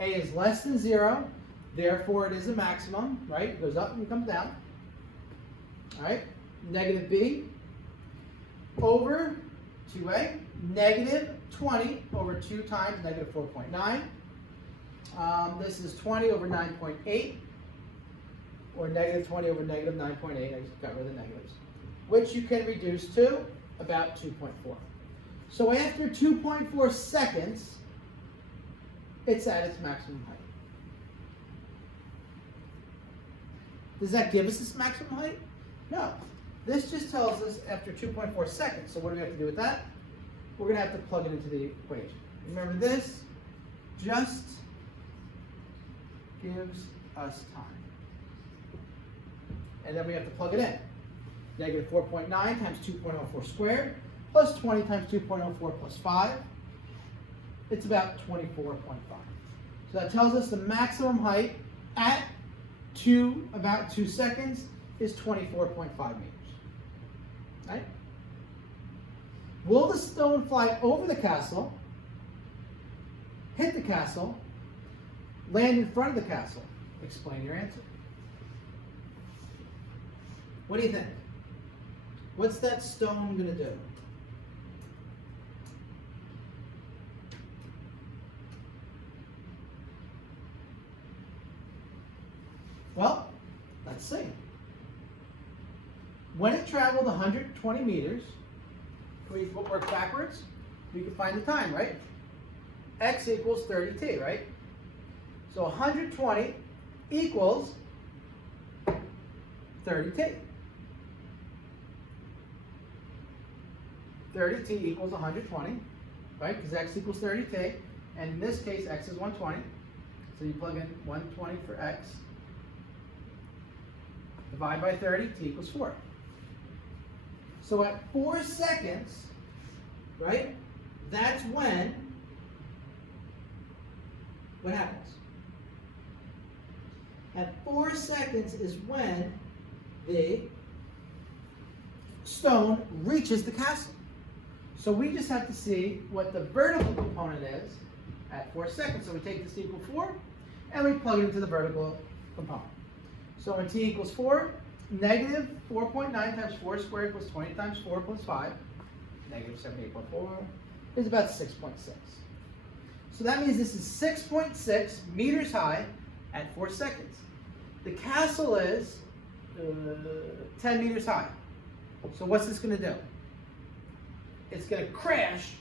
A is less than 0, therefore it is a maximum, right? It goes up and it comes down. All right? Negative B over 2A, negative 20 over 2 times negative 4.9. This is 20 over 9.8, or negative 20 over negative 9.8. I just got rid of the negatives, which you can reduce to about 2.4. So after 2.4 seconds, it's at its maximum height. Does that give us its maximum height? No. This just tells us after 2.4 seconds. So what do we have to do with that? We're going to have to plug it into the equation. Remember, this just gives us time. And then we have to plug it in. Negative 4.9 times 2.04 squared plus 20 times 2.04 plus 5. It's about 24.5. So that tells us the maximum height at about 2 seconds is 24.5 meters. Right? Will the stone fly over the castle, hit the castle, land in front of the castle? Explain your answer. What do you think? What's that stone going to do? Well, let's see. when it traveled 120 meters, can we work backwards? We can find the time, right? X equals 30t, right? So 120 equals 30t. 30t equals 120, right? Because x equals 30t, and in this case, x is 120. So you plug in 120 for x, divide by 30, t equals 4. So at 4 seconds, right, that's when, what happens? At 4 seconds is when the stone reaches the castle. So we just have to see what the vertical component is at 4 seconds. So we take this equal 4, and we plug it into the vertical component. So when t equals 4, negative 4.9 times 4 squared equals 20 times 4 plus 5, negative 78.4, is about 6.6. So that means this is 6.6 meters high at 4 seconds. The castle is 10 meters high. So what's this going to do? It's going to crash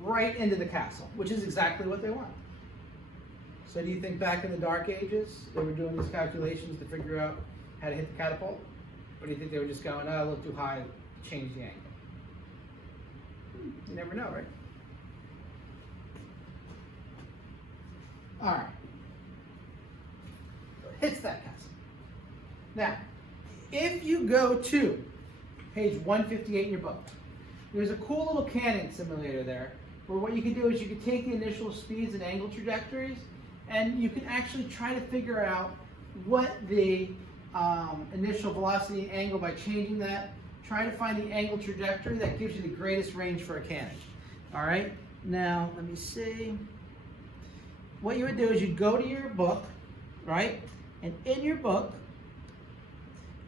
right into the castle, which is exactly what they want. So do you think back in the Dark Ages, they were doing these calculations to figure out how to hit the catapult? Or do you think they were just going, oh, a little too high, change the angle? You never know, right? All right. So it hits that castle. Now, if you go to page 158 in your book, there's a cool little cannon simulator there, where what you can do is you can take the initial speeds and angle trajectories, and you can actually try to figure out what the initial velocity and angle by changing that. Try to find the angle trajectory that gives you the greatest range for a cannon. All right, now let me see. What you would do is you'd go to your book, right? And in your book,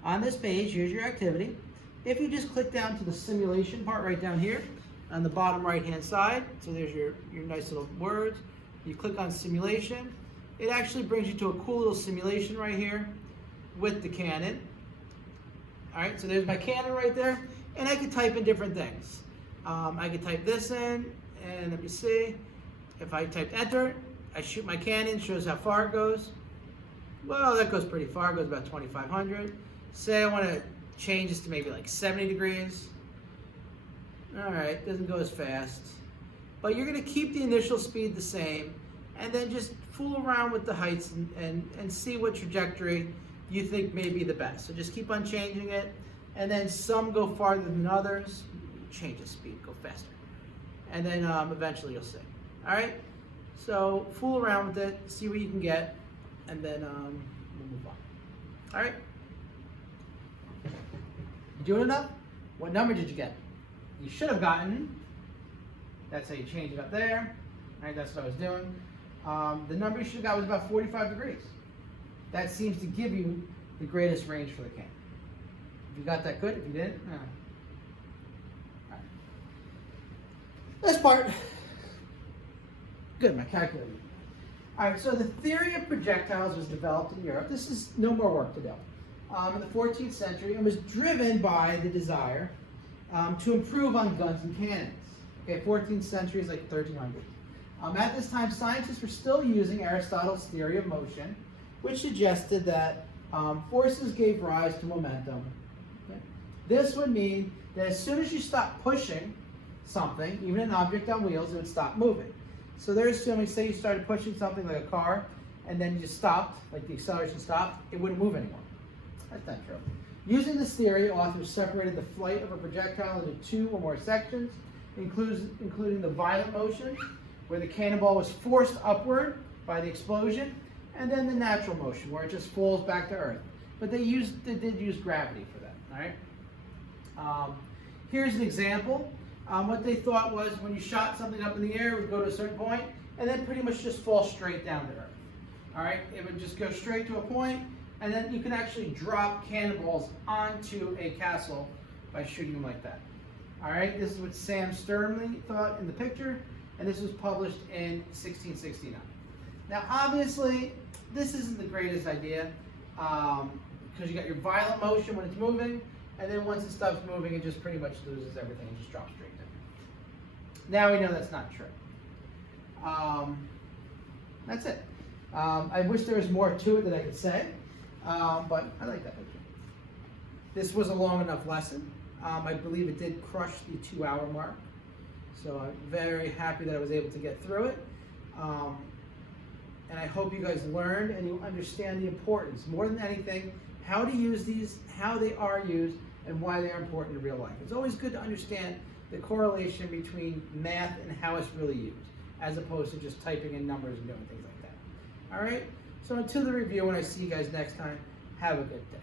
on this page, here's your activity. If you just click down to the simulation part right down here on the bottom right hand side, so there's your nice little words. You click on simulation. It actually brings you to a cool little simulation right here with the cannon. All right, so there's my cannon right there, and I could type in different things. I could type this in, and let me see. If I type enter, I shoot my cannon, shows how far it goes. Well, that goes pretty far, it goes about 2,500. Say I want to change this to maybe like 70 degrees. All right, doesn't go as fast. But you're going to keep the initial speed the same, and then just fool around with the heights and see what trajectory you think may be the best. So just keep on changing it, and then some go farther than others. Change the speed, go faster. And then eventually you'll see. All right? So fool around with it, see what you can get, and then we'll move on. All right? You doing enough? What number did you get? You should have gotten, that's how you change it up there. All right, that's what I was doing. The number you should have got was about 45 degrees. That seems to give you the greatest range for the cannon. If you got that good, if you didn't, all right. This part, good, my calculator. All right, so the theory of projectiles was developed in Europe. This is no more work to do. In the 14th century, and was driven by the desire to improve on guns and cannons. Okay, 14th century is like 1300. At this time, scientists were still using Aristotle's theory of motion, which suggested that forces gave rise to momentum. Okay? This would mean that as soon as you stop pushing something, even an object on wheels, it would stop moving. So they're assuming, say you started pushing something like a car, and then you just stopped, like the acceleration stopped, it wouldn't move anymore. That's not true. Using this theory, authors separated the flight of a projectile into 2 or more sections, including the violent motion, where the cannonball was forced upward by the explosion, and then the natural motion, where it just falls back to Earth. But they did use gravity for that. All right. Here's an example. What they thought was when you shot something up in the air, it would go to a certain point, and then pretty much just fall straight down to Earth. All right. It would just go straight to a point, and then you can actually drop cannonballs onto a castle by shooting them like that. All right. This is what Sam Sternley thought in the picture, and this was published in 1669. Now, obviously, this isn't the greatest idea because you got your violent motion when it's moving, and then once it stops moving, it just pretty much loses everything and just drops straight down. Now we know that's not true. That's it. I wish there was more to it that I could say, but I like that picture. This was a long enough lesson. I believe it did crush the 2-hour mark, so I'm very happy that I was able to get through it. And I hope you guys learned and you understand the importance, more than anything, how to use these, how they are used, and why they are important in real life. It's always good to understand the correlation between math and how it's really used, as opposed to just typing in numbers and doing things like that. All right? So until the review, when I see you guys next time, have a good day.